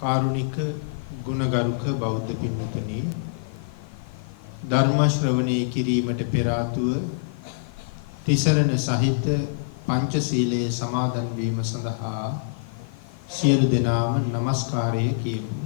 කාරුණික ගුණගරුක බෞද්ධ පින්වතුනි ධර්ම ශ්‍රවණය කිරීමට පෙර ආතුව තිසරණ සහිත පංචශීලයේ සමාදන් වීම සඳහා සියලු දෙනාම নমස්කාරය කියමු.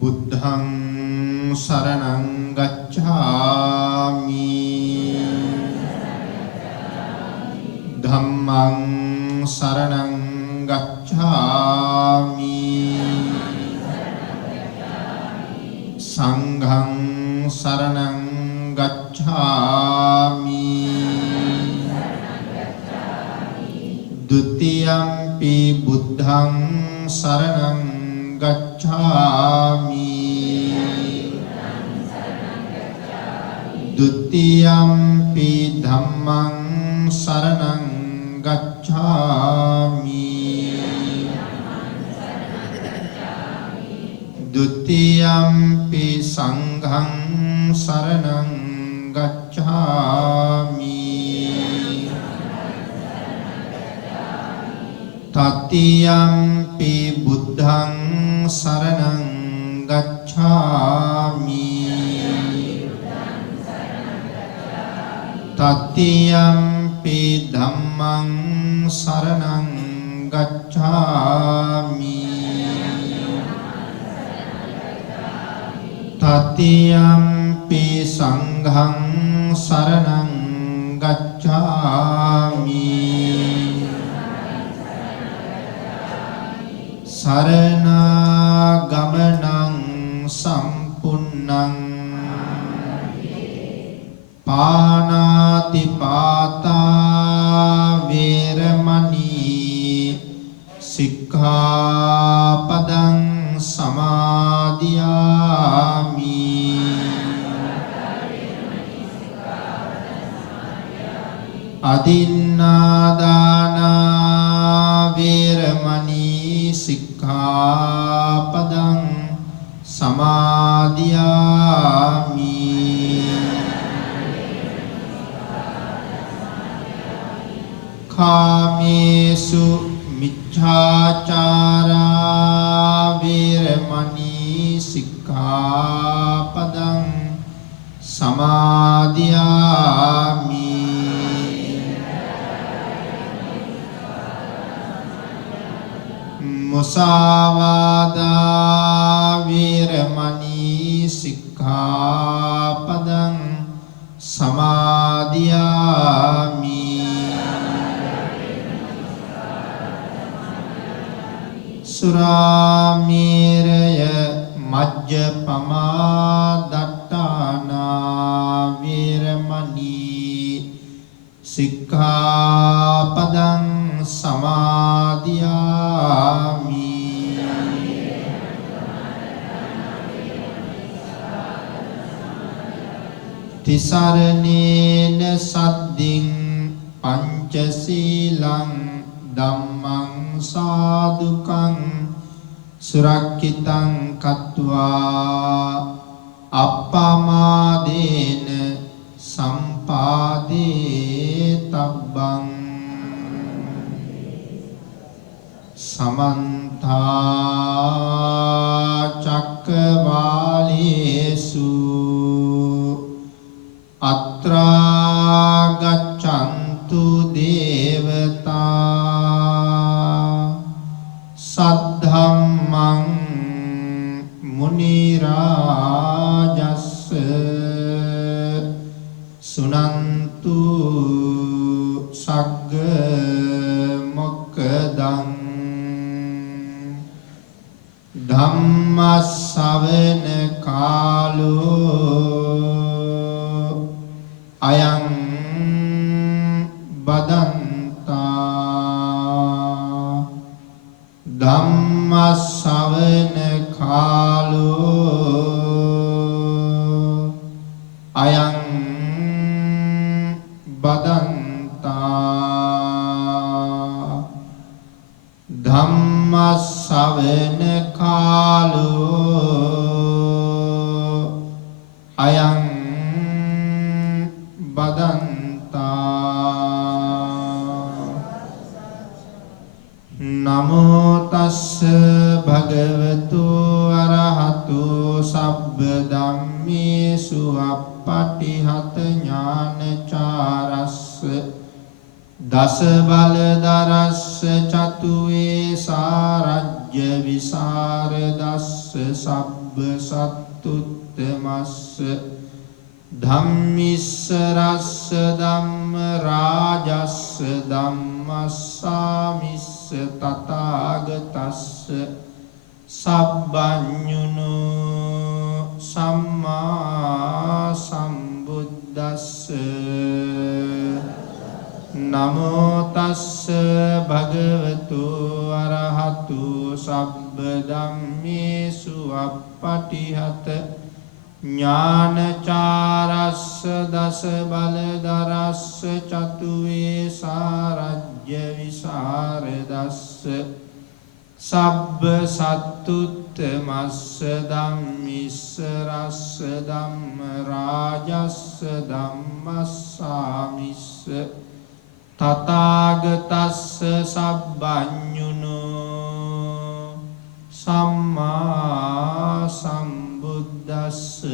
බුද්ධං සරණං ගච්ඡාමි ධම්මං සරණං ගච්ඡාමි සංඝං සරණං ගච්ඡාමි ဒုတိယံ පි බුද්ධං සරණං गच्छामि द्वितीयम्पि धम्मं शरणं गच्छामि द्वितीयम्पि संघं शरणं गच्छामि तृतीयम्पि बुद्धं शरणं गच्छामि तृतीयम्पि धम्मं शरणं गच्छामि तृतीयम्पि संघं शरणं गच्छामि शरणागमनं सम्पूर्णं पानातिपाता वेरमणि सिक्खापदं समादियामि अदिन्नादाना वेरमणि सिक्खापदं समादियामि कामेषु मिच्छाचारा वेरमणि सिक्खापदं समादियामि मुसावादा वीरमणि सिक्खापदं समादियामि सुरामेरय मज्जपमा दट्टाना वीरमणि सिक्खापदं समादियामि तिसरणेन सद्दिं पंचशीलं धम्मं साधुकं सुरक्षितं कत्वा अपमादेन सम्पादेतब्बं समन्ता चक्रवालेषु अत्रा गच्छन्तु देवता सद्धम्मं मुनिराजस्स सुनन्तु सग्ग मोक्खदं धम्मස්සවන කාලෝ අයං බදන්තා ධම්මස්සවන කාලෝ අයං බදන්තා ධම්මස්සවන කාලෝ අයං බදන්තා නමෝ තස්ස භගවතු අරහතු සබ්බ ධම්මේසු අප්පටිහත ඥානචාරස්ස දස බල දරස්ස චතුවේ සාරජ්‍ය විසරදස්ස සබ්බ සත්තුත්තමස්ස ධම්මිස්සරස්ස ධම්ම රාජස්ස ධම්මස්සාමිස්ස තථාගතස්ස සබ්බඤුනෝ සම්මා සම්බුද්දස්ස නමෝ තස්ස භගවතු අරහතු සබ්බ ධම්මේසු අප්පටිහත ඥානචාරස්ස දස බල දරස්ස චතුවේ සාරජ්‍ය විසරදස්ස සබ්බ සත්තුත්තමස්ස ධම්මිස්සරස්ස ධම්ම රාජස්ස ධම්මස්සාමිස්ස තථාගතස්ස සබ්බඤුනෝ සම්මා සම්බුද්දස්ස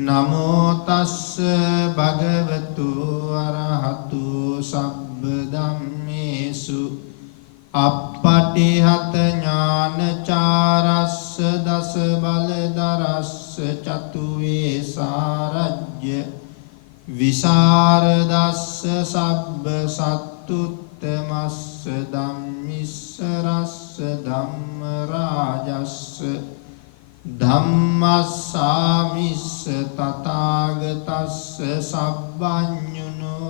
නමෝ තස්ස භගවතු අරහතු සබ්බ ධම්මේසු අප්පටිහත ඥානචාරස්ස දස බල දරස්ස චතුවේ සාරජ්‍ය විසරදස්ස සබ්බ සත්තුත්තමස්ස ධම්මිස්සරස්ස ධම්ම රාජස්ස ධම්මස්සාමිස්ස තථාගතස්ස සබ්බඤුනෝ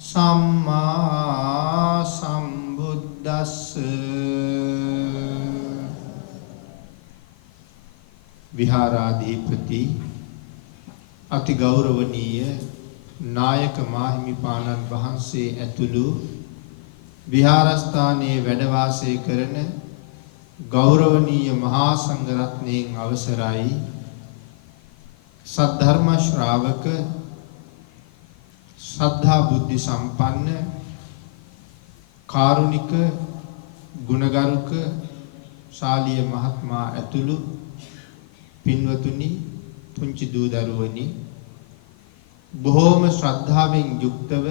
සම්මා සම්බුද්දස්ස විහාරාධිපති අති ගෞරවනීය නායක මාහිමිපාණන් වහන්සේ ඇතුළු විහාරස්ථානයේ වැඩ වාසය කරන ගෞරවනීය මහා සංඝරත්නයන් අවසරයි සද්ධර්ම ශ්‍රාවක ශ්‍රද්ධා බුද්ධි සම්පන්න කාරුණික ගුණගරුක ශාලීය මහත්මයා ඇතුළු පින්වතුනි පුංචි දූ දරුවනි බොහෝම ශ්‍රද්ධාවෙන් යුක්තව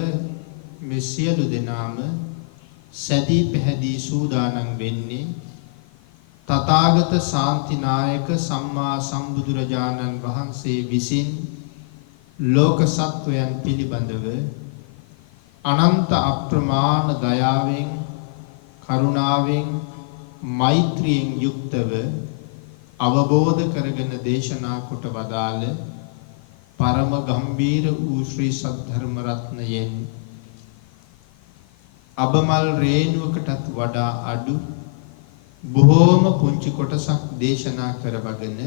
මේ සියලු දෙනාම සැදී පැහැදී සූදානම් වෙන්නේ තථාගත ශාන්තිනායක සම්මා සම්බුදුරජාණන් වහන්සේ විසින් ලෝක සත්වයන් පිළිබඳව අනන්ත අප්‍රමාණ දයාවෙන් කරුණාවෙන් මෛත්‍රියෙන් යුක්තව අවබෝධ කරගෙන දේශනා කොට වදාළ පරම ගම්බීර වූ ශ්‍රී සද්ධර්ම රත්නයෙන් අබමල් රේණුවකටත් වඩා අඩු බොහෝම පුංචි කොටසක් දේශනා කරවගෙන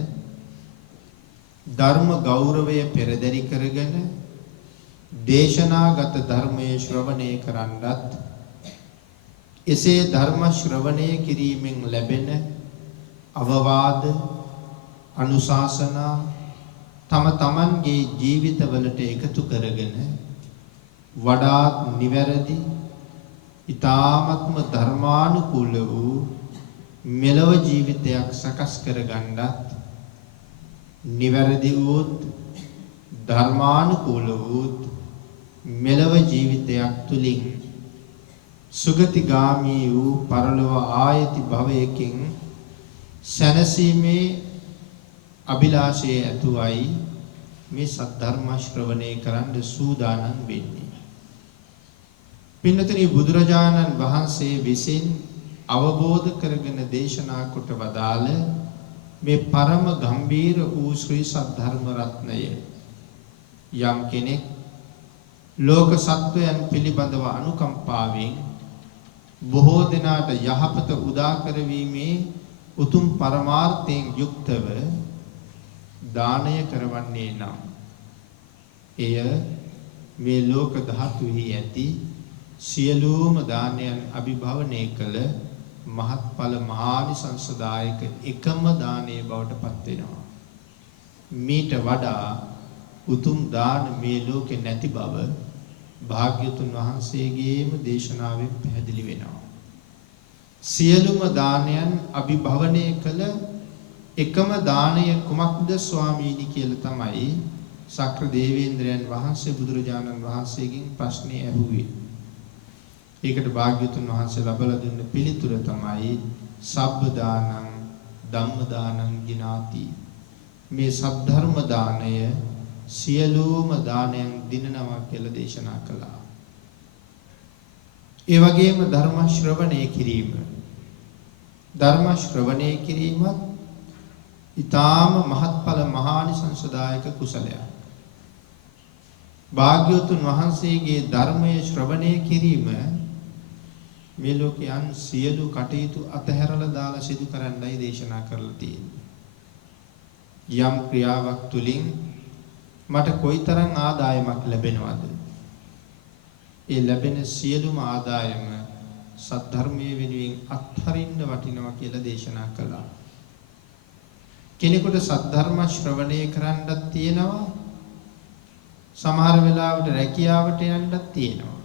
ධර්ම ගෞරවය පෙරදරි කරගෙන දේශනාගත ධර්මයේ ශ්‍රවණය කරන්නත් එසේ ධර්ම ශ්‍රවණය කිරීමෙන් ලැබෙන අවවාද අනුශාසනා තම තමන්ගේ ජීවිතවලට එකතු කරගෙන වඩාත් නිවැරදි ඊ타ත්ම ධර්මානුකූල වූ මෙලව ජීවිතයක් සකස් කරගන්නත් නිවැරදි වූත් ධර්මානුකූල වූත් මෙලව ජීවිතයක් තුලින් සුගතිගාමී වූ පරලොව ආයති භවයකින් සැනසීමේ අභිලාෂයේ ඇතුවයි මේ සද්ධර්ම ශ්‍රවණය කරන්න සූදානම් වෙන්නේ. පින්නතනි බුදුරජාණන් වහන්සේ විසින් අවබෝධ කරගෙන දේශනා කොට වදාළ මේ පරම ගම්බීර වූ ශ්‍රී සද්ධර්ම රත්නය යම් කෙනෙක් ලෝක සත්වයන් පිළිබඳව අනුකම්පාවෙන් බොහෝ දෙනාට යහපත උදා කරවීමේ උතුම් පරමාර්ථයෙන් යුක්තව දානය කරවන්නේ නම් එය මේ ලෝක ධාතුෙහි ඇති සියලුම දානයන් අභිභවනය කළ මහත්ඵල මහානිසංසදායක එකම දානයේ බවට පත් වෙනවා. මීට වඩා උතුම් දාන මේ ලෝකේ නැති බව භාග්‍යතුන් වහන්සේගේම දේශනාවෙන් පැහැදිලි වෙනවා. සියලුම දානයන් අභිභවනය කළ එකම දානය කුමක්ද ස්වාමීනි කියලා තමයි සක්‍ර දේවේන්ද්‍රයන් වහන්සේ බුදුරජාණන් වහන්සේගෙන් ප්‍රශ්නේ ඇහුවේ. ඒකට භාග්‍යතුන් වහන්සේ ලබලා දුන්න පිළිතුර තමයි සබ්බ දානං ධම්ම දානං ජිනාති. මේ සද්ධර්ම දානය සියලුම දානයන් දිනනවා කියලා දේශනා කළා. ඒ වගේම ධර්ම ශ්‍රවණය කිරීම. ධර්ම ශ්‍රවණය කිරීමත් ඊටාම මහත්ඵල මහානිසංසදායක කුසලයක්. භාග්‍යවතුන් වහන්සේගේ ධර්මයේ ශ්‍රවණය කිරීම මේ ලෝකයන් සියලු කටයුතු අතහැරලා දාලා සිදු කරන්නයි දේශනා කරලා තියෙන්නේ. යම් ක්‍රියාවක් තුලින් මට කොයිතරම් ආදායමක් ලැබෙනවද? ඒ ලැබෙන සියලුම ආදායම සද්ධර්මයේ වෙනුවෙන් අත්හරින්න වටිනවා කියලා දේශනා කළා. කෙනෙකුට සද්ධර්ම ශ්‍රවණය කරන්නත් තියෙනවා. සමහර වෙලාවට රැකියාවට යන්නත් තියෙනවා.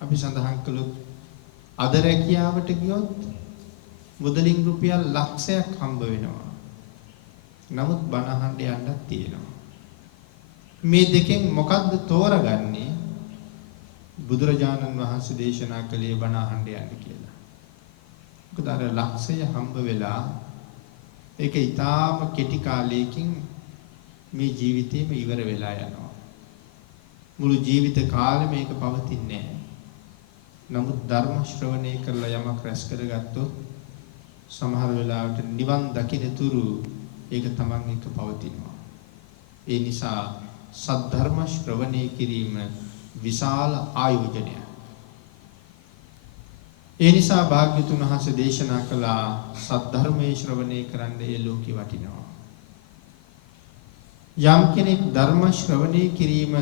අපි සඳහන් කළොත් අද රැකියාවට ගියොත් මුදලින් රුපියල් ලක්ෂයක් හම්බ වෙනවා. නමුත් බණ අහන්න යන්නත් තියෙනවා. මේ දෙකෙන් මොකද්ද තෝරගන්නේ? බුදුරජාණන් වහන්සේ දේශනා කළේ බණ අහන්න යන්න කියලා. මොකද අර ලක්ෂය හම්බ වෙලා ඒක ඊටාම කෙටි කාලයකින් මේ ජීවිතේම ඉවර වෙලා යනවා. මුළු ජීවිත කාලෙම මේක පවතින්නේ නැහැ. නමුත් ධර්ම ශ්‍රවණය කරලා යමක් රැස් කරගත්තොත් සමහර වෙලාවට නිවන් දකින්න තුරු ඒක තමන් එක පවතිනවා. ඒ නිසා සද්ධර්ම ශ්‍රවණය කිරීම විශාල ආයෝජනයක්. ඒ නිසා භාග්‍යතුන් වහන්සේ දේශනා කළා සද්ධර්මයේ ශ්‍රවණය කරන්න ඒ ලෝකෙ වටිනවා. යම් කෙනෙක් ධර්ම ශ්‍රවණය කිරීම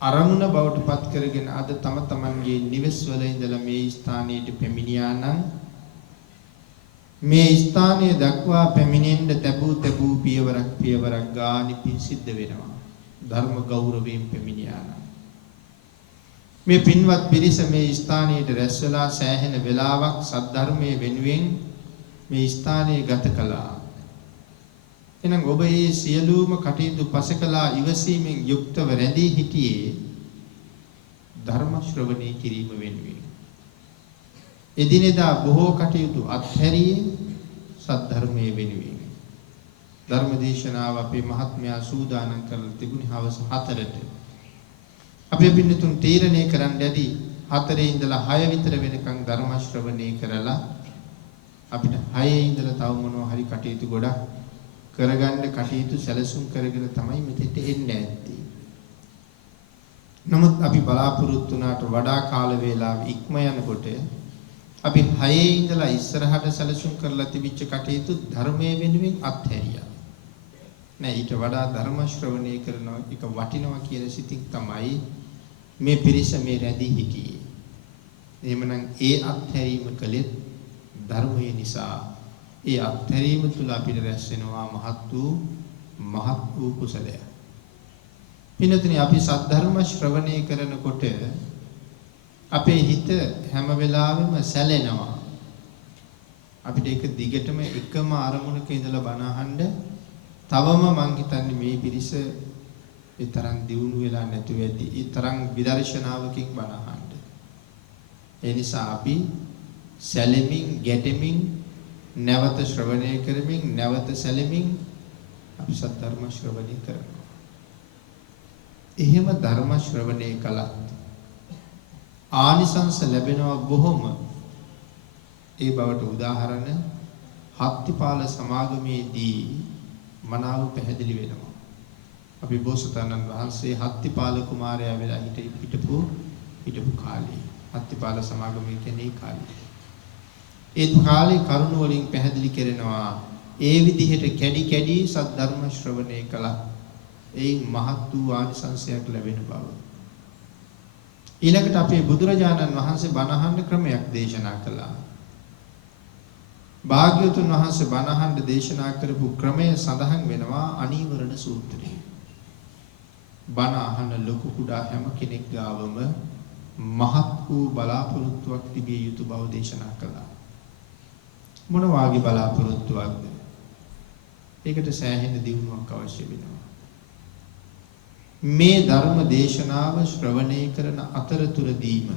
අරමුණ බවට පත් කරගෙන අද තම තමන්ගේ නිවෙස් වල ඉඳලා මේ ස්ථානයට පැමිණියා නම් මේ ස්ථානයේ දක්වා පැමිණෙන්න තැබූ පියවරක් ගානින් සිද්ධ වෙනවා. ධර්ම ගෞරවයෙන් පැමිණියා නම් මේ පින්වත් පිරිස මේ ස්ථානයට රැස් වෙලා සෑහෙන වේලාවක් සද්ධර්මයේ වෙනුවෙන් මේ ස්ථානයේ ගත කළා. එහෙනම් ඔබ මේ සියලුම කටයුතු පසකලා ඉවසීමෙන් යුක්තව රැඳී සිටියේ ධර්ම ශ්‍රවණය කිරීම වෙනුවෙන්. එදිනෙදා බොහෝ කටයුතු අත්හැරියේ සද්ධර්මයේ වෙනුවෙන්. ධර්ම දේශනාව අපේ මහත්මයා සූදානම් කරලා තිබුණේ හවස 4ට. අපේ පින්නතුන් තීරණය කරන්න ඇති 4 ඉඳලා 6 විතර වෙනකන් ධර්ම ශ්‍රවණය කරලා අපිට 6 ඉඳලා තව මොනවා හරි කටයුතු ගොඩක් කරගන්න කටයුතු සැලසුම් කරගෙන තමයි මෙතෙට එන්නේ ඇත්තේ. නමුත් අපි බලාපොරොත්තු වුණාට වඩා කාල වේලාව ඉක්ම යනකොට අපි 6 ඉඳලා ඉස්සරහට සැලසුම් කරලා තිබිච්ච කටයුතු ධර්මයේ වෙනුවෙන් අත්හැරියා. නෑ ඊට වඩා ධර්ම ශ්‍රවණය කරනවා එක වටිනවා කියලා සිතින් තමයි මේ පිරිස මේ රැඳී හිටියේ. එහෙමනම් ඒ අත්හැරීම කළෙත් ධර්මයේ නිසා. ඒ අත්හැරීම තුළ අපිට රැස් වෙනවා මහත් වූ කුසලයක්. පින්තුනි අපි සද්ධර්ම ශ්‍රවණය කරනකොට අපේ හිත හැම වෙලාවෙම සැලෙනවා. අපිට ඒක දිගටම එකම අරමුණක ඉඳලා බණ අහන්න තවම මං හිතන්නේ මේ පිරිස ඒ තරම් දියුණු වෙලා නැතුව ඇති. ඒ තරම් විදර්ශනාවකින් බණ අහන්න. ඒ නිසා අපි සැලෙමින් ගැටෙමින් නැවත ශ්‍රවණය කරමින් නැවත සැලෙමින් අපි සද්ධර්ම ශ්‍රවණය කරනවා. එහෙම ධර්ම ශ්‍රවණය කළත් ආනිසංස ලැබෙනවා බොහොම. ඒ බවට උදාහරණ හත්තිපාල සමාගමේදී මනාව පැහැදිලි වෙනවා. අපි බෝසතාණන් වහන්සේ හත්තිපාල කුමාරයා වෙලා හිටපු කාලේ හත්තිපාල සමාගමේ කියන්නේ කාලේ. ඒ කාලේ කරුණ වලින් පැහැදිලි කරනවා ඒ විදිහට කැඩි සද්ධර්ම ශ්‍රවණය කළා. එයින් මහත් වූ ආනිසංසයක් ලැබෙන බව. ඊළඟට අපේ බුදුරජාණන් වහන්සේ බණ අහන්න ක්‍රමයක් දේශනා කළා. භාග්‍යවතුන් වහන්සේ බණ අහන්න දේශනා කරපු ක්‍රමය සඳහන් වෙනවා අනීවරණ සූත්‍රයේ. බණ අහන ලොකු කුඩා හැම කෙනෙක් ගාවම මහත් වූ බලාපොරොත්තුවක් තිබිය යුතු බව දේශනා කළා. මොන වාගේ බලාපොරොත්තුවක්ද? ඒකට සෑහෙන දියුණුවක් අවශ්‍ය වෙනවා. මේ ධර්ම දේශනාව ශ්‍රවණය කරන අතරතුරදීම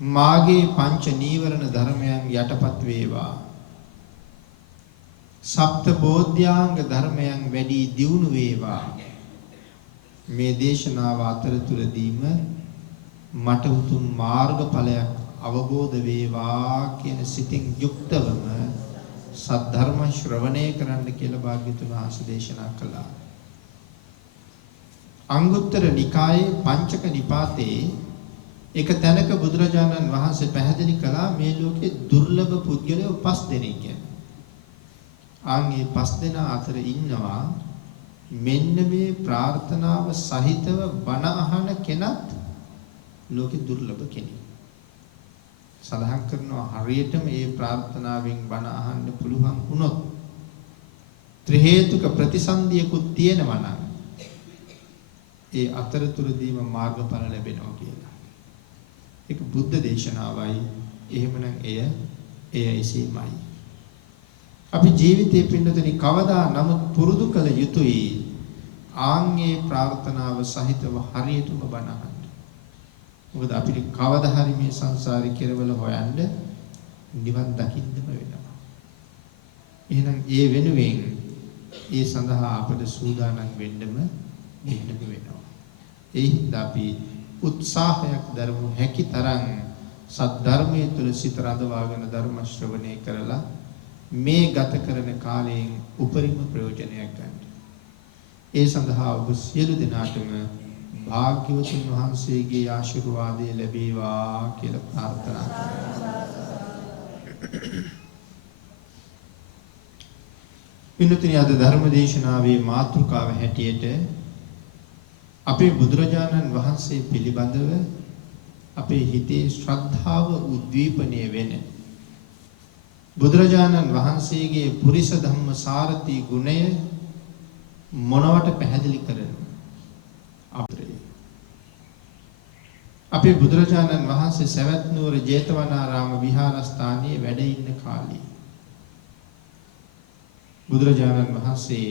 මාගේ පංච නීවරණ ධර්මයන් යටපත් වේවා. සප්ත බෝධ්‍යාංග ධර්මයන් වැඩි දියුණු වේවා. මේ දේශනාව අතරතුරදීම මට උතුම් මාර්ගඵලයක් අවබෝධ වේවා කියන සිතින් යුක්තවම සද්ධර්ම ශ්‍රවණය කරන්න කියලා භාග්‍යවතුන් වහන්සේ දේශනා කළා. අංගුත්තර නිකායේ පංචක නිපාතේ එක තැනක බුදුරජාණන් වහන්සේ පැහැදිලි කළා මේ ලෝකේ දුර්ලභ පුද්ගලයෝ 5 දෙනෙක් ගැන. ආන්ගේ 5 දෙනා අතර ඉන්නවා මෙන්න මේ ප්‍රාර්ථනාව සහිතව බණ අහන කෙනත් ලෝකේ දුර්ලභ කෙනෙක්. සඳහන් කරනවා හරියටම මේ ප්‍රාර්ථනාවෙන් බණ අහන්න පුළුවන් වුණොත් ත්‍රි හේතුක ප්‍රතිසන්දියකුත් තියෙනවා නම් ඒ අතරතුරදීම මාර්ගඵල ලැබෙනවා කියලා. ඒක බුද්ධ දේශනාවයි. එහෙමනම් එය එසේමයි. අපි ජීවිතයේ පින්නතුනි කවදා නමුත් පුරුදු කළ යුතුයි ආන්ගේ ප්‍රාර්ථනාව සහිතව හරියටම බණ අහන්න. මොකද අපිට කවදා හරි මේ සංසාරේ කෙරවල හොයන්න නිවන් දකින්නම වෙනවා. එහෙනම් ඒ වෙනුවෙන් ඒ සඳහා අපට සූදානම් වෙන්නම වෙනවා. ඒ හින්දා අපි උත්සාහයක් දරමු හැකි තරම් සද්ධර්මයේ තුල සිත රඳවාගෙන ධර්ම ශ්‍රවණය කරලා මේ ගත කරන කාලයෙන් උපරිම ප්‍රයෝජනයක් ගන්න. ඒ සඳහා ඔබ සියලු දෙනාටම භාග්‍යවතුන් වහන්සේගේ ආශිර්වාදය ලැබේවා කියලා ප්‍රාර්ථනා කරනවා. පින්තුනි අද ධර්ම දේශනාවේ මාතෘකාව හැටියට අපේ බුදුරජාණන් වහන්සේ පිළිබඳව අපේ හිතේ ශ්‍රද්ධාව උද්දීපනය වෙන බුදුරජාණන් වහන්සේගේ පුරිස ධම්ම සාරති ගුණය මොනවට පැහැදිලි කරනවා අපේ බුදුරජාණන් වහන්සේ සවැත් නුවර ජේතවනාරාම විහාරස්ථානයේ වැඩ ඉන්න කාලේ බුදුරජාණන් වහන්සේ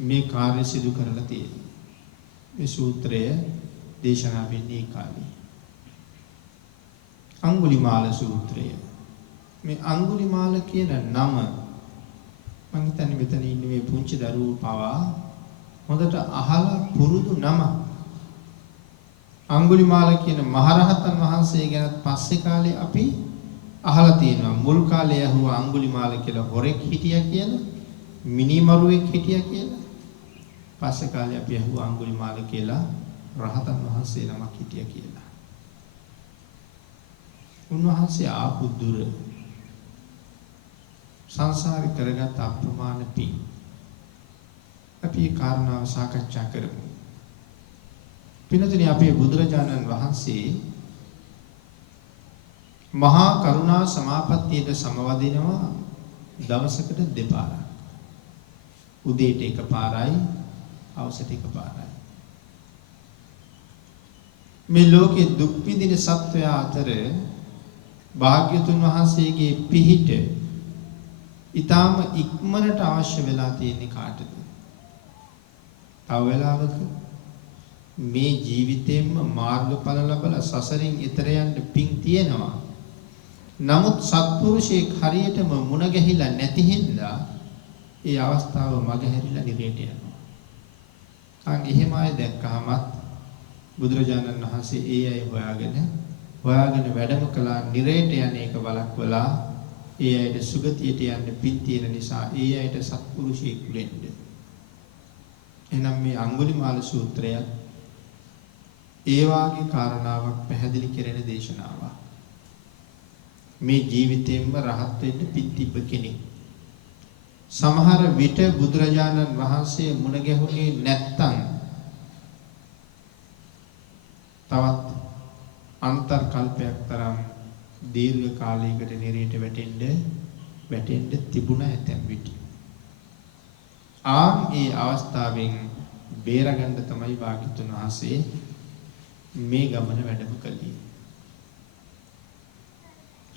මේ කාර්ය සිදු කරලා තියෙනවා. මේ සූත්‍රය දේශනා වෙන්නේ කාලේ අඟුලිමාල සූත්‍රය. මේ අඟුලිමාල කියන නම මම හිතන්නේ මෙතන ඉන්න මේ පුංචි දරුවෝ පවා හොඳට අහලා පුරුදු නම. අඟුලිමාල කියන මහරහතන් වහන්සේ ගැන පස්සේ කාලේ අපි අහලා තියෙනවා. මුල් කාලේ ඇහුවා අඟුලිමාල කියලා හොරෙක් හිටියා කියලා, මිනිමරුවෙක් හිටියා කියලා. පස්සේ කාලේ අපි ඇහුවා අඟුලිමාල කියලා රහතන් වහන්සේ නමක් හිටියා කියලා. උන්වහන්සේ ආපු දුර සංසාරේ කරගත් අප්‍රමාණ පින්. අපි ඒ කාරණාව සාකච්ඡා කරමු. පින්තුනි අපේ බුදුරජාණන් වහන්සේ මහා කරුණා සමාපත්තියට සමවදිනවා දවසකට දෙපාරක්. උදේට එකපාරයි, හවසට එකපාරයි. මේ ලෝකේ දුක් විඳින සත්වයා අතර භාග්‍යතුන් වහන්සේගේ පිහිට ඊටාම ඉක්මනට අවශ්‍ය වෙලා තියෙන්නේ කාටද? තව වෙලාවක මේ ජීවිතේම මාර්ගඵල ලැබලා සසරින් ඈතර යන්න පිං තියෙනවා. නමුත් සත්පුරුෂයෙක් හරියටම මුණ ගැහිලා නැති හින්දා ඒ අවස්ථාව මගහැරිලා නිරේට යනවා. අන් එහෙම අය දැක්කහමත් බුදුරජාණන් වහන්සේ ඒ අය හොයාගෙන වැඩම කළා. නිරේට යන එක වළක්වලා ඒ අයට සුගතියට යන්න පින් තියෙන නිසා ඒ අයට සත්පුරුෂයෙක් වෙන්න. එහෙනම් මේ අඟුලිමාල සූත්‍රය ඒ වාගේ කාරණාවක් පැහැදිලි කරන දේශනාවක්. මේ ජීවිතයෙන්ම රහත් වෙන්න පින් තිබ්බ කෙනෙක්. සමහර විට බුදුරජාණන් වහන්සේ මුණ ගැහුනේ නැත්තම් තවත් අන්තර් කල්පයක් තරම් දීර්ඝ කාලයකට නිරේට වැටෙන්න තිබුණ ඇතැම් විට. ඒ අවස්ථාවෙන් බේරගන්න තමයි භාග්‍යවතුන් වහන්සේ මේ ගමන වැඩම කළේ.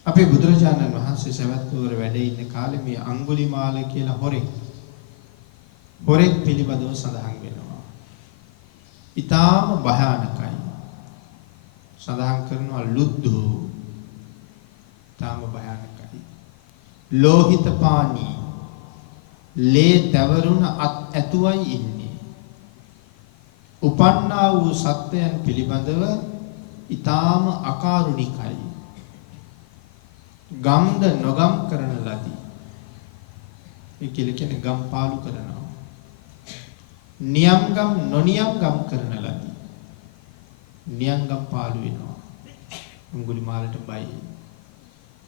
අපේ බුදුරජාණන් වහන්සේ සවැත් නුවර වැඩ ඉන්න කාලේ මේ අඟුලිමාල කියලා හොරෙක් පිළිබඳව සඳහන් වෙනවා. ඊටාම භයානකයි. සඳහන් කරනවා ලුද්ධෝ ඊටාම භයානකයි. ලෝහිත පානී ලේ තවරුණ ඇතුවයි ඉන්නේ. උපන්නා වූ සත්වයන් පිළිබඳව ඊටාම අකාරුණිකයි. ගම්ද නොගම් කරන ලදී. මේ කියන්නේ ගම් පාලු කරනවා. නියම්ගම් නොනියම්ගම් කරන ලදී. නියම්ගම් පාලු වෙනවා. අඟුලිමාලට බයි.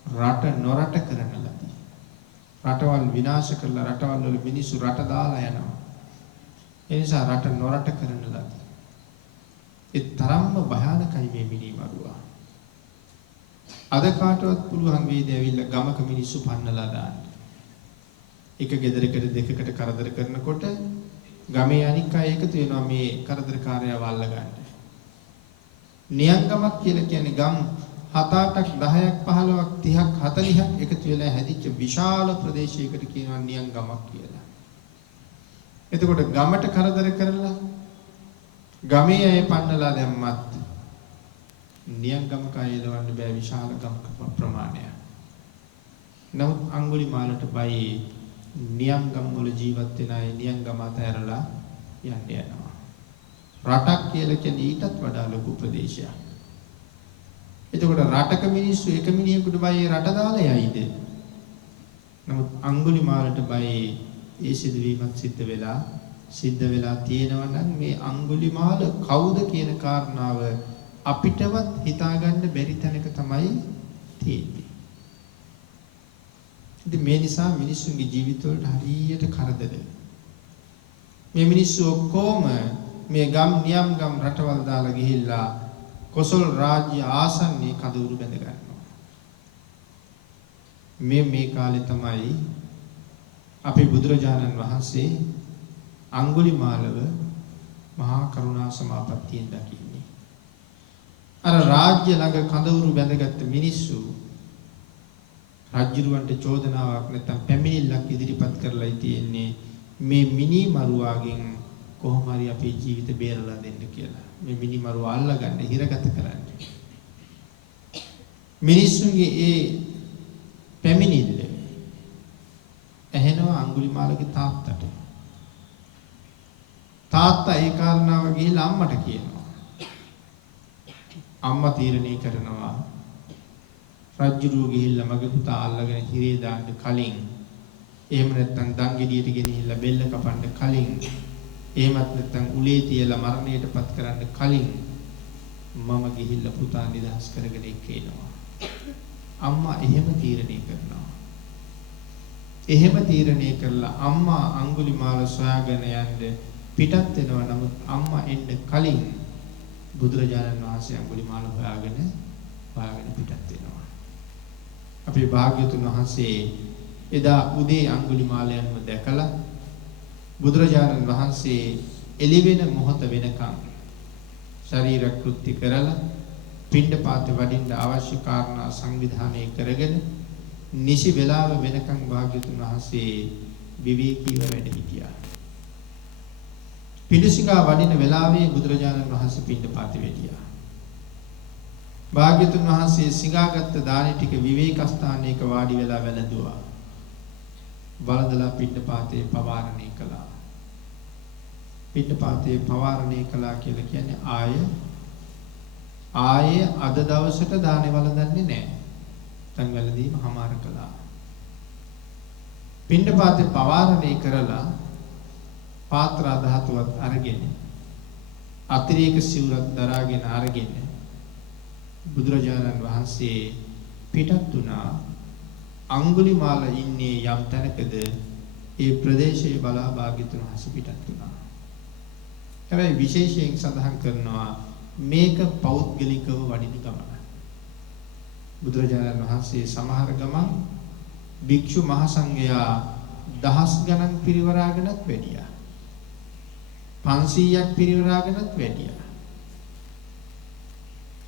රට නොරට කරන ලදී. රටවල් විනාශ කරලා රටවල් වල මිනිස්සු රට දාලා යනවා. ඒ නිසා රට නොරට කරන ලදී. ඒ තරම්ම භයානකයි මේ මිනිමරුවා. අද කාටවත් පුළුවන් වේද ඇවිල්ලා ගමක මිනිස්සු පන්නලා දාන්න. එක ගෙදරකට දෙකකට කරදර කරනකොට ගමේ අනික් අය එකතු වෙනවා මේ කරදරකාරයව අල්ලගන්න. නියංගමක් කියලා කියන්නේ ගම් 7-8ක් 10ක් 15ක් 30ක් 40ක් එකතු වෙලා හැදිච්ච විශාල ප්‍රදේශයකට කියනවා නියංගමක් කියලා. එතකොට ගමට කරදර කරලා ගමේ අය පන්නලා දැම්මත් නියංගමක අයලවන්න බෑ විශාල ගමක ප්‍රමාණයක්. නමුත් අඟුලිමාලට බයි නියංගම් වල ජීවත් වෙන අය නියංගම අතහැරලා යනවා. රටක් කියලා කියන්නේ ඊටත් වඩා ලොකු ප්‍රදේශයක්. එතකොට රටක මිනිස්සු එක මිනිහෙකුට බයි රට දාලා යයිද? නමුත් අඟුලිමාලට බයි ඒ සිදුවීමක් සිද්ධ වෙලා තියෙනවා නම් මේ අඟුලිමාල කවුද කියන කාරණාව අපිටවත් හිතාගන්න බැරි තැනක තමයි තියෙන්නේ. ඉතින් මේ නිසා මිනිස්සුන්ගේ ජීවිතවලට හරියට කරදර. මේ මිනිස්සු ඔක්කොම මේ ගම් නියම් ගම් රටවල් දාලා ගිහිල්ලා කොසල් රාජ්‍ය ආසන්නයේ කඳවුරු බැඳ ගන්නවා. මේ කාලේ තමයි අපේ බුදුරජාණන් වහන්සේ අඟුලිමාලව මහා කරුණා සමාපත්තියෙන් දකින්නේ. අර රාජ්‍ය ළඟ කඳවුරු බැඳගත්තු මිනිස්සු රාජ්‍යරුවන්ට චෝදනාවක් නැත්නම් පැමිණිල්ලක් ඉදිරිපත් කරලා තියෙන්නේ මේ මිනි මරුවාගෙන් කොහොම හරි අපේ ජීවිත බේරලා දෙන්න කියලා. මේ මිනි මරුවා අල්ලගන්න හිරගත කරන්න. මිනිස්සුන්ගේ ඒ පැමිණිල්ල ඇහෙනවා අඟුලිමාලගේ තාත්තට. තාත්තා ඒ කාරණාව ගිහිල්ලා අම්මට කියනවා. අම්මා තීරණය කරනවා රජුරු ගිහිල්ලා මගේ පුතා අල්ලගෙන හිරේ දාන්න කලින් එහෙම නැත්නම් දංගෙඩියට ගෙනිහිල්ලා බෙල්ල කපන්න කලින් එහෙමත් නැත්නම් උලේ තියලා මරණයටපත් කරන්න කලින් මම ගිහිල්ලා පුතා නිදහස් කරගෙන එක්කේනවා. අම්මා එහෙම තීරණය කරනවා. එහෙම තීරණය කරලා අම්මා අඟුලිමාල සොයාගෙන යන්න පිටත් වෙනවා. නමුත් අම්මා එන්න කලින් බුදුරජාණන් වහන්සේ අඟුලිමාල හොයාගෙන පිටත් වෙනවා. අපේ භාග්‍යතුන් වහන්සේ එදා උදේ අඟුලිමාලයන්ව දැකලා බුදුරජාණන් වහන්සේ එළිවෙන මොහොත වෙනකම් ශරීර කෘත්‍ය කරලා පිණ්ඩපාත වඩින්න අවශ්‍ය කාරණා සංවිධානය කරගෙන නිසි වේලාව වෙනකම් භාග්‍යතුන් වහන්සේ විවේකීව වැඩ හිටියා. පිඬුසිඟා වඩින වෙලාවේ බුදුරජාණන් වහන්සේ පිණ්ඩපාතේ වැඩියා. භාග්‍යතුන් වහන්සේ සිඟාගත් දානි ටික විවේක ස්ථානයක වාඩි වෙලා වැළඳුවා. වළඳලා පිණ්ඩපාතේ පවාරණය කළා. පිණ්ඩපාතේ පවාරණය කළා කියලා කියන්නේ ආයේ අද දවසට දානේ වළඳන්නේ නැහැ. දැන් වැළඳීම හමාර කළා. පිණ්ඩපාතේ පවාරණය කරලා පාත්‍ර ධාතුවත් අරගෙන අතිරේක සිවුරක් දරාගෙන අරගෙන බුදුරජාණන් වහන්සේ පිටත් වුණා. අඟුලිමාල ඉන්නේ යම් තැනකද ඒ ප්‍රදේශයේ බලා භාග්‍යතුන් වහන්සේ පිටත් වුණා. හැබැයි විශේෂයෙන් සඳහන් කරනවා මේක පෞද්ගලිකව වඩින ගමන. බුදුරජාණන් වහන්සේ සමහර ගමන් භික්ෂු මහ සංඝයා දහස් ගණන් පිරිවරාගෙනත් වැඩියා. 500ක් පිරිවරාගෙනත් වැඩියා.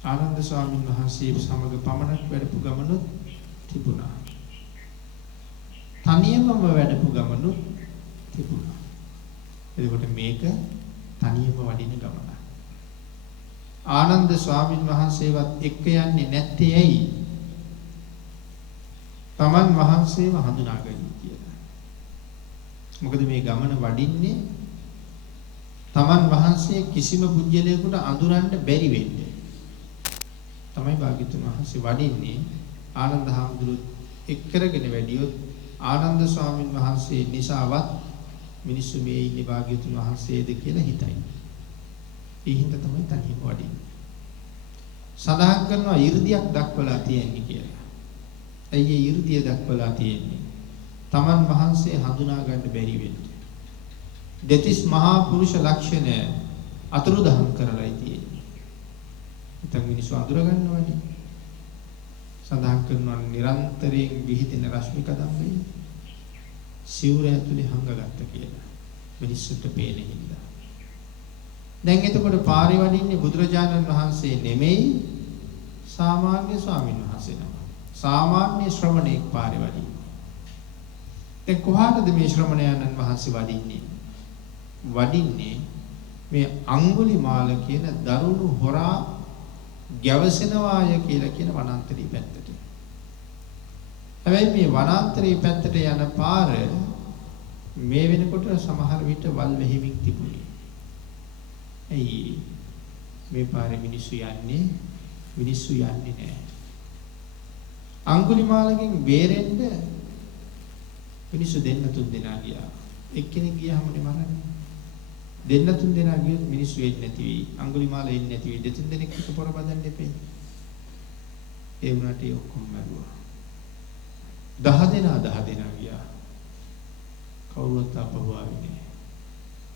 ආනන්ද ස්වාමීන් වහන්සේ සමග පමණක් වැඩපු ගමනුත් තිබුණා. තනියමම වැඩපු ගමනුත් තිබුණා. එතකොට මේක තනියම වඩින ගමන. ආනන්ද ස්වාමීන් වහන්සේවත් එක්ක යන්නේ නැත්තේ ඇයි? තමන් වහන්සේව හඳුනාගන්න කියලා. මොකද මේ ගමන වඩින්නේ තමන් වහන්සේ කිසිම පුජ්‍යලයකට අඳුරන්න බැරි වෙන්නේ. තමයි භාග්‍යතුන් වහන්සේ වඩින්නේ. ආනන්ද හාමුදුරුවෝ එක් කරගෙන වැඩියොත් ආනන්ද ස්වාමීන් වහන්සේ නිසාවත් මිනිස්සු මේ ඉන්නේ භාග්‍යතුන් වහන්සේද කියලා හිතයි. ඒ හින්දා තමයි තනියම වඩින්නේ. සඳහන් කරනවා 이르දියක් දක්වලා තියෙන්නේ කියලා. ඇයි ඒ 이르දිය දක්වලා තියෙන්නේ? තමන් වහන්සේ හඳුනා ගන්න බැරි වෙන්නේ. දෙතිස් මහා පුරුෂ ලක්ෂණ අතුරුදහන් කරලායි තියෙන්නේ. ඉතින් මිනිස්සු අඳුර ගන්නවනේ. සඳහන් කරනවා නිරන්තරයෙන් විහිදෙන රශ්මික ධම්මේ සිවුර ඇතුලේ හංගගත්ත කියලා. මිනිස්සුන්ට පේන හින්දා. දැන් එතකොට පාරේ වඩින්නේ බුදුරජාණන් වහන්සේ නෙමෙයි සාමාන්‍ය ස්වාමීන් වහන්සේ නම. සාමාන්‍ය ශ්‍රමණෙක් පාරේ වඩින්නේ. දැන් කොහාටද මේ ශ්‍රමණයන්න් වහන්සේ වඩින්නේ? වඩින්නේ මේ අඟුලිමාල කියන දරුණු හොරා ගැවසෙනවාය කියලා කියන වනාන්තරී පැත්තට. හැබැයි මේ වනාන්තරී පැත්තට යන පාර මේ වෙනකොට සමහර විට වල් වෙහිමින් තිබුණේ. ඇයි මේ පාරේ මිනිස්සු යන්නේ නැහැ. අඟුලිමාලගෙන් බේරෙන්න මිනිස්සු දෙන්න තුන් දෙනා ගියා. එක්කෙනෙක් ගියාමනේ මරන්නේ. දෙන්න තුන් දෙනා ගියොත් මිනිස්සු එන්නේ නැති වෙයි. අඟුලිමාල එන්නේ නැති වෙයි. දෙතුන් දෙනෙක් එක පොර බදන්න එපේ. ඒ වුණාට ඒ ඔක්කොම මරුවා. 10 දෙනා ගියා. කවුරුත් ආපහු ආවේ නැහැ.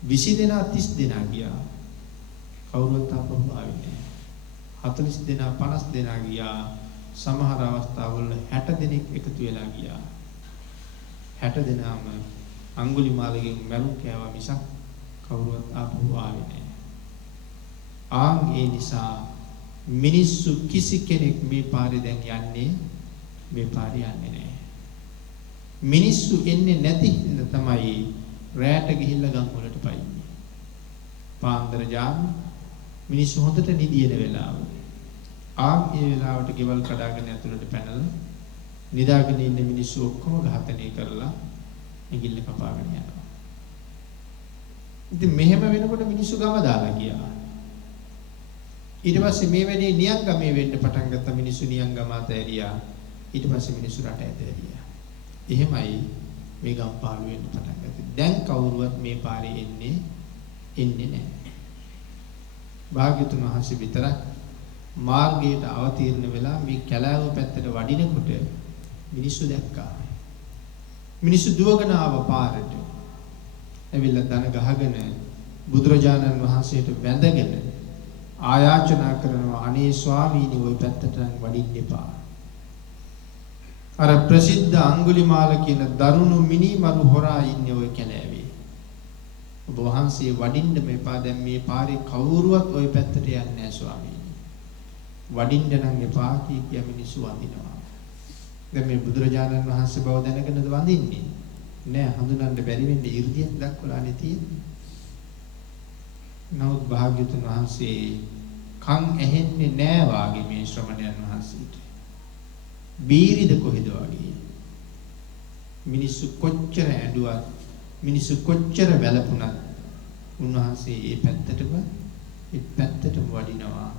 20 දෙනා 30 දෙනා ගියා. කවුරුත් ආපහු ආවේ නැහැ. 40 දෙනා 50 දෙනා ගියා. සමහර අවස්ථාවල 60 දෙනෙක් එකතු වෙලා ගියා. 60 දෙනාම අඟුලිමාලගෙන් මරුන් කෑවා මිසක් කවුරුත් ආපහු ආවේ නැහැ. ඒ නිසා මිනිස්සු කිසි කෙනෙක් මේ පාරේ දැන් යන්නේ නැහැ. මිනිස්සු එන්නේ නැති හින්දා තමයි රැට ගිහිල්ලා ගම් වලට පයින්නේ. පාන්දර ජාම මිනිස්සු හොඳට නිදින වෙලාව. ඒ වෙලාවට ගෙවල් කඩාගෙන ඇතුළට පැනලා නිදාගෙන ඉන්න මිනිස්සු ඔක්කොම ඝාතනය කරලා ඇඟිල්ල කපාගෙන යනවා. ඉතින් මෙහෙම වෙනකොට මිනිස්සු ගම දාලා ගියා. ඊට පස්සේ මේ වැඩේ නියංගමේ වෙන්න පටන් ගත්ත මිනිස්සු නියංගම අතහැරියා. ඊට පස්සේ මිනිස්සු රට ඇතහැරියා. එහෙමයි මේ ගම් පාළු වෙන්න පටන් ගත්තේ. දැන් කවුරුවත් මේ පාරේ එන්නේ නැහැ. භාග්‍යතුන් වහන්සේ විතරක් මාර්ගයට අවතීර්ණ වෙලා මේ කැලෑව පැත්තට වඩිනකොට මිනිස්සු දැක්කා. මිනිස්සු දුවගෙන ආව පාරට. ඇවිල්ලා දන ගහගෙන බුදුරජාණන් වහන්සේට වැඳගෙන ආයාචනා කරනවා අනේ ස්වාමීනි ওই පැත්තට වඩින්න එපා. අර ප්‍රසිද්ධ අඟුලිමාල කියන දරුණු මිනිමරු හොරා ඉන්නේ ওই කැලෑවේ. ඔබ වහන්සේ වඩින්න මේපා දැන් මේ පාරේ කවුරුවත් ওই පැත්තට යන්නේ නැහැ ස්වාමීනි. වඩින්න නම් එපා කිය මිනිස්සු වඳිනවා. දැන් මේ බුදුරජාණන් වහන්සේ බව දැනගෙනද වඳින්නේ? නෑ, හඳුනන්න බැරි වෙන්නේ 이르දියක් දක්වලානේ තියෙන්නේ. නමුත් භාග්‍යතුන් වහන්සේ කන් ඇහෙන්නේ නෑ වාගේ මේ ශ්‍රමණයන් වහන්සේට. බීරිද කොහෙද වාගේ. මිනිස්සු කොච්චර ඇඬුවත් මිනිස්සු කොච්චර වැළපුණත් උන්වහන්සේ ඒ පැත්තටම වඩිනවා.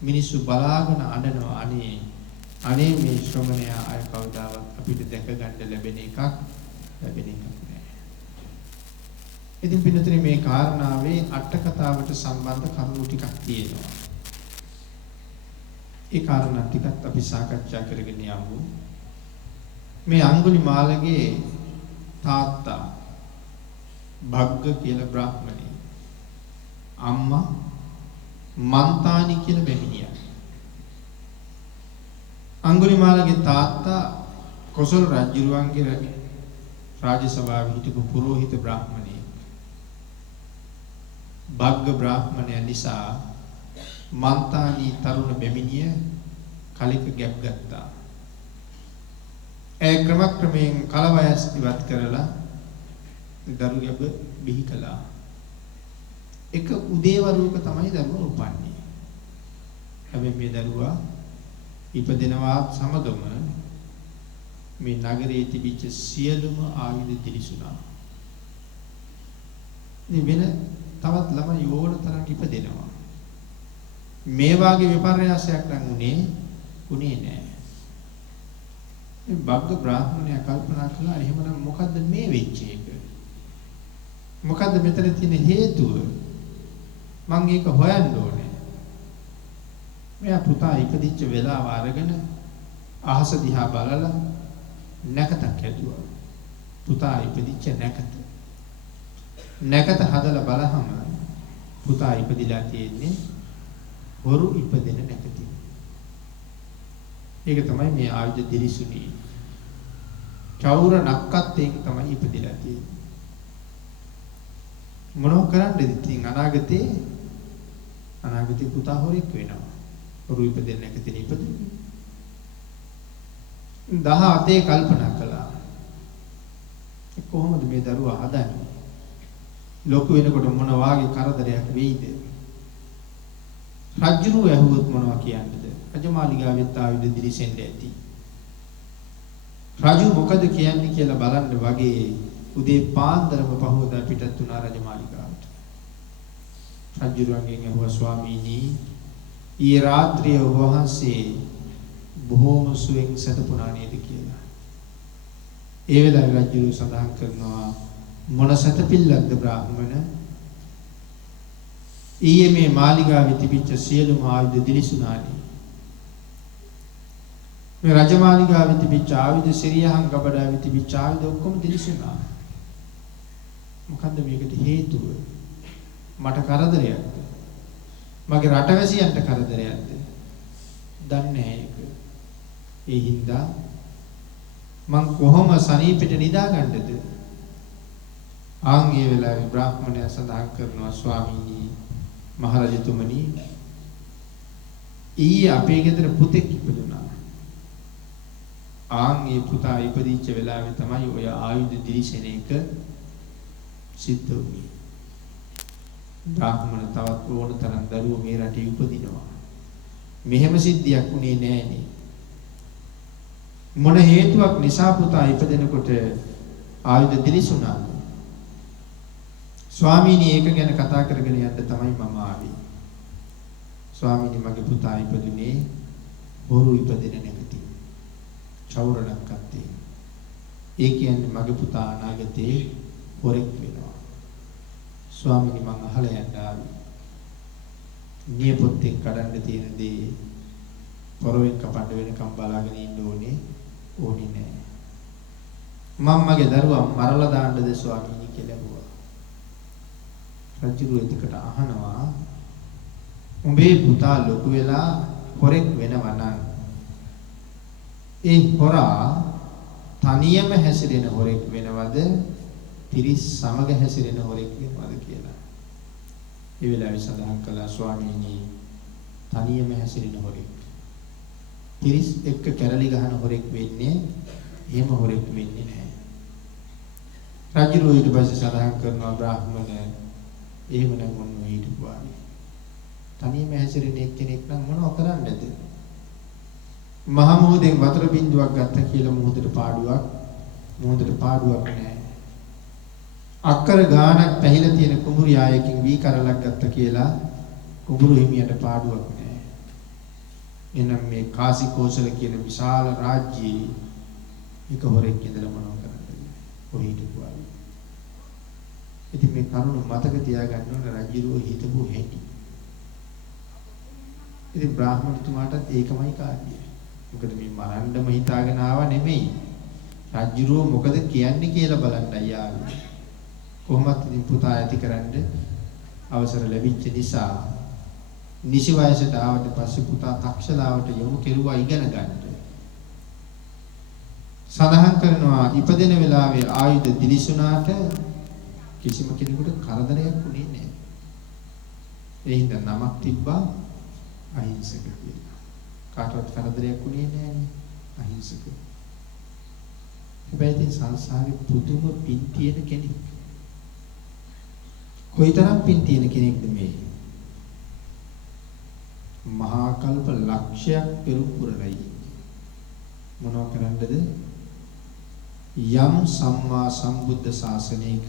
මිනිස්සු බලාගෙන අඬනවා අනේ මේ ශ්‍රමණයා අය කවදාවත් අපිට දැක ගන්න ලැබෙන එකක් නෑ. ඉතින් පින්නතේ මේ කාරණාවේ අට කතාවට සම්බන්ධ කරුණු ටිකක් තියෙනවා. ඒ කාරණා ටිකත් අපි සාකච්ඡා කරගෙන යමු. මේ අඟුලිමාලගේ තාත්තා භග්ග කියලා බ්‍රාහ්මණයෙක්. අම්මා මන්තානි කියලා බැමිණියා. අඟුලිමාලගේ තාත්තා කොසල් රජුරුවන්ගේ රාජ්‍ය සභාවේ හිටපු පුරෝහිත බ්‍රාහ්මණයෙක්. භග්ග බ්‍රාහ්මණය නිසා මන්තානි තරුණ බැමිණිය කලික ගැප් ගත්තා. ඒ ක්‍රමයෙන් කලවයස් ඉවත් කරලා දරු ගැබ බිහි කළා. එක උදේවරුවක තමයි දරුවා උපන්නේ. හැබැයි මේ දරුවා ඉපදෙනවා සමගම මේ නගරයේ තිබිච්ච සියලුම ආයුධ දිලිසුණා. මේ වෙන තවත් ළමයි ඕන තරම් ඉපදෙනවා. මේ වාගේ විපර්යාසයක් නම් උනේ නෑ. මේ භග්ග බ්‍රාහ්මණයා කල්පනා කළා එහෙමනම් මොකද්ද මේ වෙච්ච එක? මොකද්ද මෙතන තියෙන හේතුව? මම ඒක හොයන්න ඕනේ. මෙයා පුතා ඉපදිච්ච වෙලාව අරගෙන අහස දිහා බලලා නැකතක් හැදුවා. පුතා ඉපදිච්ච නැකත. නැකත හදලා බලහම පුතා ඉපදිලා තියෙන්නේ හොරු ඉපදෙන නැකතින්. ඒක තමයි මේ ආයුධ දිලිසුණී. චෞර නක්කත් ඒක තමයි ඉපදිලා තියෙන්නේ. මොනව කරන්නද ඉතින් අනාගතේ පුතා හොරෙක් වෙනවා. හොරු ඉපදෙන නැකතින් ඉපදුනේ. 18 කල්පනා කළා. කොහොමද මේ දරුවා හදන්නේ? ලොකු වෙනකොට මොන වාගේ කරදරයක් වෙයිද? රජුරු ඇහුවොත් මොනවා කියන්නද? රජමාලිගාවෙත් ආයුධ දිලිසෙන්න ඇති. රජු මොකද කියන්නේ කියලා බලන්න වගේ උදේ පාන්දරම පහවදා පිටත් වුණා රජමාලිගාවට. රජුරුවන්ගෙන් ඇහුවා ස්වාමීනි ඊ රාත්‍රියේ වහන්සේ බොහෝම සුවෙන් සතපුණා නේද කියලා. ඒ වෙලාවේ රජු සඳහන් කරනවා මොන සතපිල්ලක්ද බ්‍රාහ්මණ? ඊයේ මේ මාලිගාවේ තිබිච්ච සියලුම ආයුධ දිලිසුණානේ. මේ රජමාලිගාවේ තිබිච්ච ආයුධ සිරියහන් ගබඩාවේ තිබිච්ච ආයුධ ඔක්කොම දිලිසුණා. මොකද්ද මේකට හේතුව? මට කරදරයක්ද? මගේ රටවැසියන්ට කරදරයක්ද? දන්නේ නැහැ ඒක. ඒ හින්දා මං කොහොම සනීපෙට නිදාගන්නද? ආන් ඒ වෙලාවේ බ්‍රාහ්මණයා සඳහන් කරනවා ස්වාමීනි මහරජතුමනි ඊයේ අපේ ගෙදර පුතෙක් ඉපදුනා. ආන් ඒ පුතා ඉපදිච්ච වෙලාවේ තමයි ඔය ආයුධ දිලිසෙන එක සිද්ධ වුනේ. බ්‍රාහ්මණ තවත් ඕන තරම් දරුවෝ මේ රටේ උපදිනවා. මෙහෙම සිද්ධියක් උනේ නෑනේ. මොන හේතුවක් නිසා පුතා ඉපදෙනකොට ආයුධ දිලිසුණාද? ස්වාමීනි ඒක ගැන කතා කරගෙන යන්න තමයි මම ආවේ. ස්වාමීනි මගේ පුතා ඉපදුනේ හොරු ඉපදෙන නැගති. චෞරණක් කත්තේ. ඒ කියන්නේ මගේ පුතා අනාගතේ හොරෙක් වෙනවා. ස්වාමීනි මං අහලා යන්න ආවේ. නියපොත්තෙන් කඩන්න තියෙන දේ පොරවෙන් කපන්න වෙනකම් බලාගෙන ඉන්න ඕනේ නෑ. මම මගේ දරුවා මරලා දාන්නද ස්වාමීනි කියලා ඇහුවා. රජු එතකට අහනවා උඹේ පුතා ලොකු වෙලා හොරෙක් වෙනවා නම් ඒ හොරා තනියම හැසිරෙන හොරෙක් වෙනවද තිරිස් සමග හැසිරෙන හොරෙක් වෙනවද කියලා. ඒ වෙලාවේ සඳහන් කළා ස්වාමීනි තනියම හැසිරෙන හොරෙක්. තිරිස් එක්ක කැරලි ගහන හොරෙක් වෙන්නේ එහෙම හොරෙක් වෙන්නේ නැහැ. රජු ඊට පස්සේ සඳහන් කරනවා බ්‍රාහ්මණ එහෙමනම් මොන හිටුවානේ. තනියම හැසිරෙන එක්කෙනෙක් නම් මොනව කරන්නද? මහ මොහොතෙන් වතුර බින්දුවක් ගත්ත කියලා මොහොතට පාඩුවක් නැහැ. අක්කර ගානක් පැහිලා තියෙන කුඹුරු යායකින් වී කරලක් ගත්ත කියලා කුඹුරු හිමියට පාඩුවක් නැහැ. එනම් මේ කාසිකෝසල කියන විශාල රාජ්‍යයේ එක හොරෙක් ඉඳලා මොනව කරන්නද? කොහේ හිටුවානේ. ඉතින් මේ කරුණ මතක තියාගන්න ඕන රජුරෝ හිතපු හැටි. ඉතින් බ්‍රාහ්මණතුමාටත් ඒකමයි කාර්යය. මොකද මේ මරන්නම හිතාගෙන ආව නෙමෙයි. රජුරෝ මොකද කියන්නේ කියලා බලන්නයි ආවේ. කොහොමත් ඉතින් පුතා ඇතිකරන්න අවසර ලැබිච්ච නිසා නිසි වයසට ආවට පස්සේ පුතා තක්ෂලාවට යොමු කෙරුවා ඉගෙන ගන්න. සඳහන් කරනවා ඉපදෙන වෙලාවේ ආයුධ දිලිසුණාට කිසිම කෙනෙකුට කරදරයක් වුණේ නැහැ. ඒ හින්දා නමක් තිබ්බා අහිංසක කියලා. කාටවත් කරදරයක් වුණේ නැහැ අහිංසක. හැබැයි ඉතින් සංසාරේ පුදුම පින් තියෙන කෙනෙක්. කොයිතරම් පින් තියෙන කෙනෙක්ද මේ? මහා කල්ප ලක්ෂයක් පෙරම් පුරලයි. මොනවා කරන්නද? යම් සම්මා සම්බුද්ධ ශාසනයක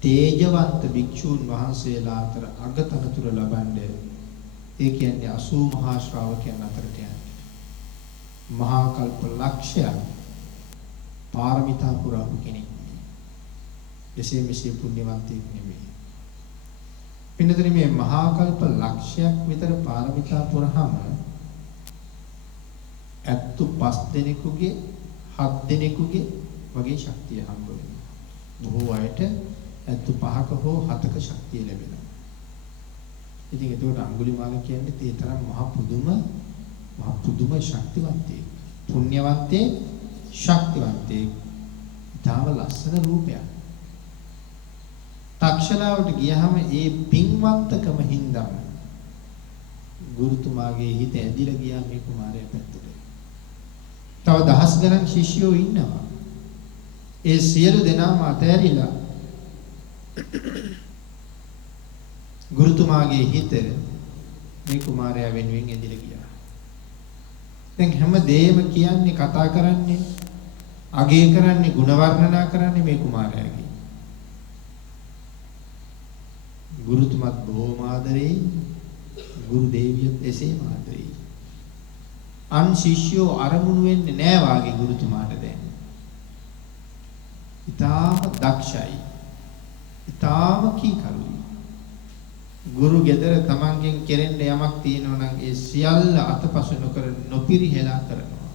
තේජවන්ත භික්ෂූන් වහන්සේලා අතර අගතනතුර ලබන්නේ ඒ කියන්නේ 80 මහා ශ්‍රාවකයන් අතරට යන්නේ. මහා කල්ප ලක්ෂයක් පාරමිතා පුරාපු කෙනෙක්. එසේ මෙසේ පුණ්‍යවන්තයෙක් නෙමෙයි. පින්නතර මේ මහා කල්ප ලක්ෂයක් විතර පාරමිතා පුරහම 75 දෙනෙකුගේ 7 දෙනෙකුගේ වගේ ශක්තිය හම්බ වෙනවා. බොහෝ අයට 75ක හෝ 7ක ශක්තිය ලැබෙනවා. ඉතින් ඒකට අඟුලිමාල කියන්නේ ඒ තරම් මහ පුදුම ශක්තිවන්තයෙක්. පුණ්‍යවන්තයෙක්, ශක්තිවන්තයෙක්. ඊටම ලස්සන රූපයක්. තක්ෂලාවට ගියහම ඒ පින්වන්තකම හින්දාම ගුරුතුමාගේ හිත ඇදිලා ගියා මේ කුමාරයා පැත්තට. තව දහස් ගණන් ශිෂ්‍යයෝ ඉන්නවා. ඒ සියලු දෙනාම අතෑරිලා ගුරුතුමාගේ හිත මේ කුමාරයා වෙනුවෙන් ඇදිලා ගියා. දැන් හැමදේම කියන්නේ කතා කරන්නේ අගය කරන්නේ ගුණ වර්ණනා කරන්නේ මේ කුමාරයාගේ. ගුරුතුමත් බොහෝම ආදරේ, ගුරු දේවියත් එසේම ආදරේ. අන් ශිෂ්‍යෝ අරමුණු වෙන්නේ නෑ වාගේ ගුරුතුමාට දැන්. ඊටාම දක්ෂයි. ඊටාම කීකරුයි. ගුරු ගෙදර තමන්ගෙන් කෙරෙන්න යමක් තියෙනවා නම් ඒ සියල්ල අතපසු නොකර නොපිරිහෙලා කරනවා.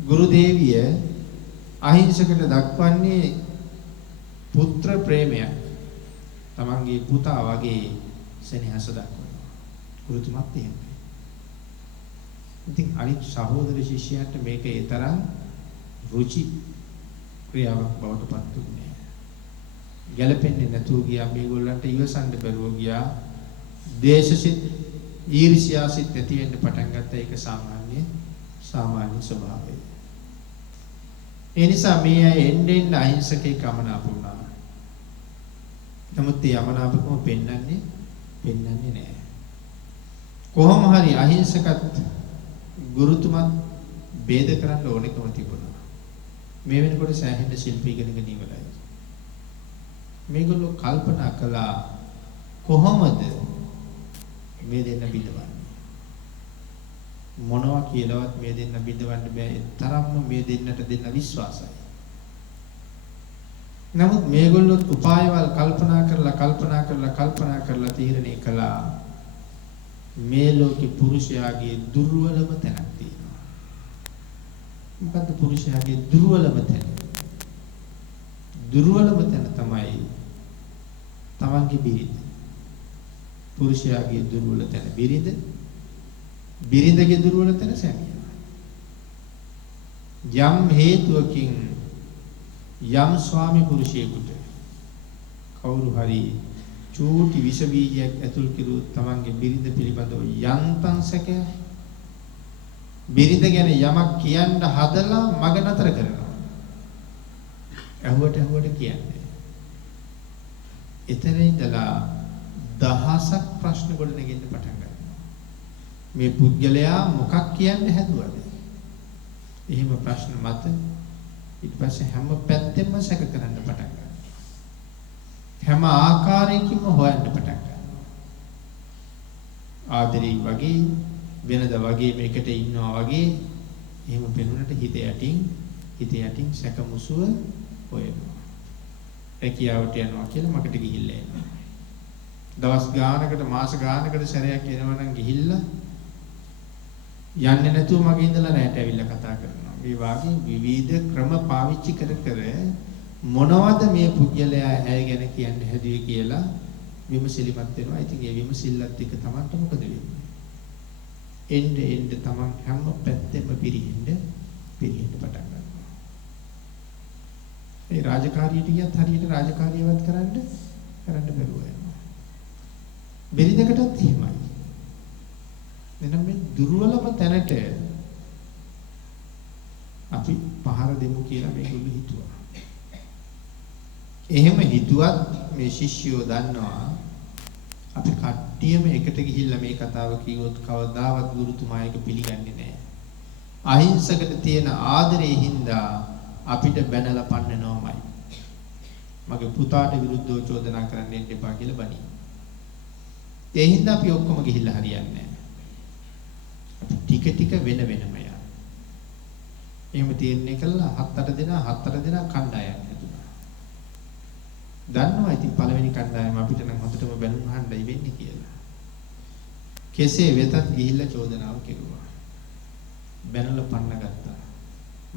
ගුරු දේවිය අහිංසකට දක්වන්නේ පුත්‍ර ප්‍රේමයක්. තමන්ගේ පුතා වගේ සෙනෙහස දක්වනවා. ගුරුතුමත් එහෙමයි. ඉතින් අනිත් සහෝදර ශිෂ්‍යයන්ට මේක ඒ තරම් රුචි ක්‍රියාවක් බවට පත් වුණේ. ගැළපෙන්නේ නැතුව ගියා මේගොල්ලන්ට ඉවසන්න බැරුව ගියා. දේශසිත ඊර්ෂ්‍යාසිත ඇති වෙන්න පටන් ගත්තා. ඒක සාමාන්‍ය ස්වභාවය. ඒ නිසා මේ අය එන්න අහිංසකේ කමනාප වුණා. නමුත් ඒ යමනාපකම පෙන්වන්නේ නැහැ. කොහොම හරි අහිංසකත් ගුරුතුමත් ભેද කරන්න ඕනෙකම තිබුණා. මේ වෙනකොට සෑහෙන ශිල්පී ඉගෙනගෙන ඉවරයි. මේගොල්ලෝ කල්පනා කළා කොහොමද මේ දෙන්න බිඳවන්නේ? මොනවා කියලාවත් මේ දෙන්න බිඳවන්න බෑ. තරම්ම මේ දෙන්නට දෙන්න විශ්වාසයි. නමුත් මේගොල්ලෝ උපායවල් කල්පනා කරලා තීරණය කළා මේ ලෝකේ පුරුෂයාගේ දුර්වලම තැනක් තියෙනවා. මොකද්ද පුරුෂයාගේ දුර්වලම තැන? දුර්වලම තැන තමයි තමන්ගේ බිරිඳ. පුරුෂයාගේ දුර්වල තැන බිරිඳ. බිරිඳගේ දුර්වල තැන සැමියා. යම් හේතුවකින් යම් ස්වාමි පුරුෂයෙකුට කවුරු හරි චූටි විස බීජයක් ඇතුල් කිරුවොත් තමන්ගේ බිරිඳ පිළිබඳව යන්තම් සැකයක් බිරිඳ ගැන යමක් කියන්න හදලා මග නතර කරනවා. ඇහුවට කියන්නේ. එතන ඉඳලා දහසක් ප්‍රශ්න ගොඩ නැගෙන්න පටන් ගන්නවා. මේ පුද්ගලයා මොකක් කියන්න හැදුවද? එහෙම ප්‍රශ්න මත ඊට පස්සේ හැම පැත්තෙම සැක කරන්න පටන් ගන්නවා. හැම ආකාරයකින්ම හොයන්න පටන් ගන්නවා. ආදරේ වගේ වෙනද වගේ මේකට ඉන්නවා වගේ එහෙම පෙනුනට හිත යටින් සැක මුසුව හොයනවා. රැකියාවට යනවා කියලා මකට ගිහිල්ලා එනවා. දවස් ගානකට මාස ගානකට සැරයක් එනවා නම් ගිහිල්ලා යන්නේ නැතුව මගේ ඉඳලා රැට ඇවිල්ලා කතා කරනවා. මේ වාගේ විවිධ ක්‍රම පාවිච්චි කර මොනවද මේ පුද්ගලයා ඇය ගැන කියන්නේ හැදුවේ කියලා විමසිලිමත් වෙනවා. ඉතින් ඒ විමසිල්ලත් එක්ක Tamanට මොකද වෙන්නේ? එන්න Taman හැම පැත්තෙම පිරිහින්න පටන් ගන්නවා. ඒ රාජකාරියට ගියත් හරියට රාජකාරියවත් කරන්න බැරුව යනවා. බෙරිදකටත් එහෙමයි. එනම් මේ දුර්වලම තැනට අපි පහර දෙමු කියලා මේගොල්ලෝ හිතුවා. එහෙම හිතුවත් මේ ශිෂ්‍යයෝ දන්නවා අපි කට්ටියම එකට ගිහිල්ලා මේ කතාව කිව්වොත් කවදාවත් ගුරුතුමා එක පිළිගන්නේ නැහැ. අහිංසකට තියෙන ආදරේ හින්දා අපිට බැනලා පන්නනවාමයි. මගේ පුතාට විරුද්ධව චෝදනා කරන්න එන්න එපා කියලා බණි. ඒ හින්දා අපි ඔක්කොම ගිහිල්ලා හරියන්නේ නැහැ. අපි ටික වෙන වෙනම යනවා. එහෙම තීරණය කළා 7-8 දෙනා කණ්ඩායම් හැදුනා. දන්නවා ඉතින් පළවෙනි කණ්ඩායම අපිට නම් හොඳටම බැලුම් අහන්නයි වෙන්නේ කියලා. කෙසේ වෙතත් ගිහිල්ලා චෝදනාව කෙරුවා. බැනලා පන්න ගත්තා.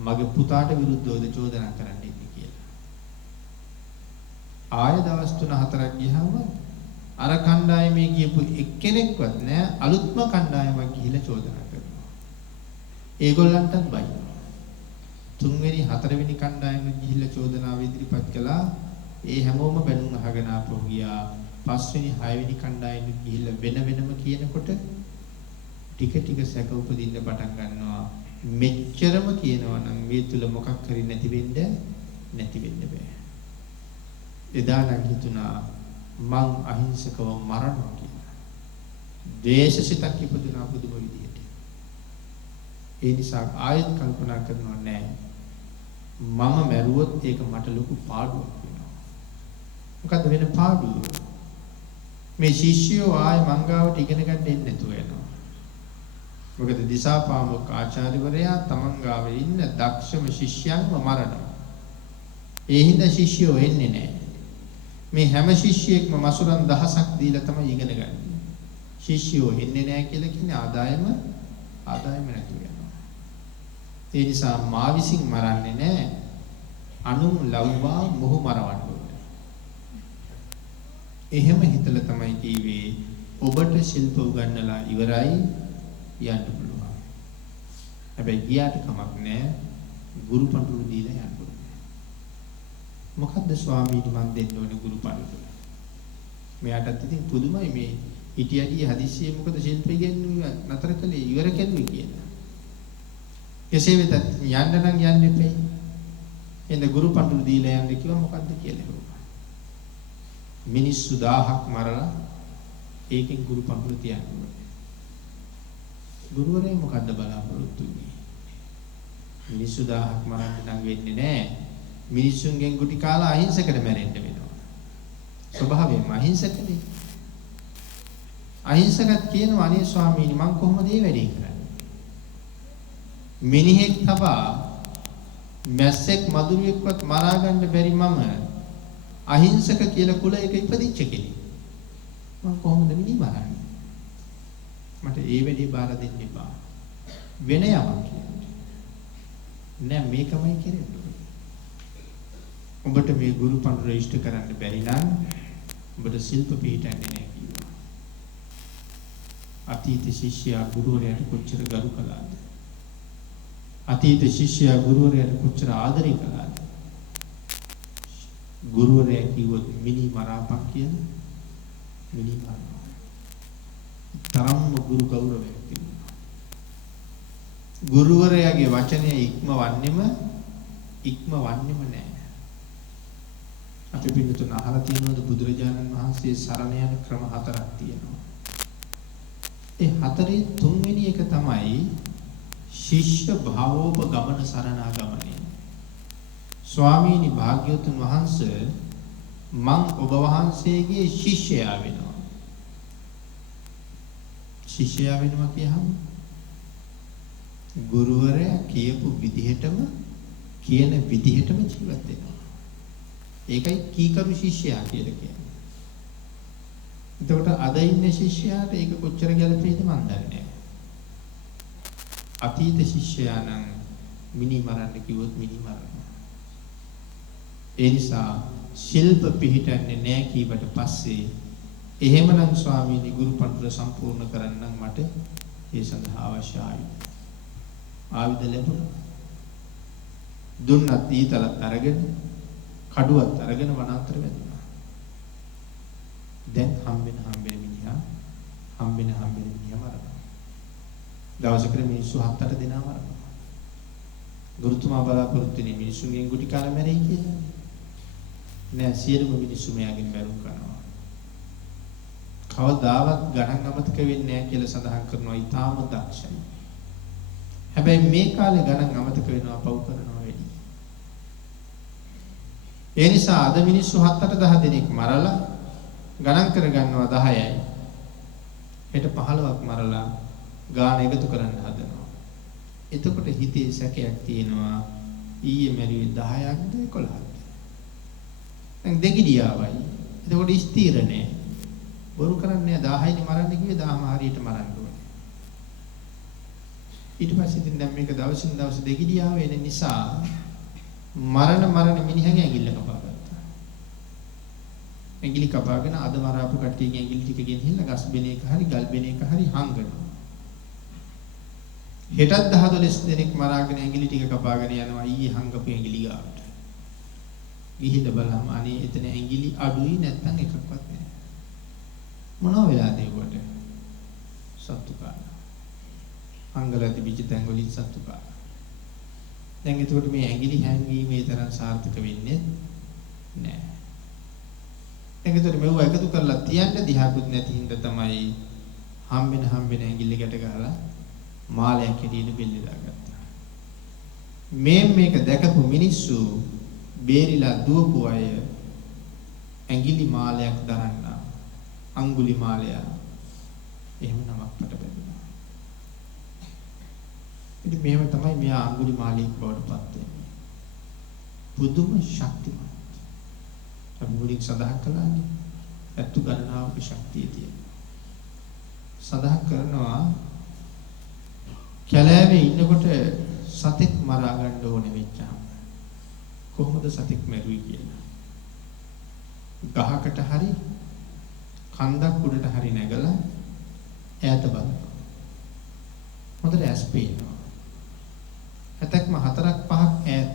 මගේ පුතාට විරුද්ධවද චෝදනා කරන්න ඉන්නේ කියලා. ආය දවස් 3-4ක් ගියාම අර කණ්ඩායමේ ගියපු එක්කෙනෙක්වත් නෑ අලුත්ම කණ්ඩායමක් ගිහිල්ලා චෝදනා කරනවා. ඒගොල්ලන්ටත් බයිනවා. 3වෙනි 4වෙනි කණ්ඩායම ගිහිල්ලා චෝදනාව ඉදිරිපත් කළා. ඒ හැමෝම බැලුම් අහගෙන ආපහු ගියා. 5වෙනි 6වෙනි කණ්ඩායම ගිහිල්ලා වෙනම කියනකොට ටික සැක උපදින්න පටන් ගන්නවා. මෙච්චරම කියනවා නම් මේ තුල මොකක් හරි නැති වෙන්න බෑ. එදා නම් හිතුණා මං අහිංසකව මරනවා කියලා. ද්වේෂසිතක් ඉපදුනා පුදුම විදියට. ඒ නිසා ආයෙත් කල්පනා කරනවා නෑ. මම මැරුවොත් ඒක මට ලොකු පාඩුවක් වෙනවා. මොකද වෙන පාඩුව? මේ ශිෂ්‍යයෝ ආයෙ මංගාවට ඉගෙන ගන්න දෙන්නේ නැතුව යනවා. මොකද දිසාපාමොක් ආචාර්යවරයා තමන් ගාව ඉන්න දක්ෂම ශිෂ්‍යයන්ව මරනවා. ඒ හින්දා ශිෂ්‍යයෝ එන්නේ නැහැ. මේ හැම ශිෂ්‍යයෙක්ම මසුරන් දහසක් දීලා තමයි ඉගෙන ගන්න. ශිෂ්‍යයෝ එන්නේ නැහැ කියලා කියන්නේ ආදායම නැතුව යනවා. ඒ නිසා මා විසින් මරන්නේ නැහැ. අනුන් ලව්වා මොහු මරවන්න ඕනේ. එහෙම හිතලා තමයි කීවේ ඔබට ශිල්ප උගන්වලා ඉවරයි යන්න පුළුවන්. හැබැයි ගියාට කමක් නැහැ. ගුරු පඬුරු දීලා යන්න ඕනේ. මොකද්ද ස්වාමීනි මන් දෙන්න ඕනේ ගුරු පඬුරු? මෙයාටත් ඉතින් පුදුමයි මේ හිටියදී හදිස්සියේ මොකද ශිල්ප ඉගෙනුවේ නතර කළේ ඉවර කළුවේ කියලා. කෙසේ වෙතත් යන්න නම් යන්න එපේ. එන්න ගුරු පඬුරු දීලා යන්න කිව්වා මොකද්ද කියලා හෙව්වා. මිනිස්සු 1000ක් මරලා ඒකෙන් ගුරු පඬුරු තියන්නේ. ගුරුවරයා මොකද්ද බලාපොරොත්තු වෙන්නේ? මිනිස්සු 1000ක් මරන්න නම් වෙන්නේ නැහැ. මිනිස්සුන්ගෙන් ගුටි කාලා අහිංසකට මැරෙන්න වෙනවා. ස්වභාවයෙන්ම අහිංසකනේ. අහිංසකත් කියනවා අනේ ස්වාමීනි මං කොහොමද මේ වැඩේ කරන්නේ? මිනිහෙක් තබා මැස්සෙක් මදුරුවෙක්වත් මරා ගන්න බැරි මම අහිංසක කියලා කුලයක ඉපදිච්ච කෙනෙක්. මං කොහොමද මිනි මරන්නේ? මට ඒ වැඩේ බාර දෙන්න එපා. වෙන යමක් කියන්නේ. නෑ මේකමයි කරන්නේ. ඔබට මේ ගුරු පඬුර ඉෂ්ට කරන්න බැරි නම් ඔබට ශිල්ප පිළිටන්නේ නෑ කිව්වා. අතීත ශිෂ්‍යයා ගුරුවරයාට කොච්චර ගරු කළාද? අතීත ශිෂ්‍යයා ගුරුවරයාට කොච්චර ආදරය කළාද? ගුරුවරයා කිව්වොත් මිනි මරාපන් කියලා මිනි මරනවා. තරම්ම ගුරු ගෞරවයක් තිබුණා. ගුරුවරයාගේ වචනය ඉක්මවන්නෙම නෑ. අපි පිළිතුරු අහලා තියෙනවද බුදුරජාණන් වහන්සේ සරණ යන ක්‍රම 4ක් තියෙනවා. ඒ 4 තුන්වෙනි එක තමයි ශිෂ්‍ය භාවෝපගමන සරණාගමනය. ස්වාමීනි භාග්‍යවතුන් වහන්සේ මං ඔබ වහන්සේගේ ශිෂ්‍යයා වෙනවා. ශිෂ්‍යයා වෙනවා කියහම ගුරුවරයා කියපු විදිහටම කියන විදිහටම ජීවත් වෙනවා. ඒකයි කීකරු ශිෂ්‍යයා කියලා කියන්නේ. එතකොට අද ඉන්න ශිෂ්‍යයාට ඒක කොච්චර ගැළපෙයිද මන් දන්නේ නැහැ. අතීත ශිෂ්‍යයා නම් මිනි මරන්න කිව්වොත් මිනි මරනවා. ඒ නිසා ශිල්ප පිහිටන්නේ නැහැ කීවට පස්සේ එහෙමනම් ස්වාමීනි ගුරු පඬුර සම්පූර්ණ කරන්න මට ඒ සඳහා අවශ්‍ය ආයුධ ලැබුණා. දුන්නත් ඊතලත් අරගෙන කඩුවත් අරගෙන වනාන්තර වැදුනා. දැන් හම්බෙන මිනිහා මරනවා. දවසකට මිනිස්සු 7-8 දෙනා මරනවා. ගුරුතුමා බලාපොරොත්තු වෙන්නේ මිනිස්සුන්ගෙන් ගුටි කාලා මැරෙයි කියලා. නෑ, සියලුම මිනිස්සු මෙයාගෙන් මැරුම් කරනවා. කවදාවත් ගණන් අමතක වෙන්නේ නැහැ කියලා සඳහන් කරනවා. ඊටාම දක්ෂයි. හැබැයි මේ කාලේ ගණන් අමතක වෙනවා, පව් කරනවා වැඩි. ඒ නිසා අද මිනිස්සු 7-8 දෙනෙක් මරලා ගණන් කරගන්නවා 10යි. හෙට 15ක් මරලා ගාන එකතු කරන්න හදනවා. එතකොට හිතේ සැකයක් තියෙනවා, ඊයේ මැරුවේ 10ක්ද 11ක්ද? දැන් දෙගිඩියාවයි. එතකොට ස්ථිර නෑ. බොරු කරන්නේ 10යිනේ මරන්න කිව්වේ 10ම හරියට මරන්න ඕනේ. ඊට පස්සේ ඉතින් දැන් මේක දවසින් දවස දෙගිඩියාව වෙන නිසා මරණ මිනිහගේ ඇඟිල්ල කපාගත්තා. ඇඟිලි කපාගෙන අද මරාපු කට්ටියගේ ඇඟිලි ටික ගෙනහිල්ලා ගස් බෙන එක හරි ගල් බෙන එක හරි හංගනවා. හෙටත් 10-12 දෙනෙක් මරාගෙන ඇඟිලි ටික කපාගෙන යනවා ඊයේ හංගපු ඇඟිලි ගාවට. ගිහිල්ලා බලන්න අනේ එතන ඇඟිලි අඩුයි නැත්නම් එකක්වත් නැහැ. මොනවා වෙලාද ඒකට? සත්තු කාලා. අංගල තිබිච්ච තැන් වලින් සත්තු කාලා. දැන් එතකොට මේ ඇඟිලි හැංගීමේ තරම් සාර්ථක වෙන්නේ නැහැ. දැන් එතකොට මේව එකතු කරලා තියන්න දිහාකුත් නැති හින්දා තමයි හම්බෙන ඇඟිල්ල ගැට ගහලා මාලයක් හැටියට බෙල්ල දාගත්තා. මේක දැකපු මිනිස්සු බේරිලා දුවපු අය ඇඟිලි මාලයක් දරන්න අඟුලි මාලයා එහෙම නමක් පට බැලුවා. ඉතින් මෙහෙම තමයි මෙයා අඟුලි මාලයක් බවට පත් වෙන්නේ. පුදුම ශක්තිමත්. අපි මුලින් සඳහන් කළානේ ඇත්තු ගණනාවක ශක්තිය තියෙනවා. සඳහන් කරනවා කැලෑවේ ඉන්නකොට සතෙක් මරා ගන්න ඕනේ වෙච්චාම කොහොමද සතෙක් මැරුවේ කියලා. ගහකට හරි කන්දක් උඩට හරි නැගලා ඈත බලනවා. හොඳට ඇස් පේනවා. හැතක්ම 4-5ක් ඈත.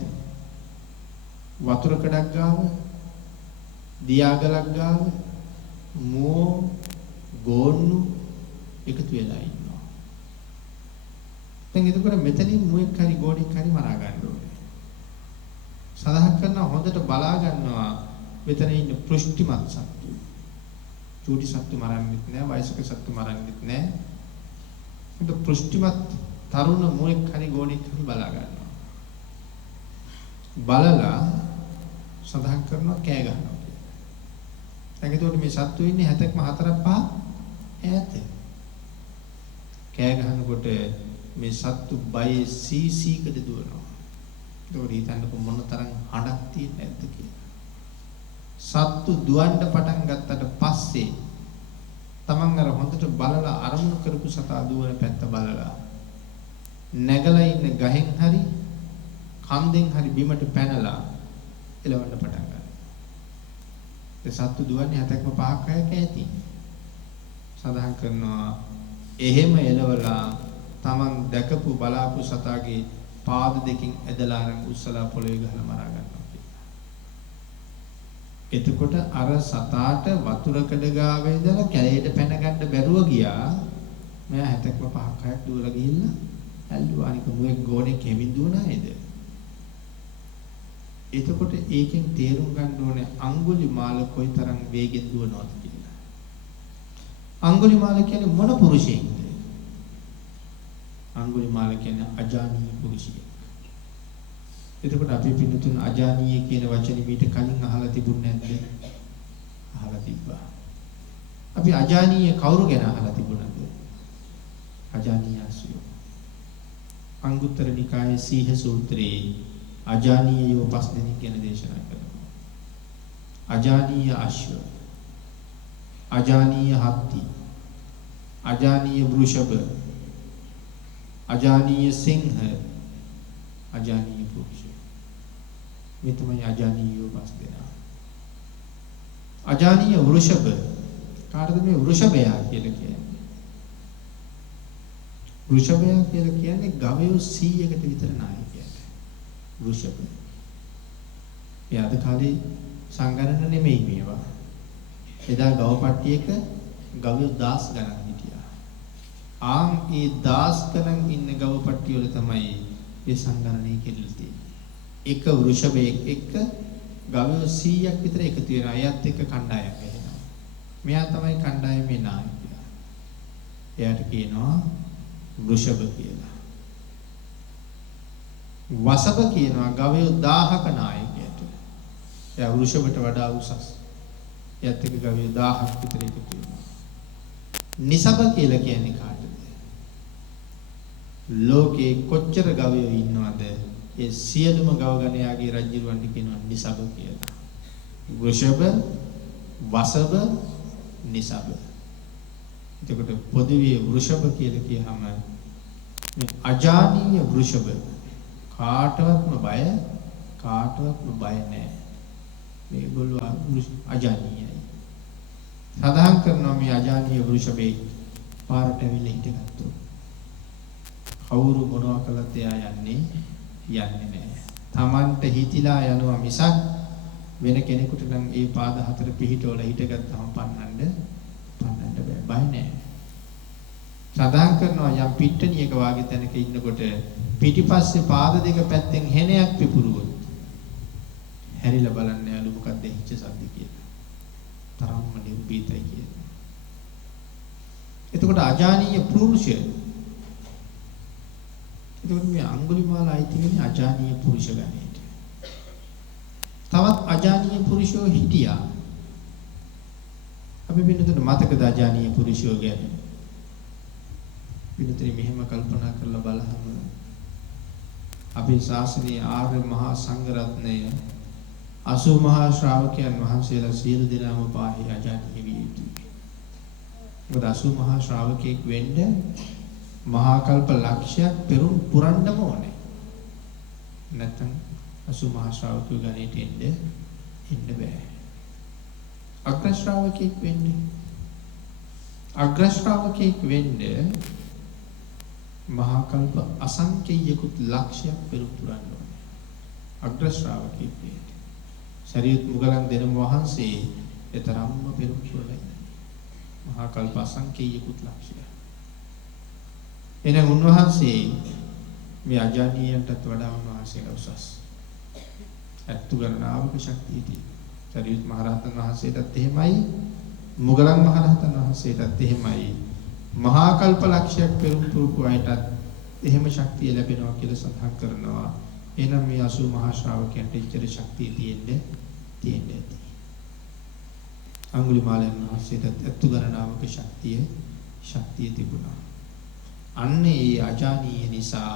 වතුර කඩක් ගාව, දියාගලක් ගාව, මෝ ගෝන්නු එකතු වෙලා ඉන්නවා. දැන් එතකොට මෙතනින් මුවෙක් හරි ගෝණෙක් හරි මරා ගන්න ඕනේ. සඳහන් කරනවා හොඳට බලා ගන්නවා මෙතන ඉන්න පෘෂ්ටිමත් සත්තු. චූටි සත්තු මරන්නෙත් නෑ, වයසක සත්තු මරන්නෙත් නෑ. ඒක පෘෂ්ටිමත් තරුණ මුවෙක් හරි ගෝණෙක් හරි බලා ගන්නවා. බලලා සඳහන් කරනවා කෑ ගන්නවා කියලා. දැන් එතකොට මේ සත්තු ඉන්නේ 7-4-5 ඈත. කෑ ගහනකොට මේ සත්තු බයේ සීසීකට දුවනවා. ඒකට හිතන්නකො මොන තරම් හඬක් තියෙන්නේ නැද්ද කියලා. සත්තු දුවන්න පටන් ගත්තට පස්සේ තමන් අර හොඳට බලලා අරමුණු කරපු සතා දුවන පැත්ත බලලා නැගලා ඉන්න ගහෙන් හරි කන්දෙන් හරි බිමට පැනලා එලවන්න පටන් ගන්නවා. ඒ සත්තු දුවන්නේ 7-5ක් ඇති. සඳහන් කරනවා එහෙම එලවලා තමන් දැකපු බලාපු සතාගේ පාද දෙකෙන් ඇදලා අරන් උස්සලා පොළවේ ගහලා මරා ගන්නවා කියලා. එතකොට අර සතාට වතුරකඩ ගාවේ ඉඳලා කැලේට පැන ගන්න බැරුව ගියා. මෙයා 7-5ක් දුවලා ගිහිල්ලා ඇල්ලුවා. අනික මුවෙක් ගෝණේ කෙමින් දුවනායේද? එතකොට ඒකෙන් තේරුම් ගන්න ඕනේ අඟුලිමාල කොයිතරම් වේගෙන් දුවනවද කියලා. අඟුලිමාල කියන්නේ මොන පුරුෂයෙක්ද? අඟුලිමාල කියන්නේ අජානීය පුරුෂයෙක්. එතකොට අපි පින්නතුන් අජානීය කියන වචනේ මීට කලින් අහලා තිබුණේ නැද්ද? අහලා තිබ්බා. අපි අජානීය කවුරු ගැන අහලා තිබුණාද? අජානීය අසුය. අංගුත්තර නිකායේ සීහ සූත්‍රයේ අජානීයෝ 5 දෙනෙක් ගැන දේශනා කරනවා. අජානීය අශ්ව, අජානීය හත්ති, අජානීය වෘෂභ, අජානීය සිංහ, අජානීය පුරුෂ. මේ තමයි අජානීයෝ 5 දෙනා. අජානීය වෘෂභ කාටද මේ වෘෂභයා කියලා කියන්නේ? වෘෂභයා කියලා කියන්නේ ගවයෝ 100කට විතර නායකයෙක්. වෘෂභ. ඒ අද කාලේ සංගණන නෙමෙයි මේවා. එදා ගවපට්ටියක ගවයෝ 10 ගණන් හිටියා. ආන් ඒ 10 ගණන් ඉන්න ගවපට්ටිය වල තමයි මේ සංගණනය කෙරෙලා තියෙන්නේ. එක වෘෂභයෙක් එක්ක ගවයෝ 100ක් විතර එකතු වෙනවා. එයත් එක්ක කණ්ඩායමක් වෙනවා. මෙයා තමයි කණ්ඩායමේ නායකයා. එයාට කියනවා වෘෂභ කියලා. වසභ කියනවා ගවයෝ 1000ක නායකයට. එයා වෘෂභට වඩා උසස්. එයත් එක්ක ගවයෝ 1000ක් විතර එකතු වෙනවා. නිසභ කියලා කියන්නේ කාටද? ලෝකේ කොච්චර ගවයෝ ඉන්නවද? ඒ සියලුම ගව ගණයාගේ රජුරවන්ට කියනවා නිසභ කියලා. වෘෂභ, වසභ, නිසභ. එතකොට පොදුවේ වෘෂභ කියලා කියහම මේ අජානීය වෘෂභ කාටවත්ම බය නැහැ. මේගොල්ලෝ අජානීයයි. සදාහන් කරනවා මේ අජානීය වෘෂභේ පාරට ඇවිල්ලා හිටගත්තු. කවුරු මොනවා කළත් එයා යන්නේ නැහැ. Tamante හිතිලා යනවා මිසක් වෙන කෙනෙකුට නම් ඒ පාද හතර පිහිටවල හිටගත්තාම පන්නන්න බෑ. බය නැහැ. සදාහන් කරනවා යම් පිට්ටනියක වාගේ තැනක ඉන්නකොට පිටිපස්සේ පාද දෙක පැත්තෙන් හෙනයක් පිපුරුවොත් හැරිලා බලන්න යාළු මොකක්ද හිච්ච සද්ද කියලා. තරම්ම නිර්භීතයි කියලා. එතකොට අජානීය පුරුෂය. එතකොට මේ අඟුලිමාල අයිති වෙන්නේ අජානීය පුරුෂ ගණයට. තවත් අජානීය පුරුෂයෝ හිටියා. අපි වෙනතන මතකද අජානීය පුරුෂයෝ ගැන? පිළිතුරේ මෙහෙම කල්පනා කරලා බලහම අපේ ශාසනීය ආර්ය මහා සංඝ රත්නය 80 මහා ශ්‍රාවකයන් වහන්සේලා සියලු දෙනාම පාහේ අජානීය විය යුතුයි. මොකද 80 මහා ශ්‍රාවකෙක් වෙන්න මහා කල්ප ලක්ෂයක් පෙරුම් පුරන්නම ඕනේ. නැත්නම් 80 මහා ශ්‍රාවකයෝ ගණයට එන්න බෑ. අග්‍ර ශ්‍රාවකෙක් වෙන්න මහා කල්ප අසංකේයකුත් ලක්ෂයක් පෙරම් පුරන්න ඕනේ. අග්‍ර ශ්‍රාවකෙක් වෙන්න. සරියුත් මුගලන් දෙනම වහන්සේ එතරම්ම පෙරම් පුරලා මහා කල්ප අසංකේයකුත් ලක්ෂයක්. එනම් උන්වහන්සේ මේ අජානීයන්ටත් වඩා උන්වහන්සේලා උසස්. අත්තු ගණනාවක ශක්තිය තියෙනවා. සරියුත් මහරහතන් වහන්සේටත් එහෙමයි, මුගලන් මහරහතන් වහන්සේටත් එහෙමයි. මහා කල්ප ලක්ෂයක් පෙරම් පුරුපු අයටත් එහෙම ශක්තිය ලැබෙනවා කියලා සඳහන් කරනවා. එහෙනම් මේ 80 මහා ශ්‍රාවකයන්ට ඉච්ඡර ශක්තිය තියෙන්නේ ඇති. අඟුලිමාලයන් වහන්සේටත් අත්තු ගණනාවක ශක්තිය තිබුණා. අන්න ඒ අජානීය නිසා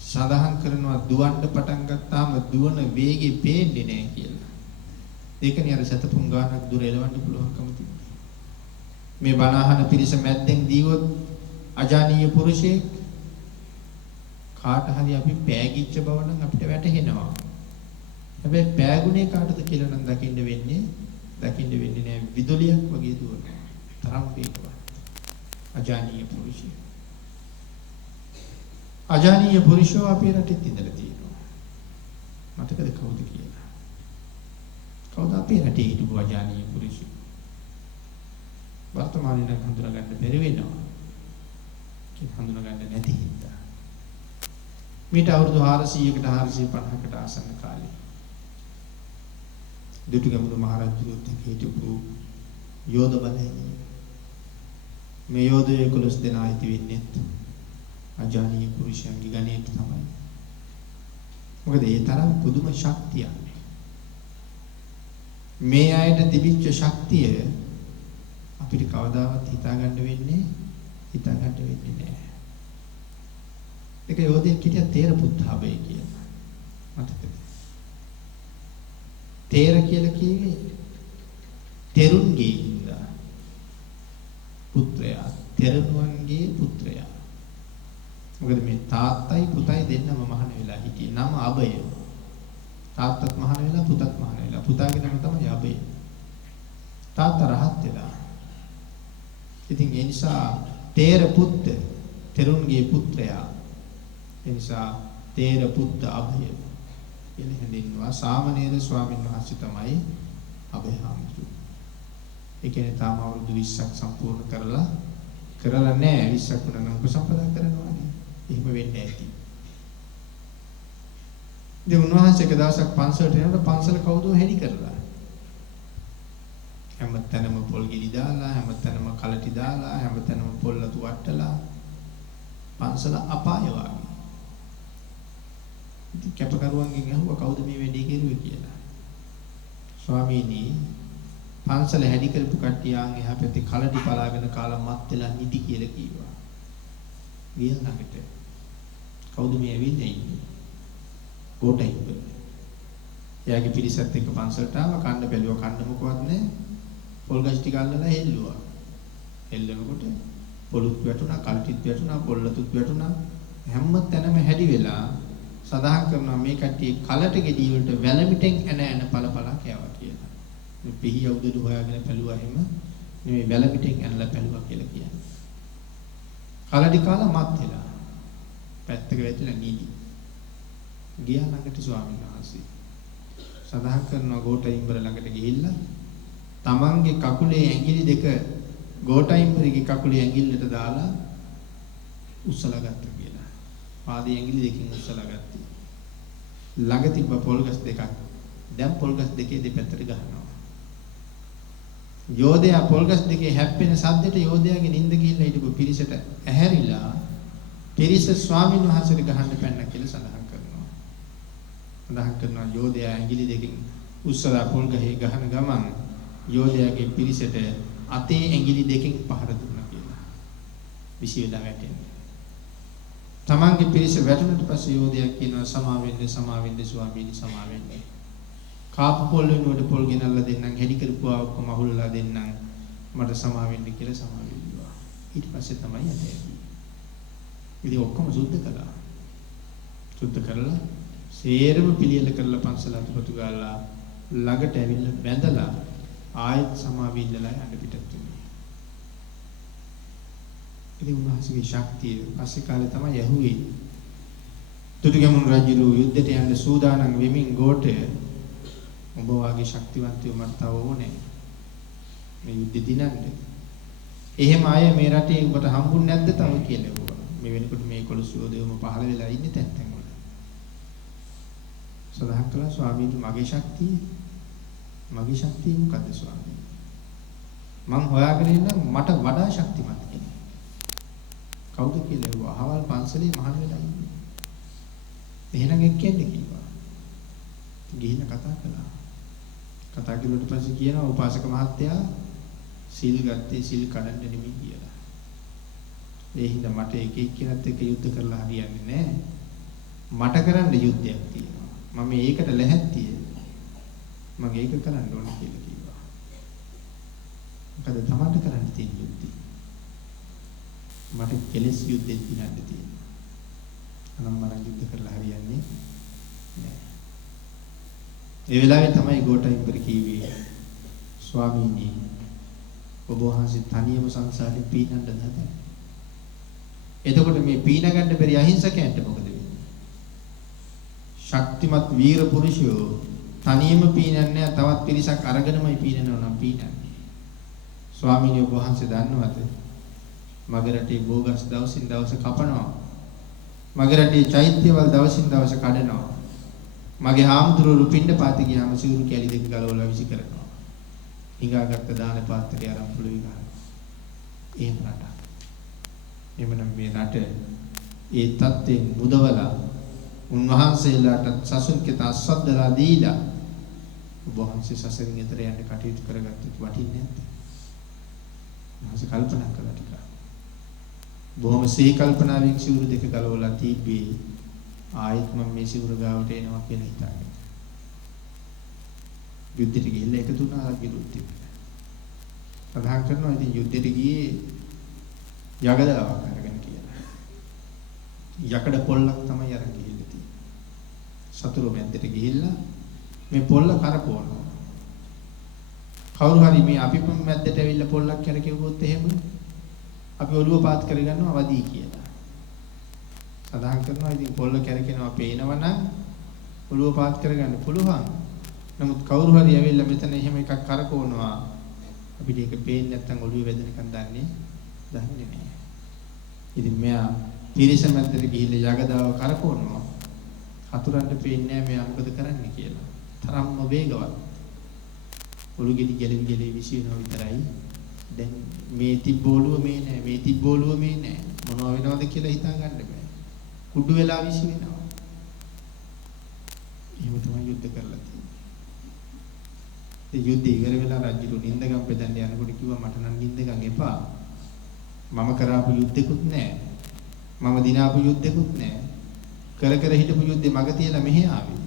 සඳහන් කරනවා දුවන්න පටන් ගත්තාම දුවන වේගෙ පේන්නේ නැහැ කියලා. ඒකනේ අර සතපුම් ගානක් දුර එලවන්න පුළුවන්කම තිබුණේ. මේ බණහන පිරිස මැද්දෙන් දීවොත් අජානීය පුරුෂයෙක් කාට හරි අපි පෑගිච්ච බව නම් අපිට වැටහෙනවා. හැබැයි පෑගුණේ කාටද කියලා නම් දකින්න වෙන්නේ නෑ. විදුලියක් වගේ දුවනවා. තරම් වේගවත්. අජානීය පුරුෂය. අජානීය පුරුෂෝ අපේ රටේ ඉඳලා තියෙනවා. මතකද කවුද කියලා? කවුද අපේ රටේ හිටපු අජානීය පුරුෂය? වර්තමානයේ නම් හඳුනාගන්න බැරි වෙනවා. හඳුනාගන්න නැති හින්දා. මීට අවුරුදු 400කට 450කට ආසන්න කාලේ දුටුගැමුණු මහරජුත් හිටපු යෝධ බලය. මේ යෝධය 11 දෙනා ඉති වෙන්නේ අජානීය පුරුෂයන්ගේ ගණයට තමයි. මොකද ඒ තරම් පුදුම ශක්තියක්. මේ අයට තිබිච්ච ශක්තිය අපිට කවදාවත් හිතාගන්න වෙන්නේ නැහැ. ඒක යෝධයෙක් හිටිය තේර පුත්තාබේ කියලා. මතකද? තේර කියලා කියේ තෙරුන්ගේ ඉඳා පුත්‍රයා, තෙරණුවන්ගේ පුත්‍රයා. මොකද මේ තාත්තයි පුතයි දෙන්නම මහාන වෙලා හිටියේ. නම අබය. තාත්තත් මහාන වෙලා පුතත් මහාන වෙලා. පුතාගේ නම තමයි අබය. තාත්තා රහත් වෙලා. ඉතින් ඒ නිසා තේර පුත්ත තෙරුන්ගේ පුත්‍රයා. ඒ නිසා තේර පුත්ත අභය කියලා හැඳින්වුවා. සාමණේර ස්වාමීන් වහන්සේ තමයි අභය හාමුදුරුවෝ. ඒ කියන්නේ තාම අවුරුදු 20ක් සම්පූර්ණ කරලා නැහැ. 20ක් වුණා නම් උපසම්පදා කරනවා නේ. එහෙම වෙන්නේ නැති. ඉතින් උන්වහන්සේ එක දවසක් පන්සලට යනකොට පන්සල කවුදෝ හෙලි කරලා. හැමතැනම පොල් ගිනි දාලා, හැමතැනම කලටි දාලා, හැමතැනම පොල්ලතු වට්ටලා පන්සල අපාය වගේ. ඉතින් කැපකරුවන්ගෙන් අහුවා කවුද මේ වැඩේ කෙරුවේ කියලා. ස්වාමීනි පන්සල හැදි කරපු කට්ටිය ආන් එහා පැත්තේ කලටි පලාගෙන කාලා මත් වෙලා නිදි කියලා කිව්වා. ගියා ළඟට. කවුද මේ ඇවිල්ලා ඉන්නේ? කොටයි. එයාගේ පිරිසත් එක්ක පන්සලට ආවා. කන්න බැලුවා. කන්න මොකවත් නැහැ. පොල් ගස් ටික අල්ලලා හෙල්ලුවා. හෙල්ලනකොට පොලුත් වැටුණා, කල්ටිත් වැටුණා, පොල්ලතුත් වැටුණා. හැම තැනම හැදි වෙලා සදාහන් කරනවා මේ කට්ටිය කලට ගෙඩිය වලට වැලමිටෙන් එන පළපලා කෑවා කියලා. මේ පිහි යවුදු හොයාගෙන පැලුවා එහෙම නෙමෙයි වැලමිටෙන් ඇනලා පැලුවා කියලා කියන්නේ. කලටි කාලා මත් වෙලා. පැත්තක වැටිලා නීදි. ගියා ළඟට ස්වාමීන් වහන්සේ. සදාහන් කරනවා ගෝඨයිම්බර ළඟට ගිහිල්ලා තමන්ගේ කකුලේ ඇඟිලි දෙක ගෝඨයිම්බරගේ කකුලේ ඇඟිල්ලට දාලා උස්සලා ගත්තා කියලා. පාදයේ ඇඟිලි දෙකකින් උස්සලා ගත්තා. ළඟ තිබ්බ පොල්ගස් දෙකක්. දැන් පොල්ගස් දෙකේ දෙපැත්තට ගහනවා. යෝධයා පොල්ගස් දෙකේ හැප්පෙන සද්දෙට යෝධයාගේ නිින්ද ගිහිල්ලා හිටපු පිරිසට ඇහැරිලා පිරිස ස්වාමීන් වහන්සේට ගහන්න පැන්න කියලා සඳහන් කරනවා. සඳහන් කරනවා යෝධයා ඇඟිලි දෙකකින් උස්සලා පොල්ගහේ ගහන ගමන් යෝධයාගේ පිරිසට අතේ ඇඟිලි දෙකෙන් පහර දුන්නා කියලා. විසි වෙලා වැටෙන්නේ. තමන්ගේ පිරිස වැටුණට පස්සේ යෝධයා කියනවා සමා වෙන්න ස්වාමීනි සමා වෙන්න. කාපු පොල් වෙනුවට පොල් ගෙනල්ලා දෙන්නම් හැඩි කරපුවා ඔක්කොම අහුල්ලා දෙන්නම් මට සමා වෙන්න කියලා සමා වෙල්ලුවා. ඊට පස්සේ තමයි යන්නේ. ඉතින් ඔක්කොම සුද්ධ කළා. සුද්ධ කරලා සේරම පිළියෙල කරලා පන්සල අතුපතු ගාලා ළඟට ඇවිල්ලා බැඳලා ආයත් සමාවිල්ලලා යන්න පිටත් වුණා. ඉතින් උන්වහන්සේගේ ශක්තිය පස්සේ කාලේ තමයි යහුවේ. දුටුගැමුණු රජු යුද්ධයට යන්න සූදානම් වෙමින් ගෝඨය ඔබ වාගේ ශක්තිවන්තයෝ මට තව ඕනේ. මේ යුද්ධ දිනන්නේ. එහෙම අය මේ රටේ ඔබට හම්බුන්නේ නැද්ද තව කියලා ඕවා. මේ වෙනකොට මේ කොළසුවදේවම පහළ වෙලා ඉන්නේ තැන් වල. සදාහන් කළා ස්වාමීන් මගේ ශක්තිය මොකද්ද ස්වාමීන්? මං හොයාගෙන ඉන්න මට වඩා ශක්තිමත් කෙනෙක්. කවුද කියලා ඇහුවා. අහවල් පන්සලේ මහාන වෙලා ඉන්නේ. එහෙනම් එක්කෙන්නේ කිව්වා. ගිහින් කතා කළා. කතා කරුවට පස්සේ කියනවා උපාසක මහත්තයා සීල් ගත්තේ සීල් කඩන්න නෙමෙයි කියලා. ඒ හින්දා මට එක එක්කෙනෙක් එක්ක යුද්ධ කරලා හරියන්නේ නැහැ. මට කරන්න යුද්ධයක් තියෙනවා. මම ඒකට ලැහැත්තියි. මම ඒක කරන්න ඕන කියලා කිව්වා. මොකද තමන්ට කරන්න තියෙන යුද්ධය. මට කෙලස් යුද්ධෙත් දිනන්න තියෙනවා. අනම් මම යුද්ධ කරලා හරියන්නේ නැහැ. ඒ වෙලාවේ තමයි ගෝඨයිම්බර කිව්වේ ස්වාමීනි ඔබ වහන්සේ තනියම සංසාරේ පීනන්න හදන්නේ. එතකොට මේ පීන ගන්න බැරි අහිංසකයන්ට මොකද වෙන්නේ? ශක්තිමත් වීර පුරුෂයෝ තනියම පීනන්නේ තවත් පිරිසක් අරගෙනමයි පීනනවා නම් පීනන්නේ. ස්වාමීනි ඔබ වහන්සේ දන්නවද? මගේ රටේ බෝගස් දවසින් දවස කපනවා. මගේ රටේ චෛත්‍යවල දවසින් දවස කඩනවා. මගේ හාමුදුරුවෝ පින්න පාති ගියාම සිවුරු කැලි දෙක ගලවලා විසි කරනවා. හිඟාගත්ත දාන පාත්‍රය අරන් පුළුයි ගන්නවා. එහෙම රටක්. එමනම් මේ රට ඒ තත්ත්වෙන් මුදවලා උන්වහන්සේලාට සසුන්කත අස්සද්දලා දීලා ඔබ වහන්සේ සසරින් එතර යන්න කටයුතු කරගත්තොත් වටින්නේ නැද්ද? උන්වහන්සේ කල්පනා කළා ටික. බොහොම සිහි කල්පනාවෙන් සිවුරු දෙක ගලවලා තිබ්බේ ආයෙත් මම මේ සිවුර ගාවට එනවා කියලා හිතාගෙන. යුද්ධෙට ගිහිල්ලා එකතු වුණා විරුද්ධ. සඳහන් කරනවා ඉතින් යුද්ධෙට ගියේ යකඩාවක් අරගෙන කියලා. යකඩ පොල්ලක් තමයි අරන් ගිහිල්ලා තියෙන්නේ. සතුරු මැද්දට ගිහිල්ලා මේ පොල්ල කරකවනවා. කවුරු හරි මේ අපි මැද්දට ඇවිල්ලා පොල්ලක් කරකෙව්වොත් එහෙම අපි ඔළුව පාත් කරගන්නවා වදී කියලා. සඳහන් කරනවා ඉතින් පොල්ල කරකිනවා පේනවනම් ඔළුව පාත් කරගන්න පුළුවන්. නමුත් කවුරු හරි ඇවිල්ලා මෙතන එහෙම එකක් කරකවනවා අපිට ඒක පේන්නේ නැත්නම් ඔළුවේ වැදෙනකන් දන්නේ නැහැ. ඉතින් මෙයා පිරිස මැද්දට ගිහිල්ලා යගදාව කරකවනවා. හතුරන්ට පේන්නේ නැහැ මෙයා මොකද කරන්නේ කියලා. තරම්ම වේගවත්. ඔළුව ගෙලි විසිනවා විතරයි. දැන් මේ තිබ්බෝලුව මේ නෑ මේ තිබ්බෝලුව මේ නෑ මොනව වෙනවද කියලා හිතා ගන්න බෑ. කුඩු වෙලා විසි වෙනවා. එහෙම තමයි යුද්ධ කරලා තියෙන්නේ. ඒ යුද්ධය ඉවර වෙලා රජුරු නින්දගම් බෙදන්න යනකොට කිව්වා මට නම් නින්දගම් එපා. මම කරාපු යුද්ධෙකුත් නෑ. මම දිනාපු යුද්ධෙකුත් නෑ. කර කර හිටපු යුද්ධේ මග තියලා මෙහෙ ආවේ.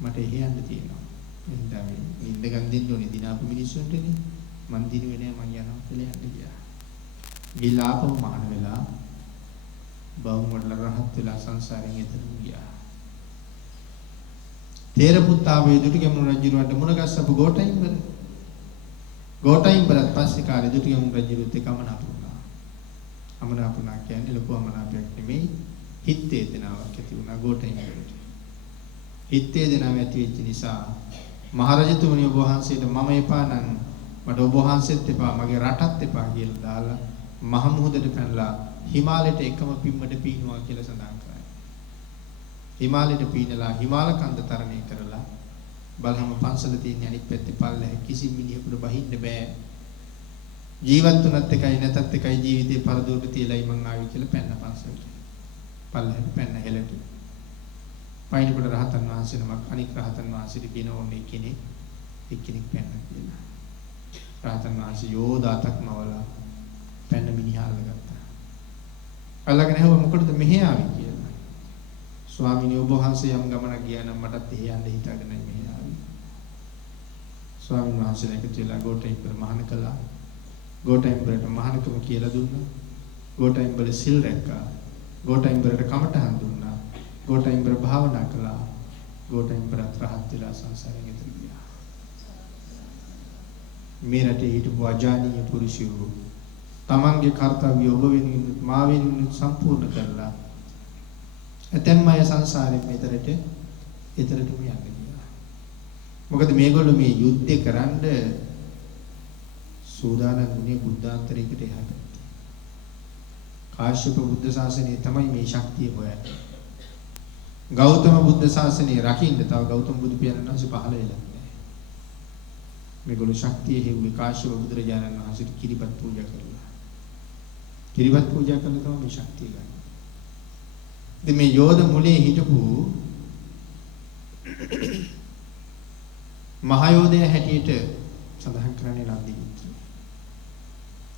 මට එහෙ යන්න තියෙනවා. එහෙනම් මේ නින්දගම් දෙන්න ඕනේ දිනාපු මිනිස්සුන්ටනේ. මන් දිනුවේ නෑ මං යනවා කියලා යන්න ගියා. ගිහලා ආපහු මහාන වෙලා බවුන් වල රහත් වෙලා සංසාරයෙන් එතන ගියා. තේර පුත්තාවේ දුටුගැමුණු රජුරවන්ට මුණ ගැස්සපු ගෝඨයිම්බර. ගෝඨයිම්බරත් පස්සේ කාලේ දුටුගැමුණු රජුරුත් එක්ක අමනාපුණා. අමනාපුණා කියන්නේ ලොකු අමනාපයක් නෙමෙයි හිත වේදනාවක් ඇති වුණා ගෝඨයිම්බරට. හිත වේදනාවක් ඇති වෙච්ච නිසා මහරජතුමනි ඔබ වහන්සේට මම එපා නම් මට ඔබ වහන්සේත් එපා මගේ රටත් එපා කියලා දාලා මහ මුහුදට පැනලා හිමාලයට එකම පිම්මට පීනුවා කියලා සඳහන් කරයි. හිමාලයට පීනලා හිමාල කන්ද තරණය කරලා බලහම පන්සල තියෙන අනිත් පැත්තේ පල්ලෙහ කිසි මිනිහෙකුට බහින්න බෑ. ජීවත් වුණත් එකයි නැතත් එකයි ජීවිතේ පරදෝට තියලයි මං ආවේ කියලා පැන්න පන්සලට. පල්ලෙහට පැන්න හෙලට. පයින්කොට රහතන් වහන්සේ නමක් අනික් රහතන් වහන්සේට කියන ඕනේ කෙනෙක් එක්කෙනෙක් පැන්න කියලා. රහතන් වහන්සේ යෝදාතක් මවලා පැන්න මිනිහාල්ල ගත්තා. අල්ලගෙන ඇහුවා මොකටද මෙහෙ ආවේ කියලා. ස්වාමීනි ඔබ වහන්සේ යම් ගමනක් ගියා නම් මටත් එහෙ යන්න හිතාගෙනයි මෙහෙ ආවේ. ස්වාමීන් වහන්සේලා එකතු වෙලා ගෝඨයිම්බර මහාන කළා. ගෝඨයිම්බරට මහානකම කියලා දුන්නා. ගෝඨයිම්බර සිල් රැක්කා. ගෝඨයිම්බරට කමටහන් දුන්නා. ගෝඨයිම්බර භාවනා කළා. ගෝඨයිම්බරත් රහත් වෙලා සංසාරයෙන් එතර ගියා. මේ රටේ හිටපු අජානීය පුරුෂයෝ තමන්ගේ කාර්යය ඔබ වෙනුවෙන් මා වෙනුවෙන් සම්පූර්ණ කරලා ඇතැම් අය සංසාරයෙන් එතරට යන්න ගියා. මොකද මේගොල්ලෝ මේ යුද්ධය කරන්න සූදානම් වුණේ බුද්ධාන්තරයකට එහාට. කාශ්‍යප බුද්ධ ශාසනය තමයි මේ ශක්තිය හොයන්නේ. ගෞතම බුද්ධ ශාසනය රකින්න තව ගෞතම බුදු පියාණන් වහන්සේ පහළ වෙලා නැහැ. මේගොල්ලෝ ශක්තිය හේව්වේ කාශ්‍යප බුදුරජාණන් වහන්සේට කිරිබත් පූජා කරලා. කිරිබත් පූජා කරලා තමයි මේ ශක්තිය ගන්න. ඉතින් මේ යෝධ මුලේ හිටපු මහයෝධය හැටියට සඳහන් කරන්නේ නන්දිමිත්‍ර.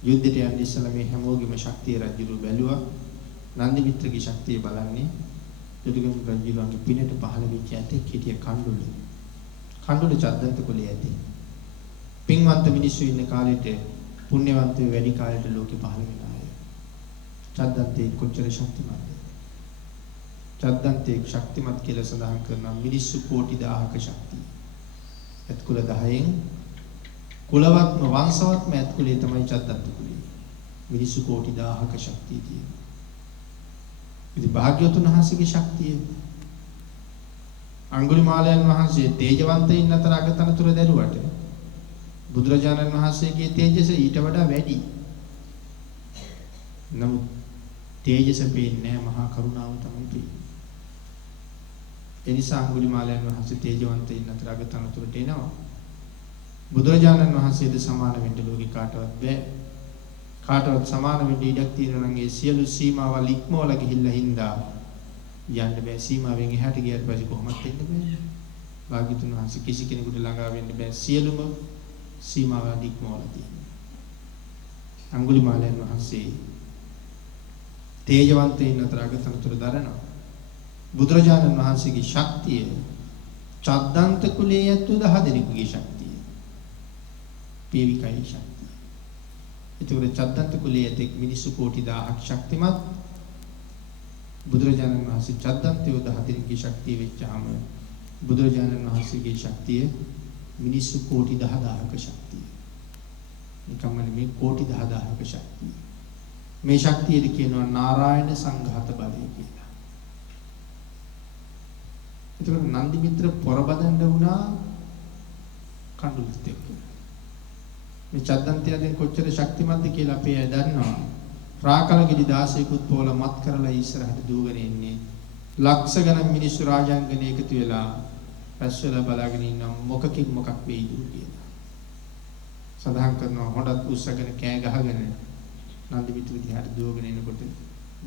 යුද්ධයට යන්න ඉස්සලා මේ හැමෝගෙම ශක්තිය රජුරු බැලුවා. නන්දිමිත්‍රගේ ශක්තිය බලන්නේ දුටුගැමුණු රජුගේ පිනට පහළ වෙච්ච ඇතෙක් හිටිය කණ්ඩුල. කණ්ඩුල චද්දන්ත කුලයේ ඇති. පින්වන්ත මිනිස්සු ඉන්න කාලෙට පුණ්‍යවන්තයෝ වැඩි කාලෙට ලෝකෙ පහළ වෙන අය. චද්දන්තේ කොච්චර ශක්තිමත්ද? චද්දන්තේ ශක්තිමත් කියලා සඳහන් කරනවා මිනිස්සු කෝටි 1000ක ශක්තිය. ඇත් කුල 10න් කුලවත්ම වංශවත්ම ඇත් කුලේ තමයි චද්දන්ත කුලය. මිනිස්සු කෝටි 1000ක ශක්තිය තියෙනවා. ඉතින් භාග්‍යවතුන් වහන්සේගේ ශක්තිය අඟුලිමාලයන් වහන්සේ තේජවන්තයින් අතර අගතනතුර දැරුවට බුදුරජාණන් වහන්සේගේ තේජස ඊට වඩා වැඩි. නමුත් තේජස පේන්නේ මහා කරුණාව තමයි පේන්නේ. ඒ නිසා අඟුලිමාලයන් වහන්සේ තේජවන්තයින් අතර අගතනතුරට එනවා. බුදුරජාණන් වහන්සේද සමාන වෙන්න ලෝකේ කාටවත් බෑ. කාටවත් සමාන වෙන්න ඉඩක් තියෙනවා නම් ඒ සියලු සීමාවල් ඉක්මවලා ගිහිල්ලා හින්දා යන්න බෑ. සීමාවෙන් එහාට ගියාට පස්සේ කොහොමද එන්න බෑ. භාග්‍යතුන් වහන්සේ කිසි කෙනෙකුට ළඟා වෙන්න බෑ. සියලුම සීමාවල් ඉක්මවලා තියෙනවා. අඟුලිමාලයන් වහන්සේ තේජවන්තයින් අතර අගතනතුර දරනවා. බුදුරජාණන් වහන්සේගේ ශක්තිය චද්දන්ත කුලයේ ඇතු 10 දෙනෙකුගේ ශක්තිය. පේවිකයි ශක්තිය. ඒතකොට චද්දන්ත කුලයේ ඇති මිනිස්සු කෝටි 1000ක් ශක්තිමත්. බුදුරජාණන් වහන්සේ චද්දන්තයෝ 10 දෙනෙකුගේ ශක්තිය වෙච්චාම බුදුරජාණන් වහන්සේගේ ශක්තිය මිනිස්සු කෝටි 10000ක ශක්තිය. නිකම්ම මේ කෝටි 10000ක ශක්තිය. මේ ශක්තියට කියනවා නාරායණ සංඝාත බලය කියලා. ඒතකොට නන්දි මිත්‍ර පොරබදන්න වුණා කඳුළුත් එක්ක. මේ චද්දන්තයන්ෙන් කොච්චර ශක්තිමත්ද කියලා අපි අය දන්නවා. රාකලගෙඩි 16කුත් පොල මත් කරලා ඉස්සරහට දුවගෙන ඉන්නේ. ලක්ෂ ගණන් මිනිස්සු රාජාංගනේ එකතු වෙලා රැස්වලා බලාගෙන ඉන්න මොකකින් මොකක් වෙයිද කියලා. සඳහන් කරනවා හොඩත් උස්සගෙන කෑ ගහගෙන නන්දි මිත්‍ර දිහාට දුවගෙන එනකොට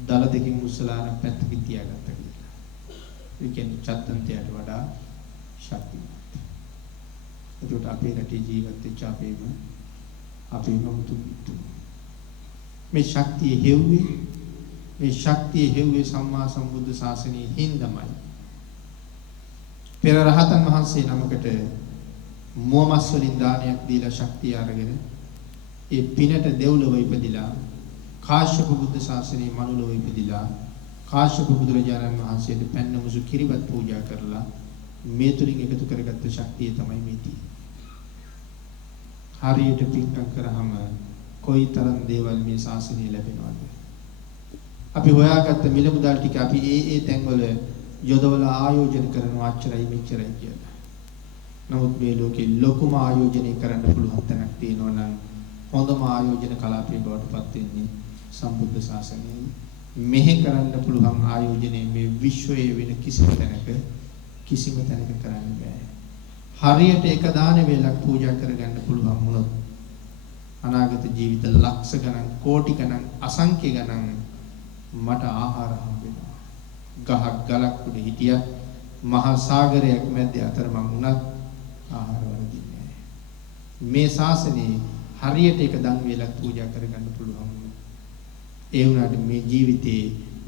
දල දෙකින් උස්සලා පැත්තකින් තියාගත්තා කියලා. ඒ කියන්නේ චද්දන්තයට වඩා ශක්තිමත්. ඒකට අපේ රටේ ජීවත් වෙච්ච අපේ මුතු මේ ශක්තිය හෙව්වේ සම්මා සම්බුද්ධ ශාසනයේ හින්දමයි. පෙර රහතන් වහන්සේ නමකට මුවමස් වලින් දානයක් දීලා ශක්තිය අරගෙන ඒ පිනට දෙව්ලොව ඉපදිලා කාශ්‍යප බුද්ධ ශාසනයේ මනුලොව ඉපදිලා කාශ්‍යප බුදුරජාණන් වහන්සේට පැන්නමුසු කිරිවත් පූජා කරලා මේ තුලින් එකතු කරගත්ත ශක්තිය තමයි මේ තියෙන්නේ. හරියට පින්කම් කරාම කොයිතරම් දේවල් මේ ශාසනය ලැබෙනවද? අපි හොයාගත්ත මිල මුදල් ටික අපි ඒ තැන්වල යොදවලා ආයෝජන කරනවා අච්චරයි මෙච්චරයි කියලා. නමුත් මේ ලෝකේ ලොකුම ආයෝජනය කරන්න පුළුවන් තැනක් තියෙනවා නම් හොඳම ආයෝජන කලාපයේ බවට පත් වෙන්නේ සම්බුද්ධ ශාසනයයි. මෙහෙ කරන්න පුළුවන් ආයෝජනයේ මේ විශ්වයේ වෙන කිසිම තැනක කරන්න බෑ. හරියට එක දාන වේලක් පූජා කරගන්න පුළුවන් වුණොත් අනාගත ජීවිත ලක්ෂ ගණන් කෝටි ගණන් අසංඛ්‍ය ගණන් මට ආහාර හම්බ වෙනවා. ගහක් ගලක් උඩ හිටියත් මහා සාගරයක් මැද අතරමං වුණත් ආහාර වරදින්නේ නැහැ. මේ ශාසනයේ හරියට එක දන් වේලක් පූජා කරගන්න පුළුවන්. ඒ වුණාට මේ ජීවිතේ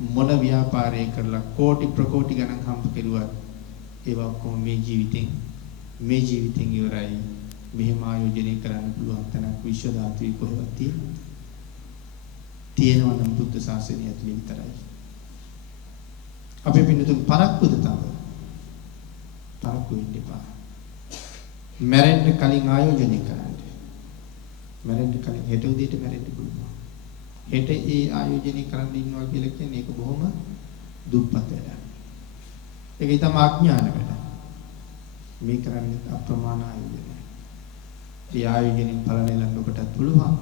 මොන ව්‍යාපාරය කරලා කෝටි ප්‍රකෝටි ගණන් හම්බ කෙරුවත් ඒවා කොහොම මේ ජීවිතෙන් ඉවරයි. මෙහෙම ආයෝජනය කරන්න පුළුවන් තැනක් විශ්ව ධාතුවේ කොහෙවත් තියෙනවා නම් බුද්ධ ශාසනය ඇතුලේ විතරයි. අපි පින්නතුන් පරක්කුද තව පරක්කු වෙන්න එපා. මැරෙන්න කලින් ආයෝජනය කරන්න. මැරෙන්න කලින් හෙට උදේට මැරෙන්න පුළුවන්. හෙට ඒ ආයෝජනය කරන්න ඉන්නවා කියලා කියන්නේ ඒක බොහොම දුප්පත් වැඩක්. ඒක ඊටම අඥාන වැඩක්. මේ කරන්නේ අප්‍රමාණ ආයෝජනය. ඒ ආයෝජනෙන් ඵල නෙලන්න ඔබටත් පුළුවන්.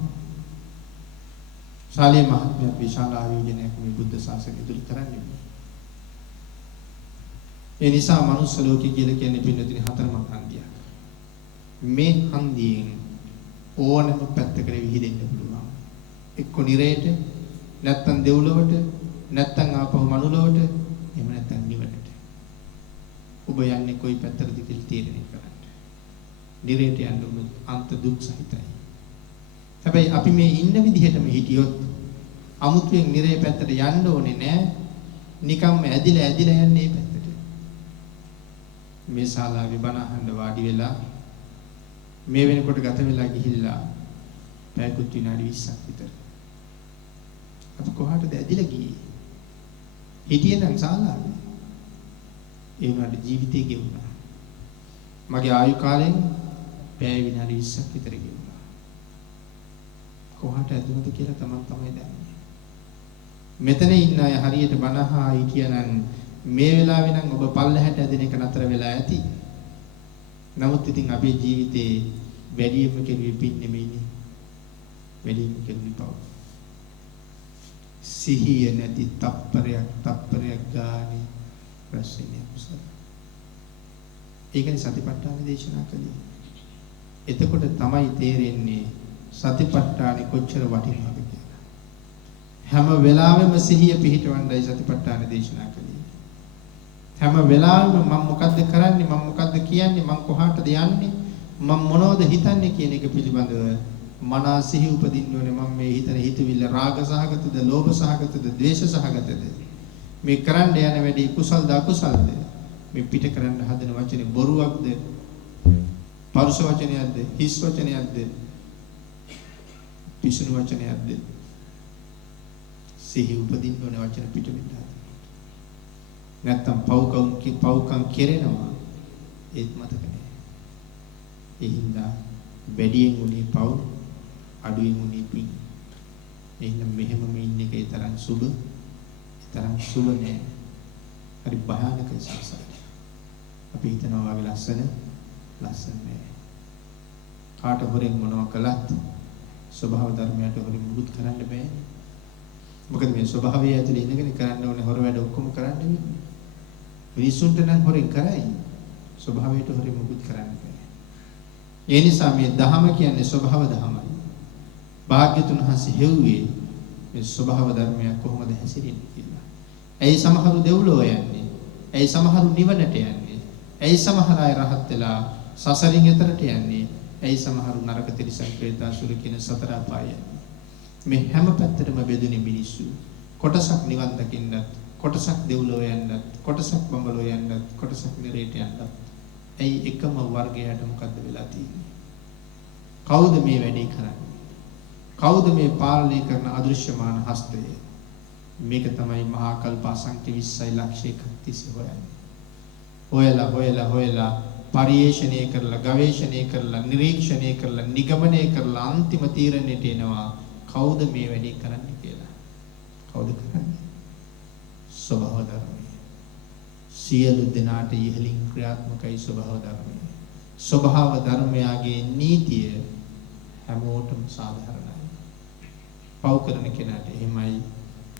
ශාලේ මහත්මයා විශාල ආයෝජනයක් මේ බුද්ධ ශාසනය තුල කරන්නේ. ඒ නිසා මනුස්ස ලෝකය කියලා කියන්නේ පින්නතින හතරම හන්දියක්. මේ හන්දියෙන් ඕනම පැත්තකට විහිදෙන්න පුළුවන්. එක්ක නිරේට, නැත්තම් දෙව්ලොවට, නැත්තම් ආපහු මනුලොවට, එහෙම නැත්තම් නිවනට. ඔබ යන්නේ කොයි පැත්තටද කියලා තීරණය කරන්න. නිරේට යන්න උනොත් අන්ත දුක් සහිතයි. හැබැයි අපි මේ ඉන්න විදිහටම හිටියොත් අමුතුවෙන් නිරේ පැත්තට යන්න ඕනේ නෑ. නිකම්ම ඇදිලා යන්නේ මේ පැත්තට. මේ ශාලාවේ බණ අහන්න වාඩි වෙලා මේ වෙනකොට ගත වෙලා ගිහිල්ලා පැයකුත් විනාඩි 20ක් විතර. අපි කොහාටද ඇදිලා ගියේ? හිටියේ නම් ශාලාවේ. ඒ වුණාට ජීවිතේ ගෙවුණා. මගේ ආයු කාලෙන් පැය විනාඩි 20ක් විතර ගෙවුණා. කොහාට ඇදුනද කියලා තමයි දන්නේ. මෙතන ඉන්න අය හරියට බනහා හිටියනම් මේ වෙලාවේ නම් ඔබ පල්ලහැට ඇදෙන එක නතර වෙලා ඇති. නමුත් ඉතින් අපේ ජීවිතේ වැඩිම කෙරුවේ පින් නෙමෙයිනේ. වැඩිම කෙරුවේ පව්. සිහිය නැති තප්පරයක් ගානේ ප්‍රශ්නේ කුසල. ඒකනේ සතිපට්ඨාන දේශනා කළේ. එතකොට තමයි තේරෙන්නේ සතිපට්ඨානේ කොච්චර වටිනවද කියලා. හැම වෙලාවෙම සිහිය පිහිටවන්නයි සතිපට්ඨාන දේශනා කළේ. හැම වෙලාවෙම මම මොකද්ද කරන්නේ, මම මොකද්ද කියන්නේ, මම කොහාටද යන්නේ, මම මොනවද හිතන්නේ කියන එක පිළිබඳව මනස සිහි උපදින්න ඕනේ. මම මේ හිතන හිතවිල්ල රාග සහගතද, ලෝභ සහගතද, ද්වේෂ සහගතද, මේ කරන්න යන වැඩේ කුසල්ද අකුසල්ද, මේ පිට කරන්න හදන වචනේ බොරුවක්ද, පරුෂ වචනයක්ද, හිස් වචනයක්ද, පිසුණු වචනයක්ද, සිහි උපදින්න ඕනේ වචන පිට වෙන්න. නැත්තම් පව්කම් කෙරෙනවා ඒත් මතක නෑ. ඒ හින්දා වැඩියෙන් උනේ පව් අඩුවෙන් උනේ පිං. එහෙනම් මෙහෙමම ඉන්න එකේ තරම් සුබ නෑ. හරි භයානක සංසාරය. අපි හිතනවා වගේ ලස්සන නෑ. කාට හොරෙන් මොනවා කළත් ස්වභාව ධර්මයට හොරෙන් මුකුත් කරන්න බෑ. මොකද මේ ස්වභාවය ඇතුලේ ඉඳගෙන කරන්න ඕනේ හොර වැඩ ඔක්කොම කරන්නේ. මිනිසුන්ට නම් හොරෙන් කරයි. ස්වභාවයට හොරෙන් මුකුත් කරන්න බෑ. ඒ නිසා මේ ධහම කියන්නේ ස්වභාව ධහමයි. භාග්‍යතුන් වහන්සේ හෙව්වේ මේ ස්වභාව ධර්මය කොහොමද හැසිරෙන්නේ කියලා. ඇයි සමහරු දෙව්ලෝ යන්නේ? ඇයි සමහරු නිවනට යන්නේ? ඇයි සමහර අය රහත් වෙලා සසරින් එතරට යන්නේ? ඇයි සමහරු නරක තිරිසන් ප්‍රේතාසුර කියන සතර අපාය යන්නේ? මේ හැම පැත්තටම බෙදුනේ මිනිස්සු. කොටසක් නිවන් දකින්නත්, කොටසක් දෙව්ලෝ යන්නත්, කොටසක් බඹලෝ යන්නත්, කොටසක් නිරේට යන්නත්. ඇයි එකම වර්ගයට මොකද්ද වෙලා තියෙන්නේ? කවුද මේ වැඩේ කරන්නේ? කවුද මේ පාලනය කරන අදෘශ්‍යමාන හස්තය? මේක තමයි මහා කල්ප අසංඛ්‍ය 20 ලක්ෂ එකක් තිස්සේ හොයලා පරිේශණය කරලා ගවේෂණය කරලා නිරීක්ෂණය කරලා නිගමනය කරලා අන්තිම තීරණයට එනවා කවුද මේ වැඩේ කරන්නේ කියලා. කවුද කරන්නේ? ස්වභාව ධර්මය. සියලු දෙනාට ඉහළින් ක්‍රියාත්මකයි ස්වභාව ධර්මය. ස්වභාව ධර්මයාගේ නීතිය හැමෝටම සාධාරණයි. පව් කරන කෙනාට එහෙමයි,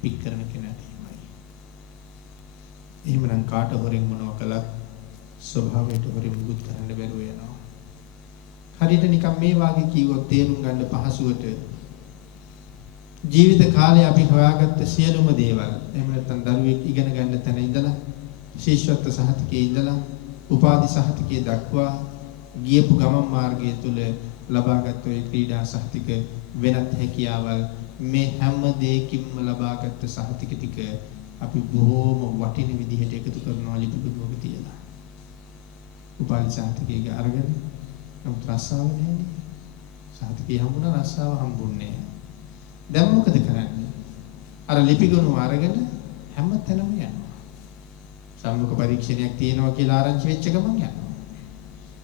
පික් කරන කෙනාට එහෙමයි. එහෙමනම් කාට හොරෙන් මොනවා කළත් ස්වභාවයට හොරෙන් මුකුත් කරන්න බැරුව යනවා. හරියට නිකන් මේ වාගේ කිව්වොත් තේරුම් ගන්න පහසුවට ජීවිත කාලේ අපි හොයාගත්ත සියලුම දේවල් එහෙම නැත්නම් දරුවෙක් ඉගෙන ගන්න තැන ඉඳලා ශිෂ්‍යත්ව සහතිකයේ ඉඳලා උපාධි සහතිකයේ දක්වා ගියපු ගමන් මාර්ගය තුල ලබාගත් ඔය ක්‍රීඩා සහතික වෙනත් හැකියාවල් මේ හැම දෙයකින්ම ලබාගත් සහතික ටික අපි බොහෝම වටින විදිහට එකතු කරනවා ලිපිගුරුවක තියලා. උපාධි සහතිකයේ අරගෙන නම් රස්සාව නැහැ. සහතිකේ හම්බුණා රස්සාව හම්බුන්නේ නැහැ. දැන් මොකද කරන්නේ? අර ලිපිගුරුව අරගෙන හැම තැනම යනවා. සම්මුඛ පරීක්ෂණයක් තියෙනවා කියලා ආරංචි වෙච්ච ගමන් යනවා.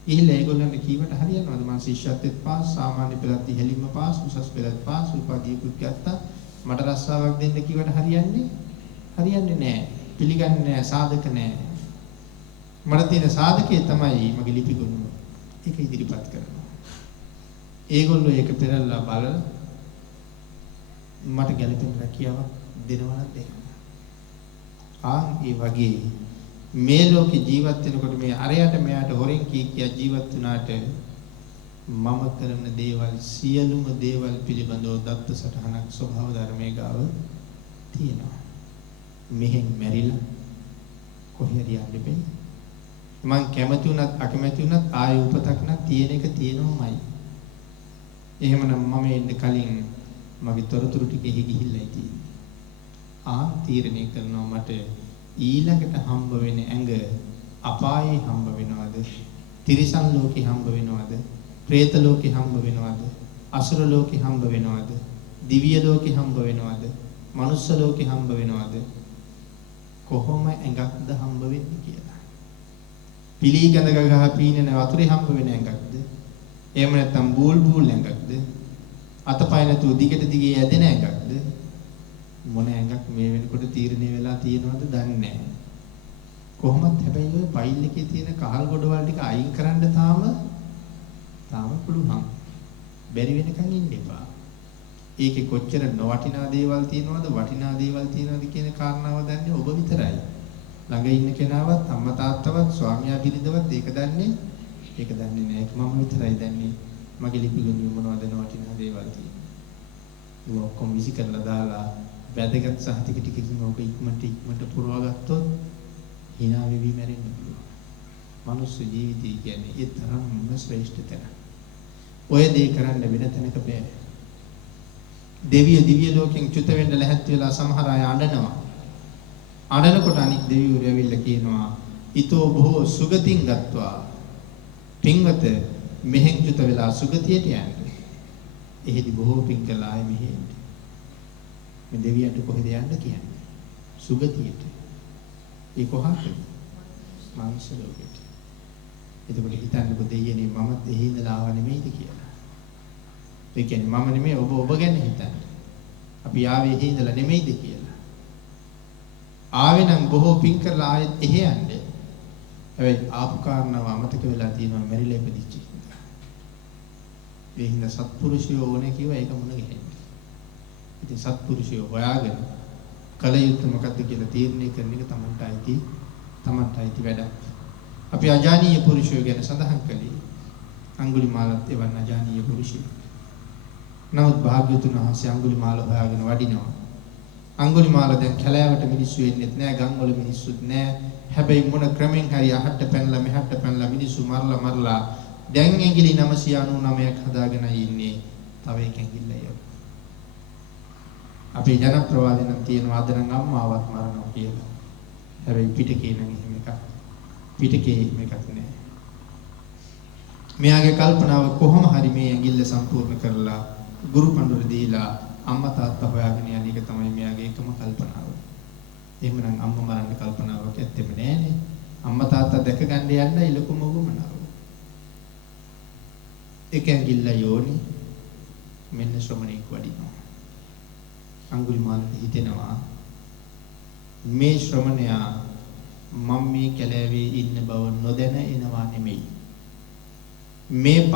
ඊළඟ ඒගොල්ලන්ට කීවට හරියනවද? මම ශිෂ්‍යත්වෙත් පාස්, සාමාන්‍ය පෙළත් ඉහළින්ම පාස්, උසස් පෙළත් පාස්, උපාධියකුත් ගත්තා. මට රස්සාවක් දෙන්න කිව්වට හරියන්නේ නැහැ. පිළිගන්නේ නැහැ, සාධක නැහැ. මට තියෙන සාධකයේ තමයි මගේ ලිපිගුරුව. ඒක ඉදිරිපත් කරනවා. ඒගොල්ලෝ ඒක පෙරලා බලලා මට ගැළපෙන රැකියාවක් දෙනවා නම් දෙන්න. ඒ වගේ මේ ලෝකේ ජීවත් වෙනකොට මේ අරයට මෙයාට හොරෙන් කිය ජීවත් වුණාට මම කරන දේවල් සියලුම දේවල් පිළිබඳව දත්ත සටහනක් ස්වභාව ධර්මයේ ගාව තියෙනවා. මෙහෙන් මැරිලා කොහේද යන්නේ බෑ. මං කැමති උනත් අකමැති උනත් ආය උපතක් නම් තියෙන එක තියෙනවමයි. එහෙමනම් මම එන්න කලින් මගේ තොරතුරු ටික එහි ගිහිල්ලා තියෙන්නේ. තීරණය කරනවා මට ඊළඟට හම්බ වෙන ඇඟ අපායේ හම්බ වෙනවද? තිරිසන් ලෝකේ හම්බ වෙනවද? പ്രേත ලෝකේ හම්බ වෙනවද? අසුර ලෝකේ හම්බ වෙනවද? දිව්‍ය ලෝකේ හම්බ වෙනවද? මනුස්ස ලෝකේ හම්බ වෙනවද? කොහොම ඇඟක්ද හම්බ වෙන්නේ කියලා. පිළිගඳ ගහ පීනන වතුරේ හම්බ වෙන ඇඟක්ද? එහෙම නැත්නම් බූල් ඇඟක්ද? අතපය නැතුව දිගට දිගේ ඇදෙන ඇඟක්ද? මොන ඇඟක් මේ වෙනකොට තීරණය වෙලා තියෙනවද දන්නේ නැහැ. කොහොමත් හැබැයි ඔය ෆයිල් එකේ තියෙන කහල් ගොඩවල් ටික අයින් කරන්න තාම පුළුවන්. බැරි වෙනකන් ඉන්න එපා. ඒකේ කොච්චර නොවටිනා දේවල් තියෙනවද වටිනා දේවල් තියෙනවද කියන කාරණාව දන්නේ ඔබ විතරයි. ළඟ ඉන්න කෙනාවත් අම්මා තාත්තවත් ස්වාමියා බිරිඳවත් ඒක දන්නේ නැහැ. මම විතරයි දන්නේ. මගේ ලිපිගුරුව මොනවද නොවටිනා දේවල් තියෙන්නේ. ඒක ඔක්කොම විසි කරලා දාලා වැදගත් සහතික ටිකකින් ඔක ඉක්මනට පුරවගත්තොත් hina වෙවි මැරෙන්න පුළුවන්. මනුස්ස ජීවිතය කියන්නේ ඒ තරම්ම ශ්‍රේෂ්ඨ තැන. ඔය දේ කරන්න වෙන තැනක බෑ. දිව්‍ය ලෝකෙන් චුත වෙන්න ලැහැත් වෙලා සමහර අය අඬනවා. අඬනකොට අනික් දෙවිවරු ඇවිල්ලා කියනවා ඊතෝ බොහෝ සුගතින් ගත්වා. පින්වත මෙහෙන් චුත වෙලා සුගතියට යන්න. එහෙදි බොහෝ පින් කළා අය මෙහෙ එන්න. මේ දෙවියන්ට කොහෙද යන්න කියන්නේ? සුගතියට. ඒ කොහාටද? මානස ලෝකෙට. එතකොට හිතන්නකො දෙයියනේ මමත් එහි ඉඳලා ආව නෙමෙයිද කියලා. ඒ කියන්නේ මම නෙමෙයි ඔබ ගැන හිතන්න. අපි ආවේ එහි ඉඳලා නෙමෙයිද කියලා. ආවේ නම් බොහෝ පින් කරලා ආයෙත් එහි යන්නේ. හැබැයි ආපු කාරණාව අමතක වෙලා තියෙනවා මැරිලා ඉපදිච්ච හින්දා. ඒ හින්දා සත්පුරුෂයෝ ඕනේ කිව්වා ඒක මොන ගෙහෙන්නේ. ඉතින් සත්පුරුෂයෝ හොයාගෙන කල යුත්තේ මොකද්ද කියලා තීරණය කරන එක තමන්ට අයිති වැඩක්. අපි අජානීය පුරුෂයෝ ගැන සඳහන් කළේ අඟුලිමාලත් එවන් අජානීය පුරුෂයෙක්. නමුත් භාග්‍යවතුන් වහන්සේ අඟුලිමාල හොයාගෙන වඩිනවා. අඟුලිමාල දැන් කැලෑවට මිනිස්සු එන්නේ නැහැ, ගම් වල මිනිස්සුත් නැහැ. හැබැයි මොන ක්‍රමෙන් හරි අහට පැනලා මෙහාට පැනලා මිනිස්සු මරලා දැන් ඇඟිලි 999ක් හදාගෙන ඉන්නේ. තව එක ඇඟිල්ලයි. අපේ ජනප්‍රවාදේ නම් තියෙනවා අද නම් අම්මාවත් මරනවා කියලා. හැබැයි පිටකේ නම් එහෙම එකක්. පිටකේ එහෙම එකක් නෑ. මෙයාගේ කල්පනාව කොහොම හරි මේ ඇඟිල්ල සම්පූර්ණ කරලා ගුරු පඬුර දීලා අම්මා තාත්තා හොයාගෙන යන එක තමයි මෙයාගේ එකම කල්පනාව. එහෙමනම් අම්මා මරන්න කල්පනාවක් ඇත්තෙම නෑනේ. අම්මා තාත්තා දැක ගන්න යන්නයි ලොකුම උවමනාව. එක ඇඟිල්ල යෝනි මෙන්න ශ්‍රමණේක වඩිනවා. අඟුලිමාලට හිතෙනවා මේ ශ්‍රමණයා මම මේ කැලෑවේ ඉන්න බව නොදැන එනවා නෙමෙයි. මේ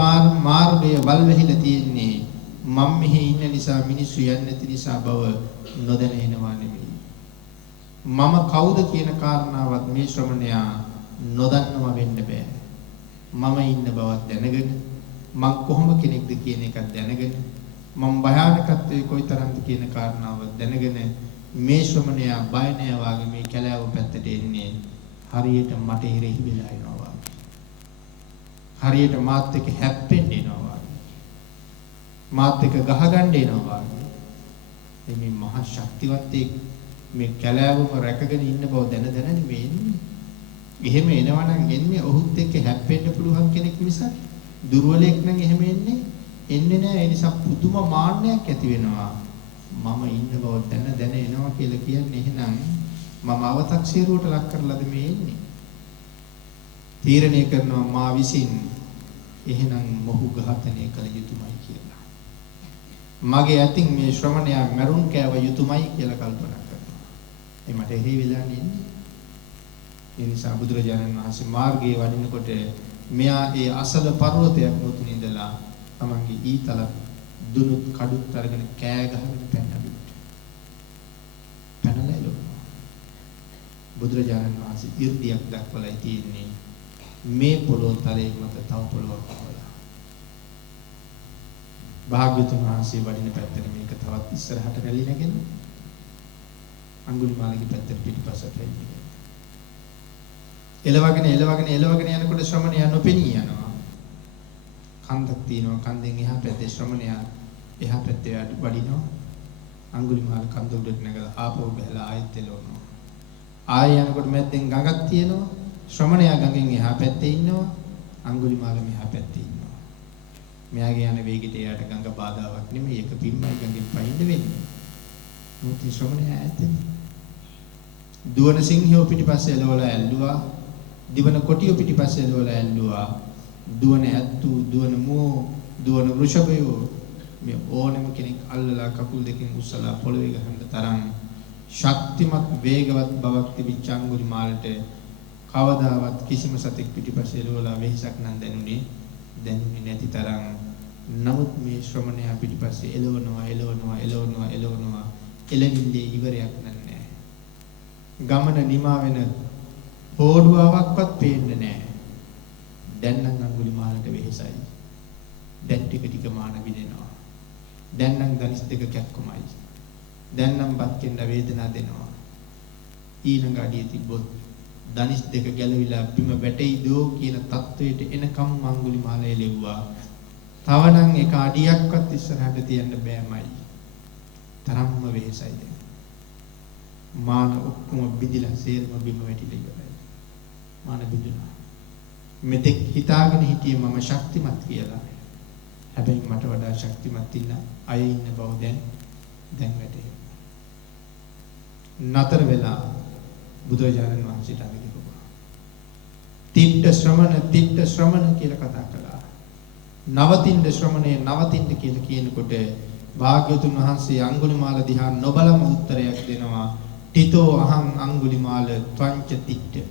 මාර්ගය වල් වෙහිලා තියෙන්නේ මම මෙහි ඉන්න නිසා මිනිස්සු යන්නේ නැති නිසා බව නොදැන එනවා නෙමෙයි. මම කවුද කියන කාරණාවත් මේ ශ්‍රමණයා නොදන්නව වෙන්න බෑ. මම ඉන්න බවත් දැනගෙන මම කොහොම කෙනෙක්ද කියන එකක් දැනගෙන මම භයානකත්වයේ කොයිතරම්ද කියන කාරණාව දැනගෙන මේ ශ්‍රමණයා බය නැහැ වාගේ මේ කැලෑව පැත්තට එන්නේ හරියට මට ඉරෙහි වෙලා එනවා වාගේ. හරියට මාත් එක්ක හැප්පෙන්න එනවා වාගේ. මාත් එක්ක ගහගන්න එනවා වාගේ. මේ මහා ශක්තිවන්තයෙක් මේ කැලෑවම රැකගෙන ඉන්න බව දැන නෙමෙයි එන්නේ. එහෙම එනවා නම් එන්නේ ඔහුත් එක්ක හැප්පෙන්න පුළුවන් කෙනෙක් මිසක් දුර්වලෙක් නම් එහෙම එන්නේ නැහැ. ඒ නිසා පුදුම මාන්නයක් ඇති වෙනවා. මම ඉන්න බව දැන එනවා කියලා කියන්නේ එහෙනම් මම අව탁සීරුවට ලක් කරලාද මේ එන්නේ. තීරණය කරනවා මා විසින් එහෙනම් මොහු ඝාතනය කළ යුතුමයි කියලා. මගේ අතින් මේ ශ්‍රමණයා මරුන් කෑව යුතුමයි කියලා කල්පනා කරනවා. ඒ මට එහෙ වෙලා ඉන්නේ. ඒ නිසා බුදුරජාණන් වහන්සේ මාර්ගයේ වඩිනකොට මෙයා ඒ අසල පර්වතයක් මුතුන් ඉඳලා තමන්ගේ ඊතල දුනුත් කඩුත් අරගෙන කෑ ගහගෙන පැනලා බුදුරජාණන් වහන්සේ 이르දියක් දක්වලා තියෙන්නේ මේ පොළොව තලයේ මත තව පොළොවක් හොයලා. භාග්‍යවතුන් වහන්සේ වඩින පැත්තට මේක තවත් ඉස්සරහට රැලි නැගෙන අඟුලිමාලගේ පැත්තට පිටිපස්සට රැලි. එලවගෙන යනකොට ශ්‍රමණයා නොපෙනී යනවා. කන්දක් තියෙනවා. කන්දෙන් එහා පැත්තේ ශ්‍රමණයා එහා පැත්තේ වඩිනවා. අඟුලිමාල කන්ද උඩට නැගලා ආපහු බැලලා ආයෙත් එළවනවා. ආයෙ යනකොට මැද්දෙන් ගඟක් තියෙනවා. ශ්‍රමණයා ගඟෙන් එහා පැත්තේ ඉන්නවා. අඟුලිමාල මෙහා පැත්තේ ඉන්නවා. මෙයාගේ යන වේගයට එයාට ගඟ බාධාවක් නෙමෙයි. ඒක පිම්මයි ගඟෙන් පයින්න වෙන්නේ. මොකද ශ්‍රමණයා ඈතනේ. දුවන සිංහයෝ පිටිපස්සේ එළවලා ඇල්ලුවා. දිවන කොටියෝ පිටිපස්සේ එළවලා ඇල්ලුවා. දුවන ඇත්තු, දුවන මෝ, දුවන වෘෂභයෝ මේ ඕනම කෙනෙක් අල්ලලා කකුල් දෙකෙන් උස්සලා පොළවේ ගහන්න තරම් ශක්තිමත් වේගවත් බවක් තිබිච්ච අඟුලිමාලට කවදාවත් කිසිම සතෙක් පිටිපස්සේ එළවලා වෙහිසක් නම් දැනුනේ නැති තරම්. නමුත් මේ ශ්‍රමණයා පිටිපස්සේ එළවනවා එළවිල්ලේ ඉවරයක් නැහැ. ගමන නිමා වෙන හෝඩුවාවක්වත් පේන්නේ නැහැ. දැන් නම් අඟුලිමාලට වෙහෙසයි. දැන් ටික මාන විදිනවා. දැන් නම් දනිස් දෙක කැක්කමයි. දැන් නම් බත්කෙන්ද වේදනාව දෙනවා. ඊළඟ අඩිය තිබ්බොත් දනිස් දෙක ගැලවිලා බිම වැටෙයිදෝ කියන තත්වයට එනකම් අඟුලිමාල එළෙව්වා. තවනම් එක අඩියක්වත් ඉස්සරහට තියන්න බෑමයි. තරම්ම වෙහෙසයි දැන්. මාන ඔක්කොම බිඳිලා සේරම බිම වැටිලා ඉවරයි. මාන බිඳුණා. මෙතෙක් හිතාගෙන හිටියේ මම ශක්තිමත් කියලා. හැබැයි මට වඩා ශක්තිමත් ඉන්න අය ඉන්න බව දැන් වැටහෙනවා. නතර වෙලා බුදුරජාණන් වහන්සේට අගිකුවා. තිට්ඨ ශ්‍රමණ කියලා කතා කළා. නවතින්න ශ්‍රමණේ නවතින්න කියලා කියනකොට භාග්‍යවතුන් වහන්සේ අඟුලිමාල දිහා නොබලම උත්තරයක් දෙනවා. තිතෝ අහං අඟුලිමාල ත්වංච තිට්ඨ.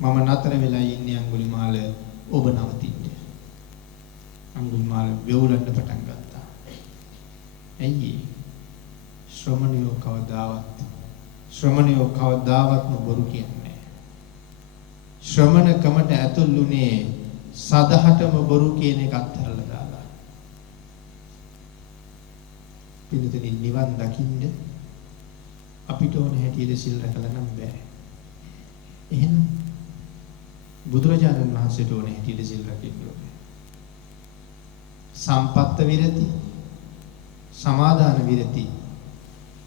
මම නතර වෙලා ඉන්නේ අඟුලිමාල, ඔබ නවතින්න. අඟුලිමාල වෙවුලන්න පටන් ගත්තා. ඇයි? ශ්‍රමණයෝ කවදාවත්ම බොරු කියන්නේ. ශ්‍රමණකමට ඇතුළුනේ සදහටම බොරු කියන එක අත්හැරලා දාලා. පිළිතුරු නිවන් දකින්න අපිට ඕන හැටියට සිල් රැකලා නම් බෑ. එහෙනම් බුදුරජාණන් වහන්සේට ඕන හැටියට සිල් රැකෙන්න ඕනේ. සම්පත්ත විරති, සමාදාන විරති,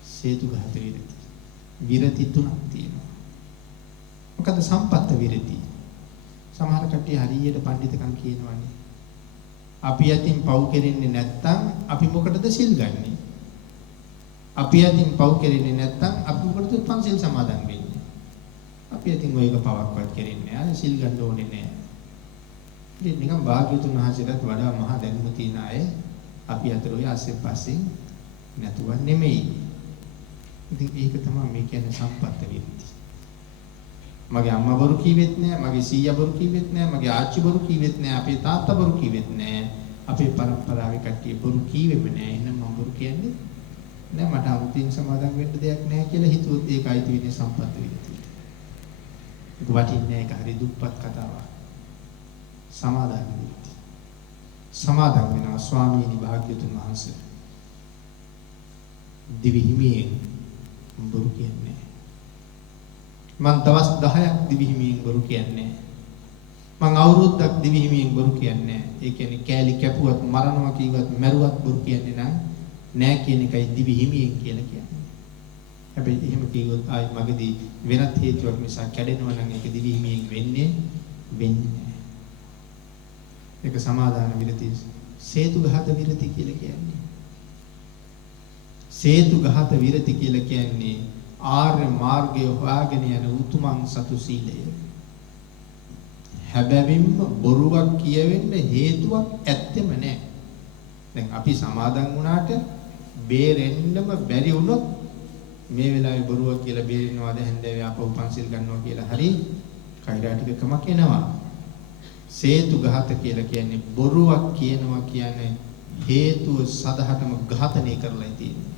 සේතුඝාත විරති. විරති තුනක් තියෙනවා. මොකද සම්පත්ත විරති? සමහර කට්ටිය හරියට පඬිතුකම් කියනවනේ. අපි යතින් පව් කෙරෙන්නේ නැත්තම් අපි මොකටද සිල් ගන්නෙ? අපි යතින් පව් කෙරෙන්නේ නැත්තම් අපි මොකටද පන්සිල් සමාදන් වෙන්නේ? අපි යතින් ඔයක පවක්වත් කෙරෙන්නේ නැහැ. සිල් ගන්න ඕනේ නැහැ. ඉතින් නිකන් භාග්‍යවතුන් වහන්සේටත් වඩා මහා දැනුම තියන අය අපි අතර ඔය ASCII පස්සේ නැතුව නෙමෙයි. ඉතින් ඒක තමයි මේ කියන්නේ සම්පත්ත විරති. මගේ අම්මා බොරු කිව්වෙත් නෑ, මගේ සීයා බොරු කිව්වෙත් නෑ, මගේ ආච්චි බොරු කිව්වෙත් නෑ, අපේ තාත්තා බොරු කිව්වෙත් නෑ, අපේ පරම්පරාවේ කට්ටිය බොරු කිව්වෙම නෑ. එහෙනම් මම බොරු කියන්නේ නෑ, මට අමුතින් සමාදන් වෙන්න දෙයක් නෑ කියලා හිතුවොත් ඒක අයිති වෙන්නේ සම්පත්ත විරති. ඒක වටින්නේ ඒක හරි දුප්පත් කතාවක්. සමාදන් විරති. සමාදන් වෙනවා ස්වාමීනි භාග්‍යවතුන් වහන්සේ. දිවි හිමියෙන් බොරු කියන්නේ. මං දවස් 10ක් දිවි හිමියෙන් බොරු කියන්නේ. මං අවුරුද්දක් දිවි හිමියෙන් බොරු කියන්නේ. ඒ කියන්නේ කෑලි කැපුවත් මරනවා කිව්වත් මැරුවත් බොරු කියන්නේ නෑ කියන එකයි දිවි හිමියෙන් කියලා කියන්නේ. හැබැයි එහෙම කිව්වොත් ආයි මගදී වෙනත් හේතුවක් නිසා කැඩෙනවා නම් ඒක දිවි හිමියෙන් වෙන්නේ නෑ. ඒක සමාදාන විරති, සේතුඝාත විරති කියලා කියන්නේ. සේතුඝාත විරති කියලා කියන්නේ ආර්ය මාර්ගය හොයාගෙන යන උතුමන් සතු සීලය. හැබැවින්ම බොරුවක් කියවෙන්න හේතුවක් ඇත්තෙම නැහැ. දැන් අපි සමාදන් වුණාට බේරෙන්නම බැරි වුණොත් මේ වෙලාවේ බොරුවක් කියලා බේරෙනවාද හැන්දෑවේ ආපහු පන්සිල් ගන්නවා කියලා හරි කෛරාටිකකමක් එනවා. සේතුඝාත කියලා කියන්නේ බොරුවක් කියනවා කියන්නේ හේතුව සදහටම ඝාතනය කරලා තියෙන්නේ.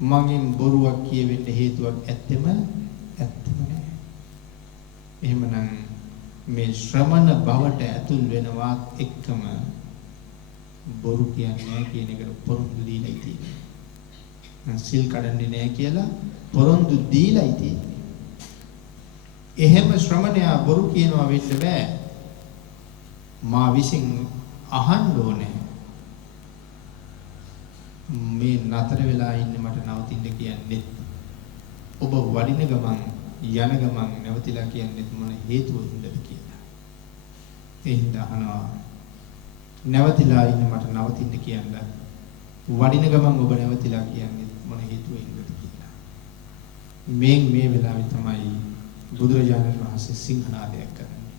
මගෙන් බොරුවක් කියවෙන්න හේතුවක් ඇත්තෙම නැහැ. එහෙමනම් මේ ශ්‍රමණ බවට ඇතුල් වෙනවත් එක්කම බොරු කියන්නේ නැහැ කියන එකට පොරොන්දු දීලා තියෙන්නේ. සිල් කඩන්නේ නැහැ කියලා පොරොන්දු දීලා තියෙන්නේ. එහෙම ශ්‍රමණයා බොරු කියනවා වෙන්න බෑ. මා විසින් අහන්න ඕනේ. මේ නතර වෙලා ඉන්නේ මට නවතින්න කියන්නේ. ඔබ වඩින ගමන් යන ගමන් නැවතිලා කියන්නේ මොන හේතුවකින්ද කියලා. ඒ හින්දා අහනවා නැවතිලා ඉන්නේ මට නවතින්න කියන්නේ. වඩින ගමන් ඔබ නැවතිලා කියන්නේ මොන හේතුවකින්ද කියලා. මේ වෙලාවේ තමයි බුදුරජාණන් වහන්සේ සිංහනාදයක් කරන්නේ.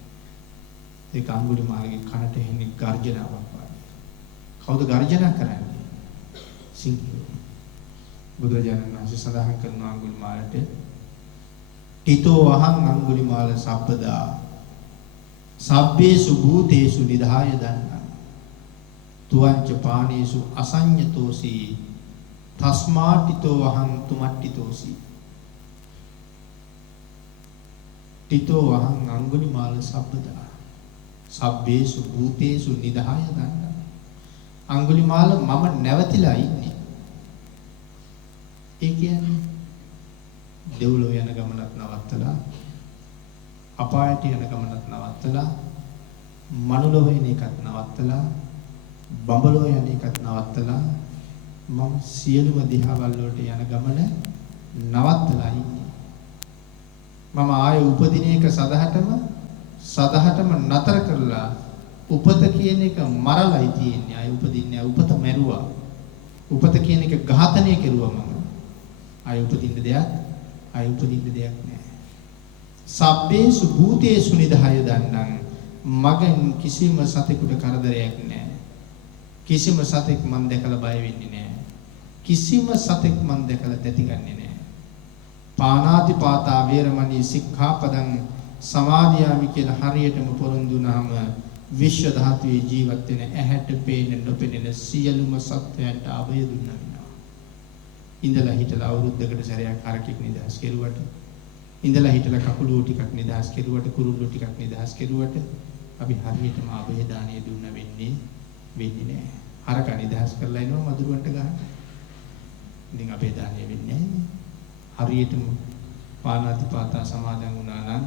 ඒක අඟුලිමාලගේ කනට එන්නේ ගර්ජනාවක් වගේ. කවුද ගර්ජනා කරන්නේ? සිංහයෝ. බුදුරජාණන් වහන්සේ සඳහන් කරන අඟුලිමාලට තිතෝ අහං අඟුලිමාල සබ්බදා සබ්බේසු භූතේසු නිදාය දන්නා තුවංච පානේසු අසඤ්ඤතෝසි තස්මාටිතෝ අහං තුමට්ටිතෝසි. තිතෝ අහං අඟුලිමාල සබ්බදා සබ්බේසු භූතේසු නිදාය දන්නා. අඟුලිමාල මම නැවතිලා ඉන්නේ. ඒ කියන්නේ දෙව්ලොව යන ගමනක් නවත්තලා, අපායට යන ගමනක් නවත්තලා, මනුලොව යන එකත් නවත්තලා, බඹලොව යන එකත් නවත්තලා මම සියලුම දිහාවල් වලට යන ගමන නවත්තලා ඉන්නේ. මම ආයේ උපදින එක සදහටම නතර කරලා උපත කියන එක මරලයි තියෙන්නේ. ආයේ උපදින්නේ උපත මැරුවා. උපත කියන එක ඝාතනය කෙරුවා මම. ආයේ උපදින්න දෙයක් නැහැ. සබ්බේසු භූතේසු නිදාය දන්නං මගෙන් කිසිම සතෙකුට කරදරයක් නැහැ. කිසිම සතෙක් මන් දැකලා බය වෙන්නේ නැහැ. කිසිම සතෙක් මන් දැකලා තැතිගන්නේ නැහැ. පානාති පාතා වේරමණී සික්ඛාපදං සමාදියාමි කියලා හරියටම පොරොන්දු වුණාම විශ්ව ධාතුවේ ජීවත් වෙන ඇහැට පේන නොපෙනෙන සියලුම සත්වයන්ට අභය දුන්නා වෙනවා. ඉඳලා හිටලා අවුරුද්දකට සැරයක් හරකෙක් නිදහස් කෙරුවට, ඉඳලා හිටලා කකුලුව ටිකක් නිදහස් කෙරුවට, කුරුල්ලෝ ටිකක් නිදහස් කෙරුවට අපි හරියටම අභය දාණය දුන්න වෙන්නේ නැහැ. හරක නිදහස් කරලා එනවා මදුරුවන්ට ගන්න. ඉතින් අභය දාණය වෙන්නේ නැහැ. හරියටම පාණාතිපාතා සමාදන් වුණා නම්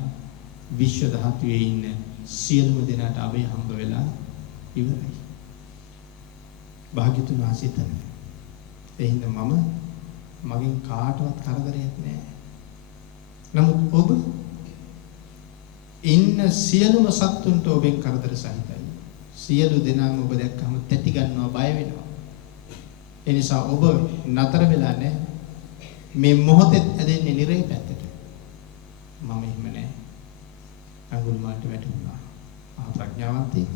විශ්ව ධාතුවේ ඉන්න සියලුම දෙනාට අභය හම්බ වෙලා ඉවරයි. භාග්‍යතුන් වහන්සේ තමයි. එහෙනම් මගෙන් කාටවත් කරදරයක් නැහැ. නමුත් ඔබ ඉන්න සියලුම සත්තුන්ට ඔබෙන් කරදර සහිතයි. සියලු දෙනාම ඔබ දැක්කම තැති ගන්නවා, බය වෙනවා. ඒ නිසා ඔබ නතර වෙලා නැහැ. මේ මොහොතේ ඇදෙන්නේ නිරේ පැත්තට. මම එහෙම නැහැ. අඟුලිමාලට වැටුණා. ප්‍රඥාවන්තයෙක්.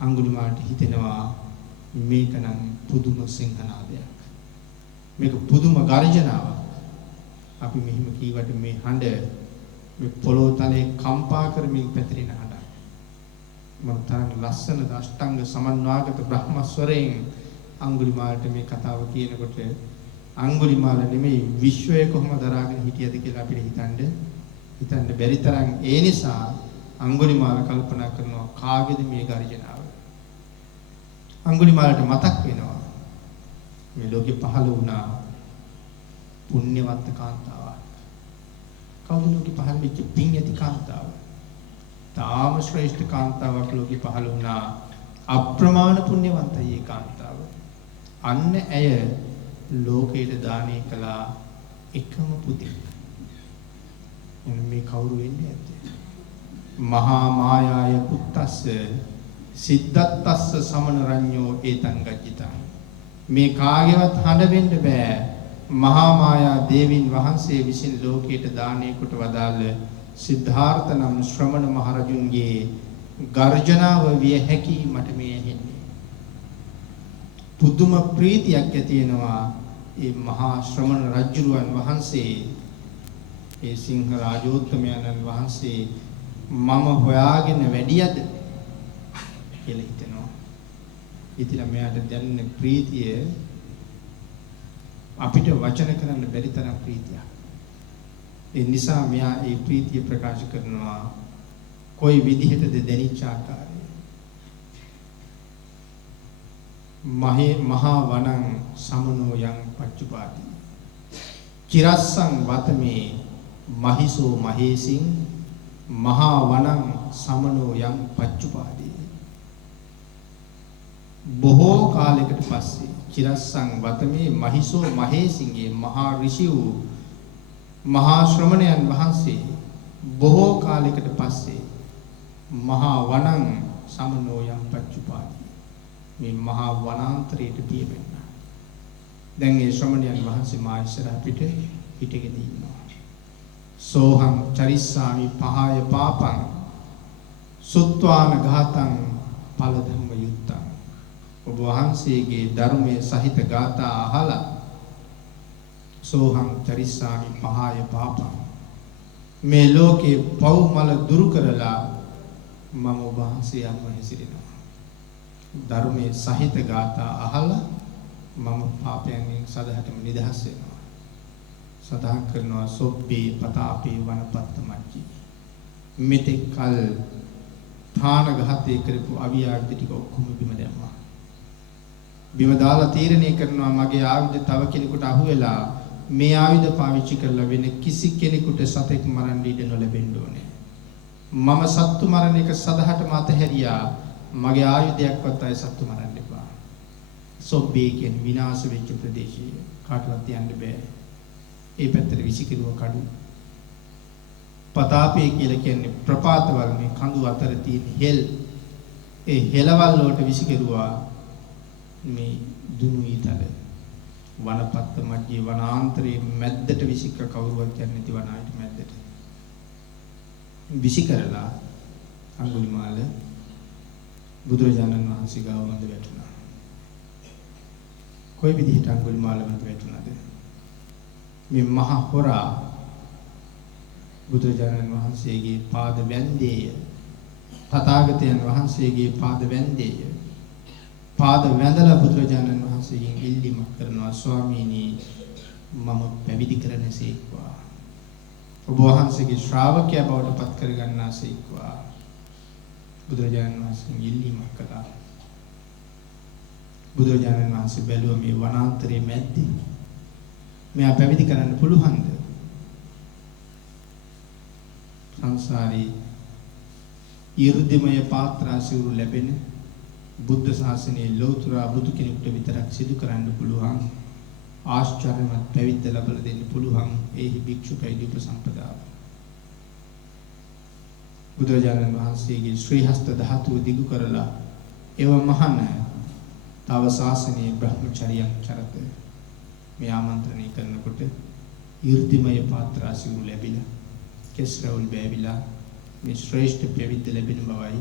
අඟුලිමාලට හිතෙනවා මේකනම් පුදුම සිංහනාදයක්. මේක පුදුම ගර්ජනාවක්. අපි මෙහිම කීවට මේ හඬ මේ පොළොව තලයේ කම්පා කරමින් පැතිරෙන හඬ. මම තරම් ලස්සන අෂ්ටාංග සමන්වාගත බ්‍රහ්මස්වරයෙන් අඟුලිමාලට මේ කතාව කියනකොට අඟුලිමාල නෙමෙයි විශ්වය කොහොම දරාගෙන හිටියද කියලා අපිට හිතන්න බැරි තරම්. ඒ නිසා අඟුලිමාල කල්පනා කරනවා කාගේද මේ ගර්ජනාව. අඟුලිමාලට මතක් වෙනවා මේ ලෝකෙ පහළ වුණා පුණ්‍යවන්ත කාන්තාවක්. කවුද ලෝකෙ පහළ වෙච්ච පින් ඇති කාන්තාව? තාම ශ්‍රේෂ්ඨ කාන්තාවක් ලෝකෙ පහළ වුණා. අප්‍රමාණ පුණ්‍යවන්තයි ඒ කාන්තාව. අන්න ඇය ලෝකයට දානය කළා එකම පුතෙක්. මේ කවුරු වෙන්නේ නැද්ද? මහා මායාය පුත්තස්ස සිද්ධාත්තස්ස සමනරඤ්ඤෝ ඒතං ගජ්ජිතං. මේ කාගේවත් හඬ වෙන්න බෑ. මහා මායා දේවින් වහන්සේ විසින් ලෝකයට දානය කොට වදාළ සිද්ධාර්ථ නම් ශ්‍රමණ මහරජුන්ගේ ගර්ජනාව විය හැකි මට මේ ඇහෙන්නේ. පුදුම ප්‍රීතියක් ඇති වෙනවා ඒ මහා ශ්‍රමණ රජුරුවන් වහන්සේ, ඒ සිංහ රාජෝත්තමයන්න් වහන්සේ මම හොයාගෙන වැඩියද කියලා හිතෙනවා. ඉතින් මෙයාට දැනෙන ප්‍රීතිය අපිට වචන කරන්න බැරි තරම් ප්‍රීතියක්. ඒ නිසා මෙයා ඒ ප්‍රීතිය ප්‍රකාශ කරනවා කොයි විදිහටද දැනිච්ච ආකාරය. මහා වනං සමනෝ යං පච්චුපාටි චිරස්සං වතමේ මහිසෝ මහේසින් මහා වනං සමනෝ යං පච්චුපාටි. බොහෝ කාලයකට පස්සේ චිරස්සං වතමේ මහිසෝ මහේසින්ගේ මහා ඍෂි වූ මහා ශ්‍රමණයන් වහන්සේ බොහෝ කාලයකට පස්සේ මහා වනං සමනෝ යං පච්චුපාටි මේ මහා වනාන්තරයට පියවෙන්න. දැන් මේ ශ්‍රමණයන් වහන්සේ මා ඉස්සරහ පිට හිටගෙන ඉන්නවා. සෝහං චරිස්සාමි පහය පාපං සුත්වාන ඝාතං ඵල ධම්ම යුත්තං. ඔබ වහන්සේගේ ධර්මයේ සහිත ගාථා අහලා සෝහං චරිස්සාමි පහය පාපං මේ ලෝකේ පව් මල දුරු කරලා මම ඔබ වහන්සේ අනුව හැසිරෙනවා. ධර්මයේ සහිත ගාථා අහලා මම පාපයෙන් සදහටම නිදහස් වෙනවා. සදාන් කරනවා සොබ්බේ පතාපේ වනපත්ත මච්චි. මෙතෙක් කල ප්‍රාණඝාතය කරපු අවියාවිද ටික ඔක්කොම බිම දැම්මා. බිම දාලා තීරණය කරනවා මගේ ආයුධ තව කෙනෙකුට අහු වෙලා මේ ආයුධ පාවිච්චි කරලා වෙන කිසි කෙනෙකුට සතෙක් මරන්න ඉඩ නොලැබෙන්න ඕනේ. මම සත්තු මරණ එක සදහටම අතහැරියා. මගේ ආයුධයක්වත් අය සත්තු මරන්න එපා. සොබ්බේ කියන්නේ විනාශ වෙච්ච ප්‍රදේශය. කාටවත් යන්න බෑ. ඒ පැත්තට විසිකිරුව කඩු. පතාපේ කියලා කියන්නේ ප්‍රපාතවල මේ කඳු අතර තියෙන හෙල්. ඒ හෙලවල් වලට විසිකිරුවා මේ දුනු ඊතල. වනපත්ත මැජ්ජේ වනාන්තරයේ මැද්දට විසික කවුරුවත් කියන්නේ නැති වනායට මැද්දට. විසි කරලා අඟුලිමාල බුදුරජාණන් වහන්සේ ගාව වඳ වැටුණා. කොයි විදිහට අඟුලිමාල වඳ වැටුණාද? මේ මහ හොරා බුදුරජාණන් වහන්සේගේ පාද වැන්දේය. තථාගතයන් වහන්සේගේ පාද වැන්දේය. පාද වැඳලා බුදුරජාණන් වහන්සේගෙන් ඉල්ලීමක් කරනවා, ස්වාමීනි මම පැවිදි කරන්නසේක්වා. ඔබ වහන්සේගේ ශ්‍රාවකයා බවට පත් කරගන්නාසේක්වා. බුදුරජාණන් වහන්සේ ඉල්ලීමක් කළා. බුදුරජාණන් වහන්සේ බැලුවා මේ වනාන්තරයේ මැද්දේ මෙයා පැවිදි කරන්න පුළුවන්ද? සංසාරී ඊර්ධිමය පාත්‍රාසිරු ලැබෙන බුද්ධ ශාසනයේ ලෞතර බුදු කෙනෙකුට විතරක් සිදු කරන්න පුළුවන් ආශ්චර්යමත් පැවිද්ද ලැබලා දෙන්න පුළුවන් ඒ භික්ෂු පැවිදි උපසම්පදාව. බුදුරජාණන් වහන්සේගේ ශ්‍රී හස්ත ධාතුව දිගු කරලා ඒව මහාන තව ශාසනයේ බ්‍රහ්මචර්යයන් චරත මේ ආමන්ත්‍රණය කරනකොට ඊර්ධිමය පාත්‍රාසිරු ලැබිලා කෙස්රවුල් බැවිලා මේ ශ්‍රේෂ්ඨ පැවිද්ද ලැබෙන බවයි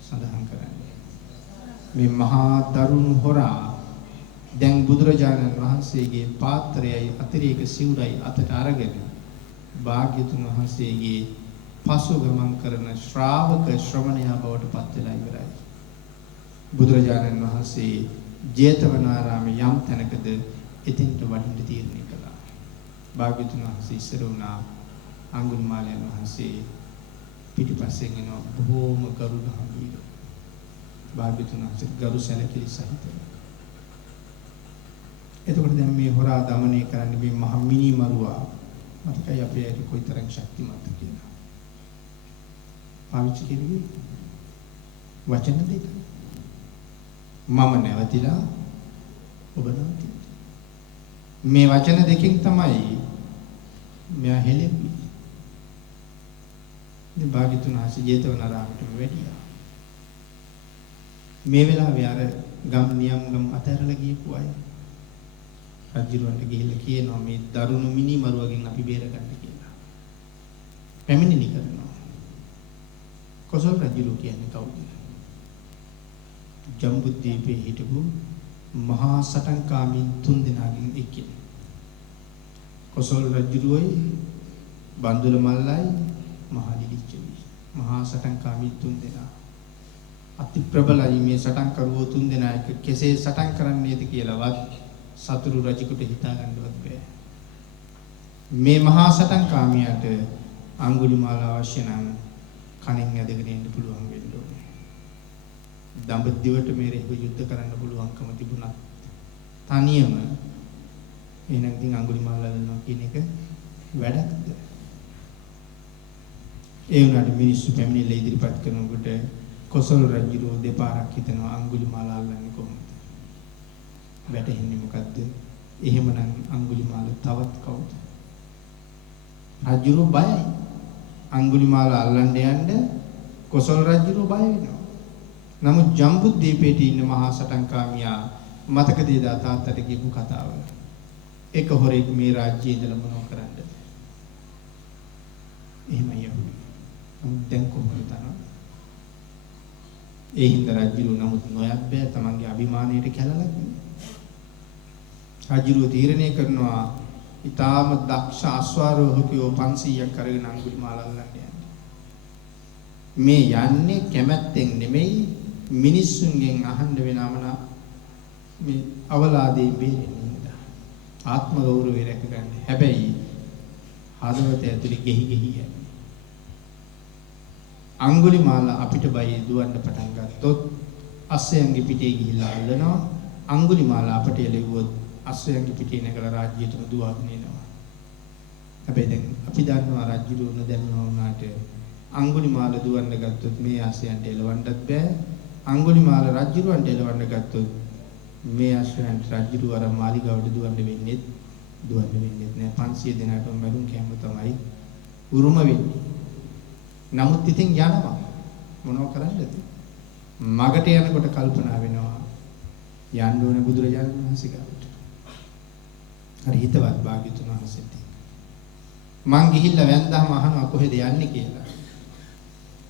සඳහන් කරන්නේ. මේ මහා දරුණු හොරා දැන් බුදුරජාණන් වහන්සේගේ පාත්‍රයයි අතිරේක සිවුරයි අතට අරගෙන භාග්‍යතුන් වහන්සේගේ පසු ගමන් කරන ශ්‍රාවක ශ්‍රමණයා බවට පත් වෙලා ඉවරයි. බුදුරජාණන් වහන්සේ ජේතවනාරාමේ යම් තැනකද එතෙන්ට වඩින්න තීරණය කළා. භාග්‍යතුන් වහන්සේ ඉස්සර වුණා. අඟුලිමාලයන් වහන්සේ පිටිපස්සෙන් එන බොහෝම ගරු ගහමින් භාග්‍යතුන් වහන්සේ ගරු සැලකිලි සහිතව. එතකොට දැන් මේ හොරා দমনය කරන්න මේ මහ මිනි මරුවා මතකයි අපේ ඇයි කොයිතරම් ශක්තිමත්ද කියලා. පාවිච්චි කෙරුවේ වචන දෙක. මම නැවතිලා ඔබ නැවතිලා. මේ වචන දෙකෙන් තමයි මෙයා හෙළෙන්නේ. ඉතින් භාග්‍යතුන් වහන්සේ ජේතවනාරාමයට වැඩියා. මේ වෙලාවේ අර ගම් නියම් ගම් අතරලා ගියපු අය රජුරවන්ට ගිහිල්ලා කියනවා මේ දරුණු මිනි මරුවගෙන් අපි බේරගන්න කියලා. පැමිණිලි කරනවා. කොසල් රජු කියන්නේ කවුද? ජම්බුද්දීපේ හිටපු මහා සටන්කාමීන් 3 දෙනාගෙන් එක්කෙනෙක්. කොසල් රජුයි බන්දුල මල්ලයි මහා දිලිච්චවි. මහා සටන්කාමී 3 දෙනා. අති ප්‍රබලයි මේ සටන් කරුවෝ 3 දෙනා එක කෙසේ සටන් කරන්නේද කියලාවත් සතුරු රජෙකුට හිතා ගන්නවත් බෑ. මේ මහා සටන්කාමියාට අඟුලිමාල අවශ්‍ය නම් කණෙන් ඇදගෙන ඉන්න පුළුවන් වෙන්න ඕනේ. දඹදිවට මේ රෙහිව යුද්ධ කරන්න පුළුවන්කම තිබුණා. තනියම එහෙනම් ඉතින් අඟුලිමාල ලනවා කියන එක වැඩක්ද? ඒ වුණාට මිනිස්සු පැමිණිලා ඉදිරිපත් කරනකොට කොසල් රජු දෙපාරක් හිතනවා අඟුලිමාල අල්ලන්නේ කොහොමද? වැටෙන්නේ මොකද්ද? එහෙමනම් අඟුලිමාල තවත් කවුද? රජු බයයි. අඟුලිමාල අල්ලන්න යන්න කොසල් රජු බය වෙනවා. නමුත් ජම්බුද්දීපේට ඉන්න මහා සටන්කාමියා මතකද දා තාත්තට කියපු කතාව. එක හොරෙක් මේ රාජ්‍යයේ ඉඳලා මොනව කරන්නද? එහෙමයි යන්නේ. දැන් කොහොමද තනන්නේ? ඒ හින්දා රජු නමුත් නොයක් බෑ තමන්ගේ අභිමානයට කැළලක්. රජු තීරණය කරනවා ඊටාම දක්ෂ අශ්වාරෝහකයෝ 500ක් අරගෙන අඟුලිමාල අල්ලන්න යන්නේ. මේ යන්නේ කැමැත්තෙන් නෙමෙයි මිනිස්සුන්ගෙන් අහන්න වෙනමන මේ අවලාදේ බේරෙන්න. ආත්ම ගෞරවය රැකගන්න. හැබැයි හදවත ඇතුලේ ගෙහි යන්නේ. අඟුලිමාල අපිට බයි දුවන්න පටන් ගත්තොත් අස්සයන්ගේ පිටේ ගිහිල්ලා අල්ලනවා. අඟුලිමාල අපට එළෙව්වොත් අස්සයන්ගේ පිටේ නැගලා රාජ්‍යයටම දුවගෙන එනවා. හැබැයි දැන් අපි දන්නවා රාජ්‍ය දුවන දැන්නවා වුණාට අඟුලිමාල දුවන්න ගත්තොත් මේ අස්සයන්ට එලවන්නත් බෑ. අඟුලිමාල රාජ්‍යරුවන්ට එලවන්න ගත්තොත් මේ අස්සයන්ට රාජ්‍යරුව අර මාලිගාවට දුවන්න වෙන්නේ නෑ. 500 දෙනාටම මරුන් කැම තමයි උරුම වෙන්නේ. නමුත් ඉතින් යනවා මොනව කරන්නද? මගට යනකොට කල්පනා වෙනවා යන්න ඕනේ බුදුරජාණන් වහන්සේ ගාවට. හරි හිතවත් භාග්‍යතුන් වහන්සේට. මං ගිහිල්ලා වැන්දාම අහනවා කොහෙද යන්නේ කියලා.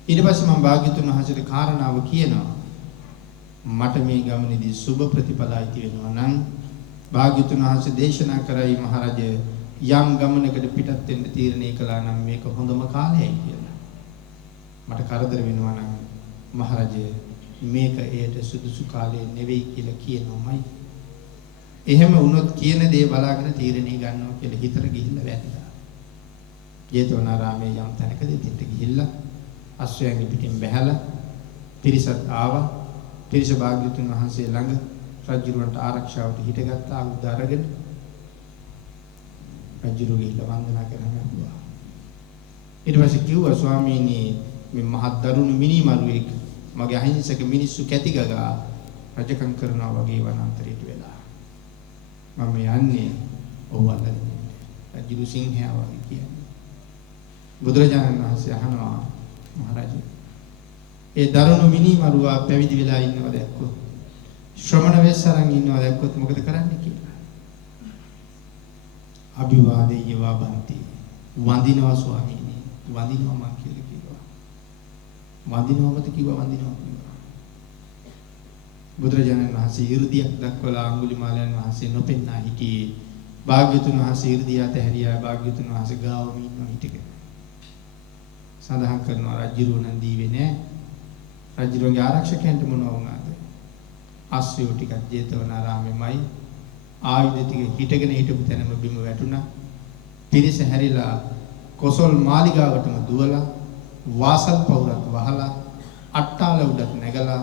ඊට පස්සේ මම භාග්‍යතුන් වහන්සේට කාරණාව කියනවා. මට මේ ගමනේදී සුබ ප්‍රතිඵල ඇති වෙනවා නම් භාග්‍යතුන් වහන්සේ දේශනා කරයි මහරජය යම් ගමනකට පිටත් වෙන්න තීරණය කළා නම් මේක හොඳම කාලයයි කියලා. මට කරදර වෙනවා නම් මහරජය මේක ඒට සුදුසු කාලය නෙවෙයි කියලා කියනවාමයි. එහෙම වුණොත් කියන දේ බලාගෙන තීරණය ගන්නවා කියලා හිතලා ගිහිල්ලා වැටලා. ජේතවනාරාමයේ යම් තැනකදී දෙන්න ගිහිල්ලා අශ්වයන්ගේ පිටින් බැහැලා පිරිසත් ආවා. පිරිස භාග්‍යතුන් වහන්සේ ළඟ රජුරන්ට ආරක්ෂාවට හිටගත්ත ආයුධ අරගෙන රජුරු ගිහිල්ලා වන්දනා කරනවා. ඊට පස්සේ කිව්වා ස්වාමීනි මේ මහත් දරුණු මිනිමරුවෙක් මගේ අහිංසක මිනිස්සු කැටිගගා රජකම් කරනවා වගේ වනාන්තරයට වෙලා. මම යන්නේ ඔව් අල්ලගෙන. රජු සිංහයා වගේ කියන්නේ. බුදුරජාණන් වහන්සේ අහනවා මහරජා ඒ දරුණු මිනිමරුවා පැවිදි වෙලා ඉන්නව දැක්කොත් ශ්‍රමණ වෙස්සරන් ඉන්නව දැක්කොත් මොකද කරන්නේ කියලා. අභිවාදේය වබන්ති වන්දිනවා ස්වාමීනි වන්දිනවා මං කියලා කිව්වා. වන්දිනවමද කිව්වා වන්දිනවා කිව්වා. බුදුරජාණන් වහන්සේ 이르දියක් දක්වලා අඟුලිමාලයන් වහන්සේ නොපෙන්නා හිටියේ. භාග්‍යතුන් වහන්සේ 이르දිය අතහැරියා. භාග්‍යතුන් වහන්සේ ගාවම ඉන්නවා හිටගෙන. සඳහන් කරනවා රජුරු නම් දීවේ නෑ. රජුරුගේ ආරක්ෂකයන්ට මොනවා වුණාද? අස්සයෝ ටිකක් ජේතවනාරාමෙමයි ආයුධ ටික හිටගෙන හිටපු තැනම බිම වැටුණා. පිරිස හැරිලා කොසල් මාලිගාවටම දුවලා වාසල් පවුරක් වහලා අට්ටාල උඩට නැගලා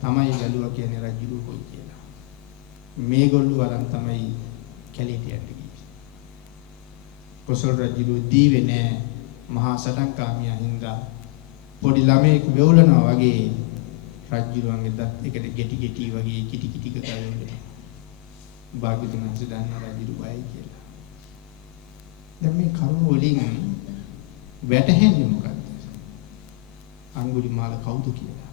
තමයි බැලුවා කියන්නේ රජුරු කොයි කියලා. මේගොල්ලෝ අරන් තමයි කැලේට යන්න ගියේ. කොසල් රජුරු දීවේ නෑ. මහා සටන්කාමියා හින්දා පොඩි ළමෙක් වෙවුලනවා වගේ රජුරුවන්ගේ දත් එකට ගෙටි ගෙටි වගේ කිටි කිටි කතා වෙන්නේ. භාග්‍යතුන් වහන්සේ දන්නා රජුරු බයයි කියලා. දැන් මේ කරුණ වලින් වැටහෙන්නේ මොකක්ද? අඟුලිමාල කවුද කියලා.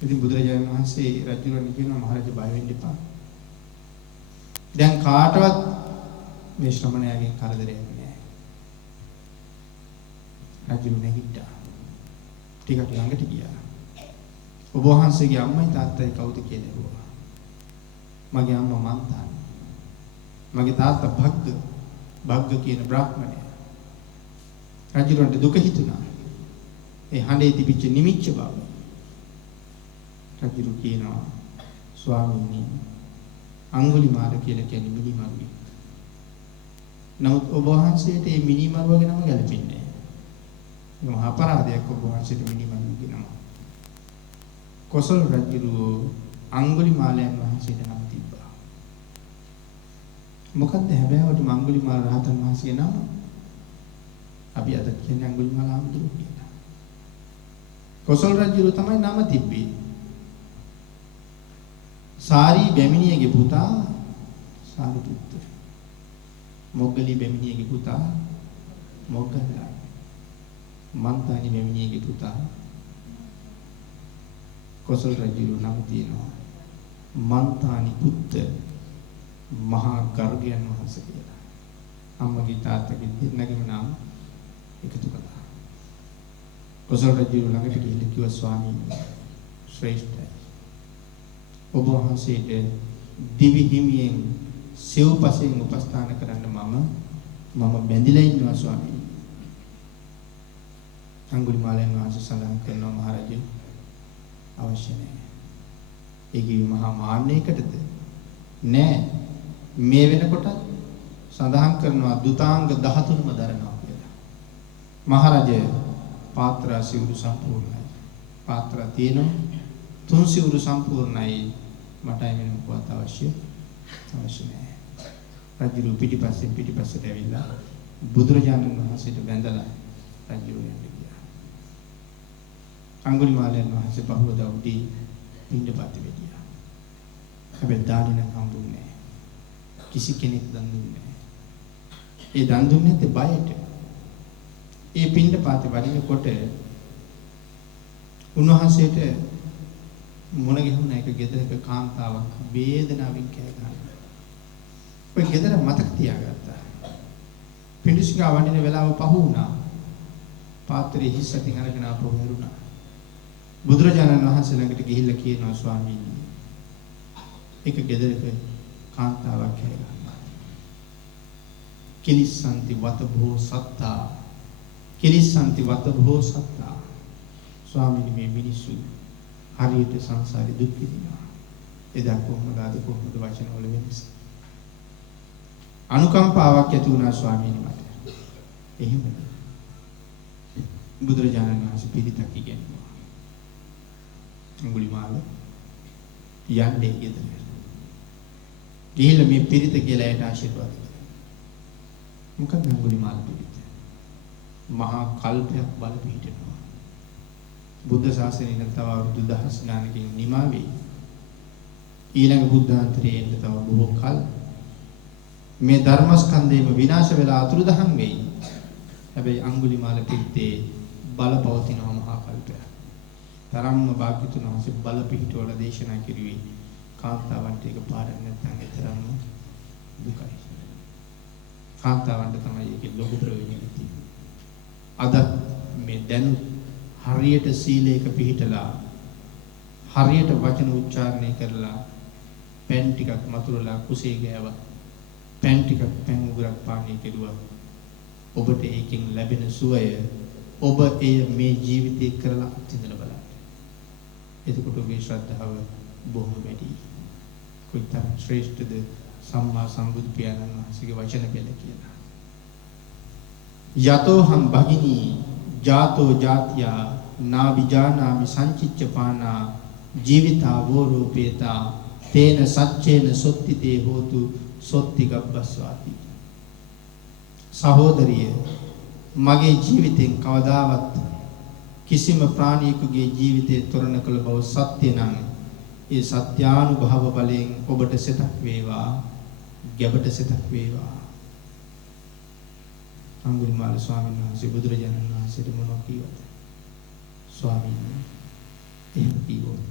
ඉතින් බුදුරජාණන් වහන්සේ රජුරුවන් කියනවා මහරජා බය වෙන්න එපා. දැන් කාටවත් මේ ශ්‍රමණයාගෙන් කරදරයක් නෑ. රජු නැගිට්ටා. ටිකක් ළඟට ගියා. ඔබ වහන්සේගේ අම්මයි තාත්තයි කවුද කියලා ඇහුවා. මගේ අම්මා මන්තාන. මගේ තාත්තා භග්ග කියන බ්‍රාහ්මණයා. රජුන්ට දුක හිතුණා. ඒ හඬේ තිබිච්ච නිමිච්ච බව. රජු කියනවා ස්වාමීනි අඟුලිමාල කියලා කියන්නේ මිනිමරුවෙක්. නමුත් ඔබ වහන්සේට මේ මිනිමරුවගේ නම ගැලපෙන්නේ නැහැ. මහා අපරාධයක් ඔබ වහන්සේට මිනිමරුවගේ නම. කොසල් රජු අඟුලිමාලයන් වහන්සේට නම තිබ්බා. මොකද්ද හැබෑවට අඟුලිමාල රහතන් වහන්සේගේ නම? අපි අද කියන්නේ අඟුලිමාල ආමතුරු කියලා. කොසල් රජු තමයි නම තිබ්බේ. සාරි බැමිණියගේ පුතා සාරිපුත්ත. මොග්ගලී බැමිණියගේ පුතා මොග්ගලලා. මන්තානි බැමිණියගේ පුතා කොසල් රජු නම් තියෙනවා. මන්තානි පුත්ත මහා ගර්ගයන් වහන්සේ කියලා. අම්මගේ තාත්තගේ දෙන්නගේම නම එකතු කළා. කොසල් රජු ළඟට ගිහින් කිව්වා ස්වාමීනි ශ්‍රේෂ්ඨයි. ඔබ වහන්සේට දිවි හිමියෙන් සිව්පසෙන් උපස්ථාන කරන්න මම බැඳිලා ඉන්නවා ස්වාමීනි. අඟුලිමාලයන් වහන්සේ සඳහන් කරනවා මහරජා අවශ්‍ය නැහැ. ඒකේ මහා මාන්නයකටද? නෑ. මේ වෙනකොට සඳහන් කරනවා දුතාංග 13ම දරනවා කියලා. මහරජා පාත්‍රා සිවුරු සම්පූර්ණයි. පාත්‍රා තියෙනවා. තුන් සිවුරු සම්පූර්ණයි. මටයි වෙන මොකවත් අවශ්‍ය නැහැ. රජු පිටිපස්සට ඇවිල්ලා බුදුරජාණන් වහන්සේට බැඳලා රජු යන්න ගියා. අඟුලිමාලයන් වහන්සේ පහවදා උදී පින්ඩපාත වෙදියා. හැබැයි දානින හම්බුනේ කිසි කෙනෙක් දන් දුන්නේ නැහැ. ඒ දන් දුන්නේ නැත්තේ බයට. ඒ පින්ඩපාතේ වඩිනකොට උන්වහන්සේට මොන ගෙහුණ එක ගෙදරක කාන්තාවක් වේදනාවෙන් කෑ ගන්නවා. ඔය ගෙදර මතක තියාගත්තා. පිඬුසිඟා වඩින වෙලාව පහ වුණා. පාත්‍රයේ හිස් අතින් අරගෙන ආපහු හැරුණා. බුදුරජාණන් වහන්සේ ළඟට ගිහිල්ලා කියනවා ස්වාමීනි එක ගෙදරක කාන්තාවක් හැරලා කිලිස්සන්ති වත භෝ සත්තා කිලිස්සන්ති වත භෝ සත්තා ස්වාමීනි මේ මිනිස්සු හරියට සංසාරේ දුක් විඳිනවා. එදා කොහොමද අද කොහොමද වචන වල වෙනස? අනුකම්පාවක් ඇති වුණා ස්වාමීනි මට. එහෙමද? බුදුරජාණන් වහන්සේ පිළිතක් ඉගෙනුවා. අඟුලිමාල යන්නේ ගෙදර. ගිහිල්ලා මේ පිළිත කියලා ඇයට ආශිර්වාද කළා. මොකක්ද අඟුලිමාල පිළිත? මහා කල්පයක් බල පිහිටනවා. බුද්ධ ශාසනයෙන් තව අවුරුදු 1000 ගානකින් නිමා වෙයි. ඊළඟ බුද්ධාන්තරයේ එන්න තව බොහෝ කල් මේ ධර්මස්කන්ධයම විනාශ වෙලා අතුරුදහන් වෙයි. හැබැයි අඟුලිමාල පිළිතේ බල පවතිනවා මහා කල්පයක්. තරම්ම භාග්‍යතුන් වහන්සේ බල පිහිටවල දේශනා කිරුවේ කාන්තාවන්ට ඒක පාඩම් නැත්නම් ඒතරම්ම දුකයි. කාන්තාවන්ට තමයි ඒකේ ලොකු ප්‍රයෝජනෙ තියෙන්නේ. අද මේ දැන් හරියට සීලයක පිහිටලා හරියට වචන උච්චාරණය කරලා පෙන් ටිකක් මතුරලා කුසේ ගෑවා. පෙන් ටිකක් පෙන් උගරක් පානය කෙරුවා. ඔබට ඒකෙන් ලැබෙන සුවය ඔබ එය මේ ජීවිතේ කරලා අත්විඳලා බලන්න. එතකොට ඔබේ ශ්‍රද්ධාව බොහොම වැඩි. කොයිතරම් ශ්‍රේෂ්ඨද සම්මා සම්බුදු පියාණන් වහන්සේගේ වචන පෙළ කියලා. යතෝහම් භගිනී ජාතෝ ජාත්‍යා නාවිජානාමි සංචිච්ඡපානා ජීවිතා වෝරූපේතා තේන සච්චේන සොත්තිතේ හෝතු සොත්ති ගබ්බස්වාති. සහෝදරිය මගේ ජීවිතෙන් කවදාවත් කිසිම ප්‍රාණියෙකුගේ ජීවිතේ තොරණ කළ බව සත්‍ය නම් ඒ සත්‍යානුභව බලයෙන් ඔබට සිතක් වේවා ගැබට සිතක් වේවා. අඟුලිමාල ස්වාමීන් වහන්සේ බුදුරජාණන් වහන්සේට මොනවා කිව්වද? ස්වාමීනි එහෙම කිව්වොත්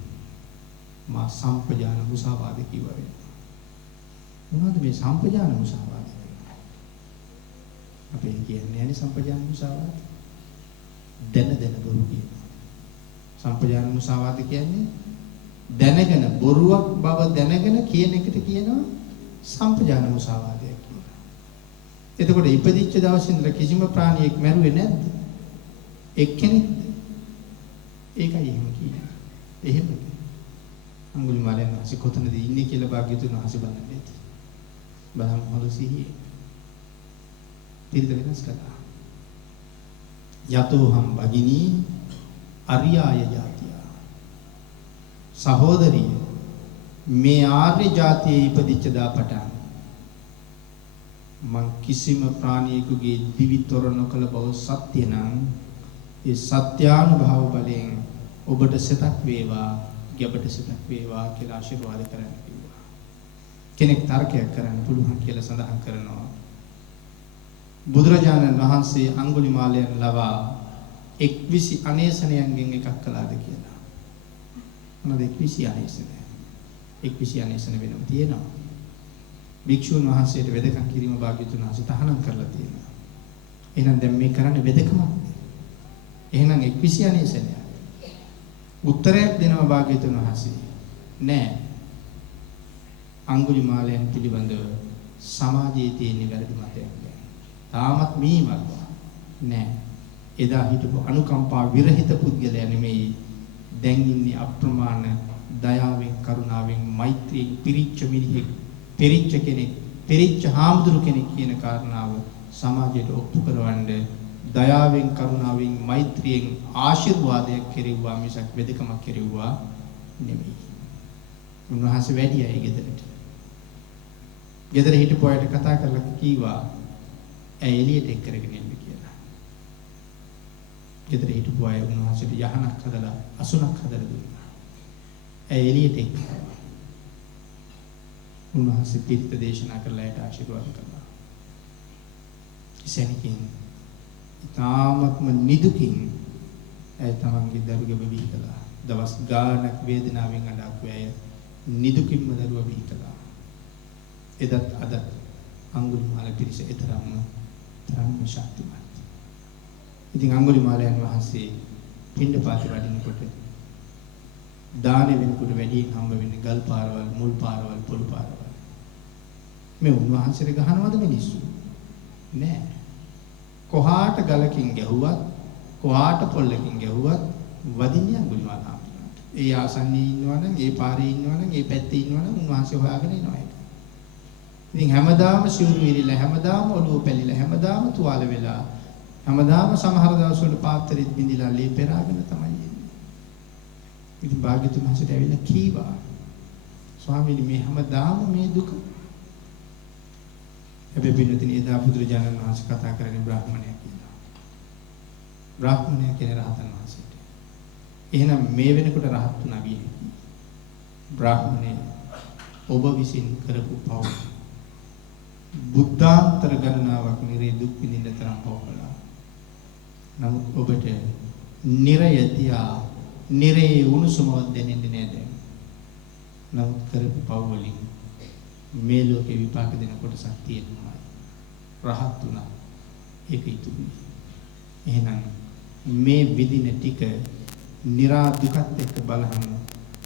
මා සම්පජාන මුසාවාද කිව්වා වෙනවා. මොනවද මේ සම්පජාන මුසාවාද? අපි කියන්නේ යන්නේ සම්පජාන මුසාවාද. දැන බොරු කියනවා. සම්පජාන මුසාවාද කියන්නේ දැනගෙන බොරුවක් බව දැනගෙන කියන එකට කියනවා සම්පජාන මුසාවාදය කියලා. එතකොට ඉපදිච්ච දවසේ ඉඳලා කිසිම ප්‍රාණියෙක් මැරුවේ නැද්ද? එක්කෙනෙක්. ඒකයි එහෙම කියන්නේ. එහෙම. අඟුලිමාලයන් වහන්සේ කොතනද ඉන්නේ කියලා භාග්‍යතුන් වහන්සේ බලන්නේ. බලන්න හොඳ සිහියේ. පිළිද වෙනස් කළා. යතෝහම් භගිනී අරියාය ජාතිය. සහෝදරිය මේ ආර්ය ජාතියේ ඉපදිච්ච දා පටන් මං කිසිම ප්‍රාණියෙකුගේ දිවිතොර නොකළ බව සත්‍ය නම් ඒ සත්‍යානුභව බලයෙන් ඔබට සිතක් වේවා ගැබට සිතක් වේවා කියලා ආශිර්වාද කරන්න කිව්වා. කෙනෙක් තර්කයක් කරන්න පුළුවන් කියලා සඳහන් කරනවා. බුදුරජාණන් වහන්සේ අඟුලිමාලයන් ලවා 21 අනේසනයන්ගෙන් එකක් කළාද කියලා. මොනවද 21 අනේසන? 21 අනේසන වෙනම තියෙනවා. භික්ෂුන් වහන්සේට වෙදකම් කිරීම භාග්‍යතුන් වහන්සේ තහනම් කරලා තියෙනවා. එහෙනම් දැන් මේ කරන්නේ වෙදකමක්. එහෙනම් 21 අනේසනය. උත්තරයක් දෙනවා භාග්‍යතුන් වහන්සේ. නෑ. අඟුලිමාලයන් පිළිබඳව සමාජයේ තියෙන වැරදි මතයක්. තාමත් මීමක් නෑ. එදා හිටපු අනුකම්පා විරහිත පුද්ගලයා නෙමෙයි දැන් ඉන්නේ අප්‍රමාණ දයාවෙන් කරුණාවෙන් මෛත්‍රියෙන් පිරිච්ච මිනිහෙක් පිරිච්ච කෙනෙක් පිරිච්ච හාමුදුරු කෙනෙක් කියන කාරණාව සමාජයට ඔප්පු කරවන්න දයාවෙන් කරුණාවෙන් මෛත්‍රියෙන් ආශිර්වාදයක් කෙරෙව්වා මිසක් වෙදකමක් කෙරෙව්වා නෙමෙයි. උන්වහන්සේ වැඩි අය ගෙදරට. ගෙදර හිටපු අයට කතා කරලා කීවා ඇයි එළියට එක් කරගෙන යන්නේ කියලා. ගෙදර හිටපු අය උන්වහන්සේට යහනක් හදලා අසුනක් හදලා දුන්නා. ඇයි එළියට එක් කරනවා. උන්වහන්සේ පිරිත දේශනා කරලා ඇයට ආශිර්වාද කළා. ඉසෙනකින් තාමත්ම නිදුකින් ඇය තමන්ගේ දරුවව බිහි කළා. දවස් ගාණක් වේදනාවෙන් අඬපු ඇය නිදුකින්ම දරුවව බිහි කළා. එදත් අද අඟුලිමාල පිරිස ඊතරම්ම ශක්තිමත්. ඉතින් අඟුලිමාලයන් වහන්සේ පින්ඩපාතේ වඩිනකොට දානෙ වෙනකොට වැඩියෙන් හම්බ වෙන්නේ ගල් පාරවල්, මුල් පාරවල්, පොළු පාරවල්. මේ උන්වහන්සේට ගහනවද මිනිස්සු? නෑ. කොහාට ගලකින් ගැහුවත්, කොහාට පොල්ලකින් ගැහුවත් වදින්නේ අඟුලිමාල හාමුදුරුවන්ට. ඒ ආසන්නයේ ඉන්නවනම්, ඒ පාරේ ඉන්නවනම්, ඒ පැත්තේ ඉන්නවනම් උන්වහන්සේ හොයාගෙන එනවා ඒක. ඉතින් හැමදාම සිවුරු විරිලා, හැමදාම ඔළුව පැලිලා, හැමදාම තුවාල වෙලා, හැමදාම සමහර දවස්වල පාත්‍රෙත් බිඳිලා ලේ පෙරාගෙන තමයි එන්නේ. ඉතින් භාග්‍යතුන් වහන්සේට ඇවිල්ලා කීවා, ස්වාමීනි මේ හැමදාම මේ දුක. හැබැයි පින්නතිනේ එදා බුදුරජාණන් වහන්සේ කතා කරන්නේ බ්‍රාහ්මණයා කියලා. බ්‍රාහ්මණයා කියන රහතන් වහන්සේට. එහෙනම් මේ වෙනකොට රහත් වුණා විය හැකියි. බ්‍රාහ්මණය ඔබ විසින් කරපු පව බුද්ධාන්තර ගණනාවක් නිරේ දුක් විඳින්න තරම් පව කළා. නමුත් ඔබට නිරයතියා නිරේ උණුසුමවත් දැනෙන්නේ නෑ දැන්. නමුත් කරපු පව වලින් මේ ලෝකේ විපාක දෙන කොටසක් තියෙනවා. රහත් වුණා. ඒක ඉතුරුයි. එහෙනම් මේ විදින ටික නිරා දුකත් එක්ක බලහම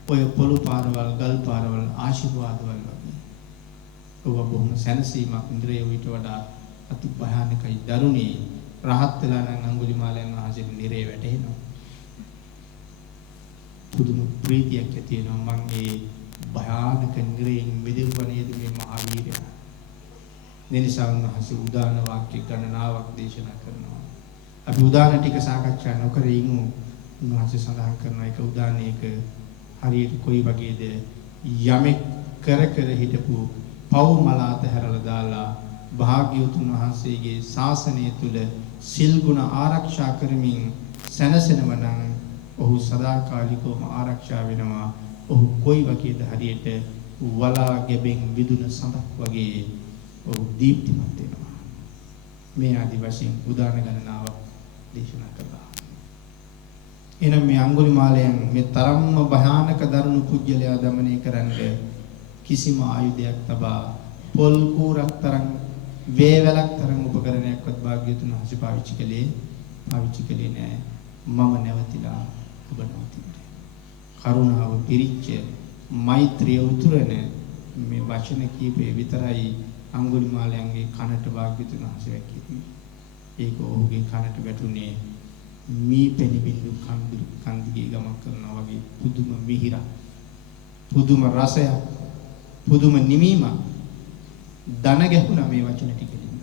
ඔය පොළු පාරවල්, ගල් පාරවල් ආශිර්වාදවල් වගේ. ඔබ බොහොම සැනසීමක් ඉන්ද්‍රිය ඊට වඩා අති භයානකයි දරුණේ. රහත් වෙලා නම් අඟුලිමාලයන් වහන්සේට නිරේ වැටෙනවා. පුදුම ප්‍රීතියක් ඇති වෙනවා. මම මේ භයානක නිරයෙන් මිදෙවුවා නේද මේ මහා වීරයා. දෙනිසා උන්වහන්සේ උදාන වාක්‍ය ගණනාවක් දේශනා කරනවා. අපි උදාන ටික සාකච්ඡා නොකර ඉමු. උන්වහන්සේ සඳහන් කරන එක උදානයක හරියට කොයි වගේද යමෙක් කර කර හිටපු පව් මලාත හැරලා දාලා භාග්‍යවතුන් වහන්සේගේ ශාසනය තුල සිල් ගුණ ආරක්ෂා කරමින් සැනසෙනව නම් ඔහු සදාකාලිකවම ආරක්ෂා වෙනවා. ඔහු කොයි වගේද හරියට වලා ගැබෙන් විදුන සඳක් වගේ ඔහු දීප්තිමත් වෙනවා. මේ ආදි වශයෙන් උදාන ගණනාවක් දේශනා කළා. එනම් මේ අඟුලිමාලයන් මේ තරම්ම භයානක දරුණු පුජ්‍යලයා দমনය කරන්න කිසිම ආයුධයක් තබා පොල් කූරක් තරම් වේවැලක් තරම් උපකරණයක්වත් භාග්‍යතුන් වහන්සේ පාවිච්චි කළේ නෑ. මම නැවතිලා ඔබ නවතින්නේ. කරුණාව පිරිච්ච මෛත්‍රිය උතුරන මේ වචන කීපේ විතරයි අඟුලිමාලයන්ගේ කනට භාග්‍යතුන් වහන්සේ වැක්කේ. ඒක ඔහුගේ කනට වැටුනේ මේ පෙනිබින්දු කන්දිගේ ගමක් කරනවා වගේ පුදුම මිහිරක්, පුදුම රසයක්, පුදුම නිමීමක් දන ගැහුණා මේ වචන ටිකකින්.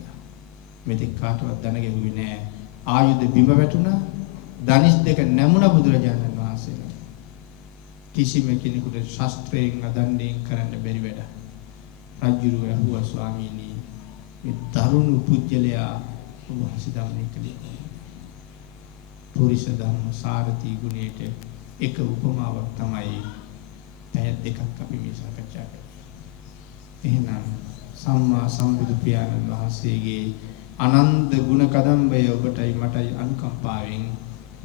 මෙතෙක් කාටවත් දන ගැහුවේ නෑ. ආයුධ බිම වැටුණා, ධනිස් දෙක නැමුණා බුදුරජාණන් වහන්සේලා. කිසිම කෙනෙකුට ශාස්ත්‍රයෙන් අදණ්ඩයෙන් කරන්න බැරි වැඩ. රජුරු ඇහුවා ස්වාමීනි මේ දරුණු පුජ්‍යලයා ඔබ වහන්සේ දමනය කළේ. පුරිස ධර්ම සාරති ගුණයට එක උපමාවක් තමයි පැය දෙකක් අපි මේ සාකච්ඡා කරේ. එහෙනම් සම්මා සම්බුදු පියාණන් වහන්සේගේ අනන්ත ගුණ කදම්බය ඔබටයි මටයි අනුකම්පාවෙන්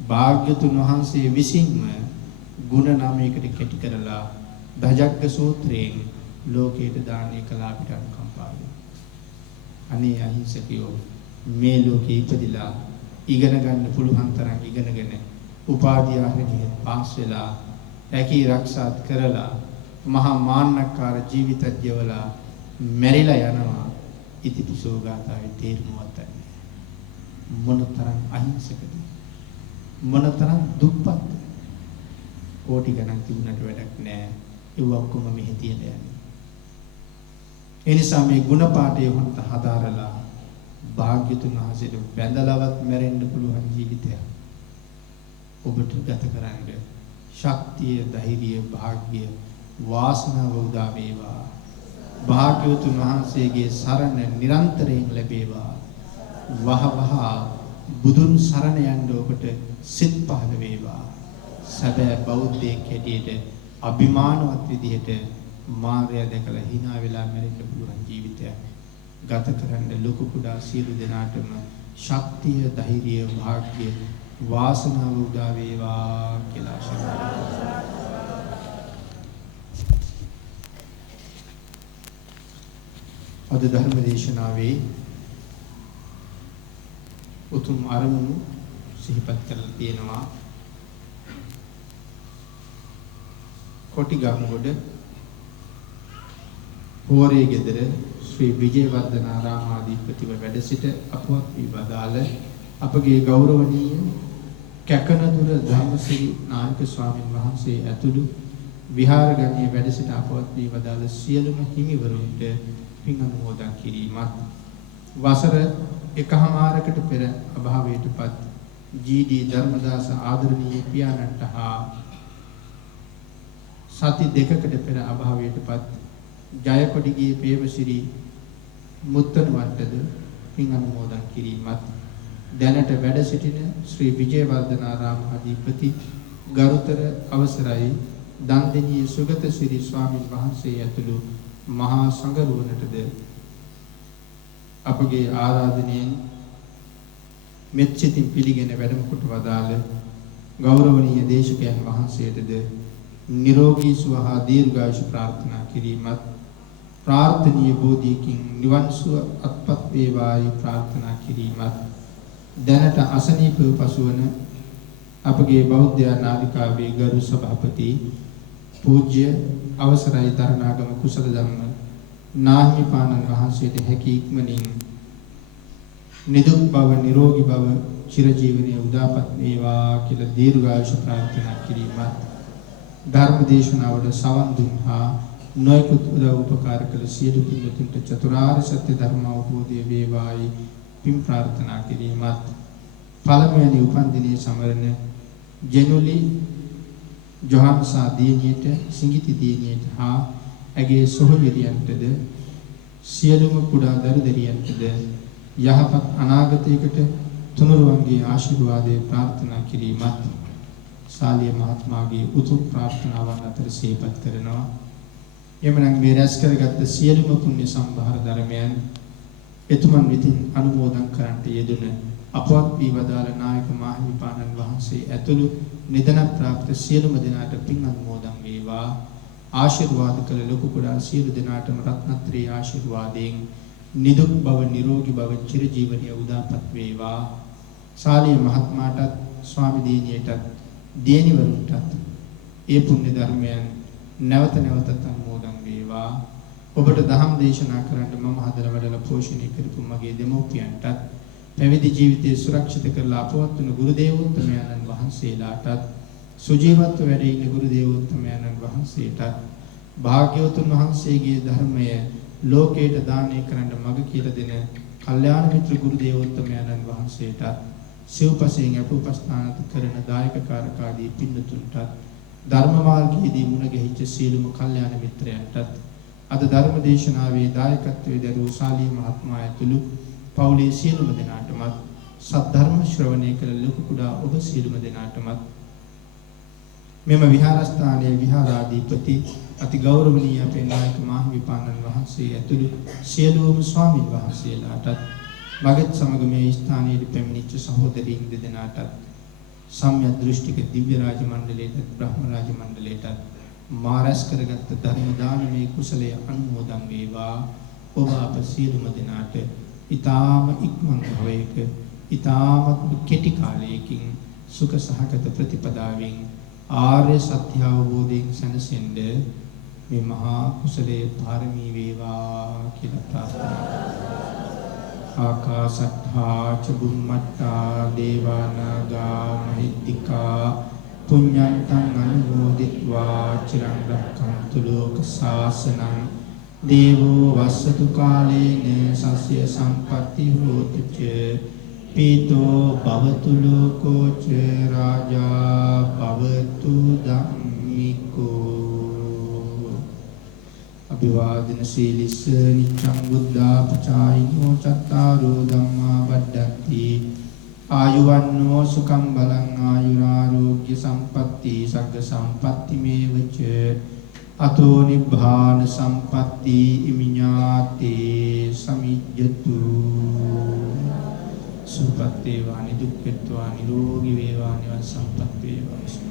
භාග්‍යතුන් වහන්සේ විසින්ම ගුණ නාමයකට කෙටි කරලා දජග්ග සූත්‍රයෙන් ලෝකයට දානය කළ අපිට අනුකම්පාවෙන්. අනේ අහිංසකයෝ මේ ලෝකේ ඉපදිලා ඉගෙන ගන්න පුළුවන් තරම් ඉගෙනගෙන උපාධිය අරගෙන පාස් වෙලා රැකී ආරක්ෂාත් කරලා මහා මාන්නකාර ජීවිත ජීවලා මැරිලා යනවා. ඉතිපිසෝ ගාථාවේ තේරුමවත් නැහැ. මොනතරම් අහිංසකද, මොනතරම් දුප්පත්ද. කෝටි ගණන් තිබුණට වැඩක් නැහැ. ඒ ඔක්කොම මෙහි තියලා යන්නේ. ඒ නිසා මේ ගුණ පාඨය හොන්ට හදාරලා භාග්‍යතුන් වහන්සේට බැඳලවත් මැරෙන්න පුළුවන් ජීවිතයක් ඔබට ගත කරන්න ශක්තිය, ධෛර්යය, වාග්ය, වාසනාව උදා වේවා. භාග්‍යවතුන් වහන්සේගේ සරණ නිරන්තරයෙන් ලැබේවා. වහවහ බුදුන් සරණ යන්න ඔබට සිත් පහළ වේවා. සැබෑ බෞද්ධයෙක් හැටියට අභිමානවත් විදිහට මාර්ගය දැකලා hina වෙලා මැරෙන්න පුළුවන් ජීවිතයක් ගත කරන්න ලොකු කුඩා සියලු දෙනාටම ශක්තිය, ධෛර්යය, වාග්ය, වාසනාව උදා වේවා කියලා ආශිර්වාද කරනවා. අද ධර්ම දේශනාවේ උතුම් අරමුණු සිහිපත් කරලා තියෙනවා. කොටිගම්ගොඩ හෝරේ ගෙදර ශ්‍රී විජේවර්ධනාරාමාධිපතිව වැඩ සිට අපවත් වී වදාළ අපගේ ගෞරවනීය කැකනදුර ධම්මසිරි නායක ස්වාමින් වහන්සේ ඇතුළු විහාරගණයේ වැඩ සිට අපවත් වී වදාළ සියලුම හිමිවරුන්ට පින් අනුමෝදන් කිරීමත් වසර එකහමාරකට පෙර අභාවයටපත් ජී.ඩී. ධර්මදාස ආදරණීය පියාණන්ට හා සති දෙකකට පෙර අභාවයටපත් ජයකොඩිගේ පේවසිරි මුත්තනවට්ටද පින් අනුමෝදන් කිරීමත් දැනට වැඩ සිටින ශ්‍රී විජේවර්ධනාරාම අධිපති ගරුතර අවසරයි දන්දෙණිය සුගත සිරි ස්වාමින් වහන්සේ ඇතුළු මහා සංඝරුවනටද අපගේ ආරාධනයෙන් මෙත් සිතින් පිළිගෙන වැඩම කොට වදාළ ගෞරවනීය දේශකයන් වහන්සේටද නිරෝගී සුව හා දීර්ඝායුෂ ප්‍රාර්ථනා කිරීමත් ප්‍රාර්ථනීය බෝධියකින් නිවන් සුව අත්පත් වේවායි ප්‍රාර්ථනා කිරීමත් දැනට අසනීපව පසුවන අපගේ බෞද්ධ නාලිකාවේ ගරු සභාපති පූජ්‍ය අවසරයි තරණාගම කුසල ධම්ම නාහිමිපාණන් වහන්සේට හැකි ඉක්මනින් නිදුක් බව නිරෝගී බව චිරජීවනයේ උදාපත් වේවා කියලා දීර්ඝායුෂ ප්‍රාර්ථනා කිරීමත් ධර්ම දේශනාවට සවන් දුන්නා නොයෙකුත් උදව් උපකාර කළ සියලු පින්වතුන්ට චතුරාර්ය සත්‍ය ධර්ම අවබෝධය වේවායි පින් ප්‍රාර්ථනා කිරීමත් පළමුවෙනි උපන්දිනයේ සමරන ජෙනුලි ජොහන්සා දියණියට සිඟිති දියණියට හා ඇගේ සොහොයුරියන්ටද සියලුම කුඩා දරු දෙරියන්ටද යහපත් අනාගතයකට තුනුරුවන්ගේ ආශිර්වාදය ප්‍රාර්ථනා කිරීමත් සාලිය මහත්මයාගේ උතුම් ප්‍රාර්ථනාවන් අතර සිහිපත් කරනවා. එමනම් මේ රැස් කරගත් සියලුම පුණ්‍ය සම්භාර ධර්මයන් එතුමන් විසින් අනුමෝදන් කරන්නට යෙදුන අපවත් වී වදාළ නායක මාහිමිපාණන් වහන්සේ ඇතුළු නිදන ප්‍රාප්ත සියලුම දෙනාට පින් අනුමෝදන් වේවා. ආශිර්වාද කළ ලොකු කුඩා සියලු දෙනාටම රත්නත්‍රී ආශිර්වාදයෙන් නිදුක් බව නිරෝගී බව චිරජීවනයේ උදාපත් වේවා. සාලිය මහත්මයාටත් ස්වාමි දියණියටත් දියණිවරුන්ටත් ඒ පුණ්‍ය ධර්මයන් නැවත නැවතත් අනුමෝදන් වේවා. ඔබට දහම් දේශනා කරන්න මම හදලා වැඩලා පෝෂණය කරපු මගේ දෙමව්පියන්ටත් පැවිදි ජීවිතයේ සුරක්ෂිත කරලා අපවත් වුණ ගුරු දේවෝත්තමයන්න් වහන්සේලාටත් සුජීවත්ව වැඩ ඉන්න ගුරු දේවෝත්තමයන්න් වහන්සේටත් භාග්‍යවතුන් වහන්සේගේ ධර්මය ලෝකයට දානය කරන්න මඟ කියලා දෙන කල්යාණ මිත්‍ර ගුරු දේවෝත්තමයන්න් වහන්සේටත් සිව්පසයෙන් අපෝපස්ථාන කරන දායකකාරකාදී පින්නතුන්ටත් ධර්ම මාර්ගයේදී මුණ ගැහිච්ච සියලුම කල්යාණ මිත්‍රයන්ටත් අද ධර්ම දේශනාවේ දායකත්වයේ දරූ සාලිය මහත්මයා ඇතුළු පවුලේ සියලුම දෙනාටමත් සද්ධර්ම ශ්‍රවණය කළ ලොකු කුඩා ඔබ සියලුම දෙනාටමත් මෙම විහාරස්ථානයේ විහාරාධිපති අති ගෞරවනීය අපේ නායක මාහිමිපාණන් වහන්සේ ඇතුළු සියලුම ස්වාමීන් වහන්සේලාටත් මගත් සමග මේ ස්ථානයේ පැමිණිච්ච සහෝදරීන් දෙදෙනාටත් සම්‍යක් දෘෂ්ටික දිව්‍ය රාජ මණ්ඩලයටත් බ්‍රහ්ම රාජ මණ්ඩලයටත් මාරස් කරගත් ධර්ම දානමේ කුසලයේ අනුමෝදන් වේවා. ඔබ අප සියලුම දෙනාට ඊ타ම ඉක්මන් භවයක ඊ타මත් කෙටි කාලයකින් සුඛ සහගත ප්‍රතිපදාවෙන් ආර්ය සත්‍ය අවබෝධයෙන් සැනසෙන්න මේ මහා කුසලයේ පාරමී වේවා කියලා ප්‍රාර්ථනා කරනවා. ආකාශත්තා ච බුම්මත්තා දේවානාගා මහිත්‍තිකා පුඤ්ඤන්තං අනුමෝදිत्वा චිරං රක්ඛන්තු ලෝක ශාසනං දේවෝ වස්සතු කාලේන සස්ය සම්පatti හෝතු ච පීතෝ භවතු ලෝකෝ ච රාජා භවතු ධම්මිකෝ අභිවාදන සීලිස්ස නිච්ඡං බුද්ධා පචායිනෝ චත්තාරෝ ධම්මා වඩ්ඩಂತಿ ආයුවන්නෝ සුඛං බලං ආයුරාෝග්‍ය සම්පatti සග්ග සම්පatti මේවච අතෝ නිබ්බාන සම්පatti ඉමිඤාතේ සමිජ්ජතු සුපත්තේ වානි දුක්ඛත්වා නිරෝගී වේවා නිවන් සම්පත් වේවා.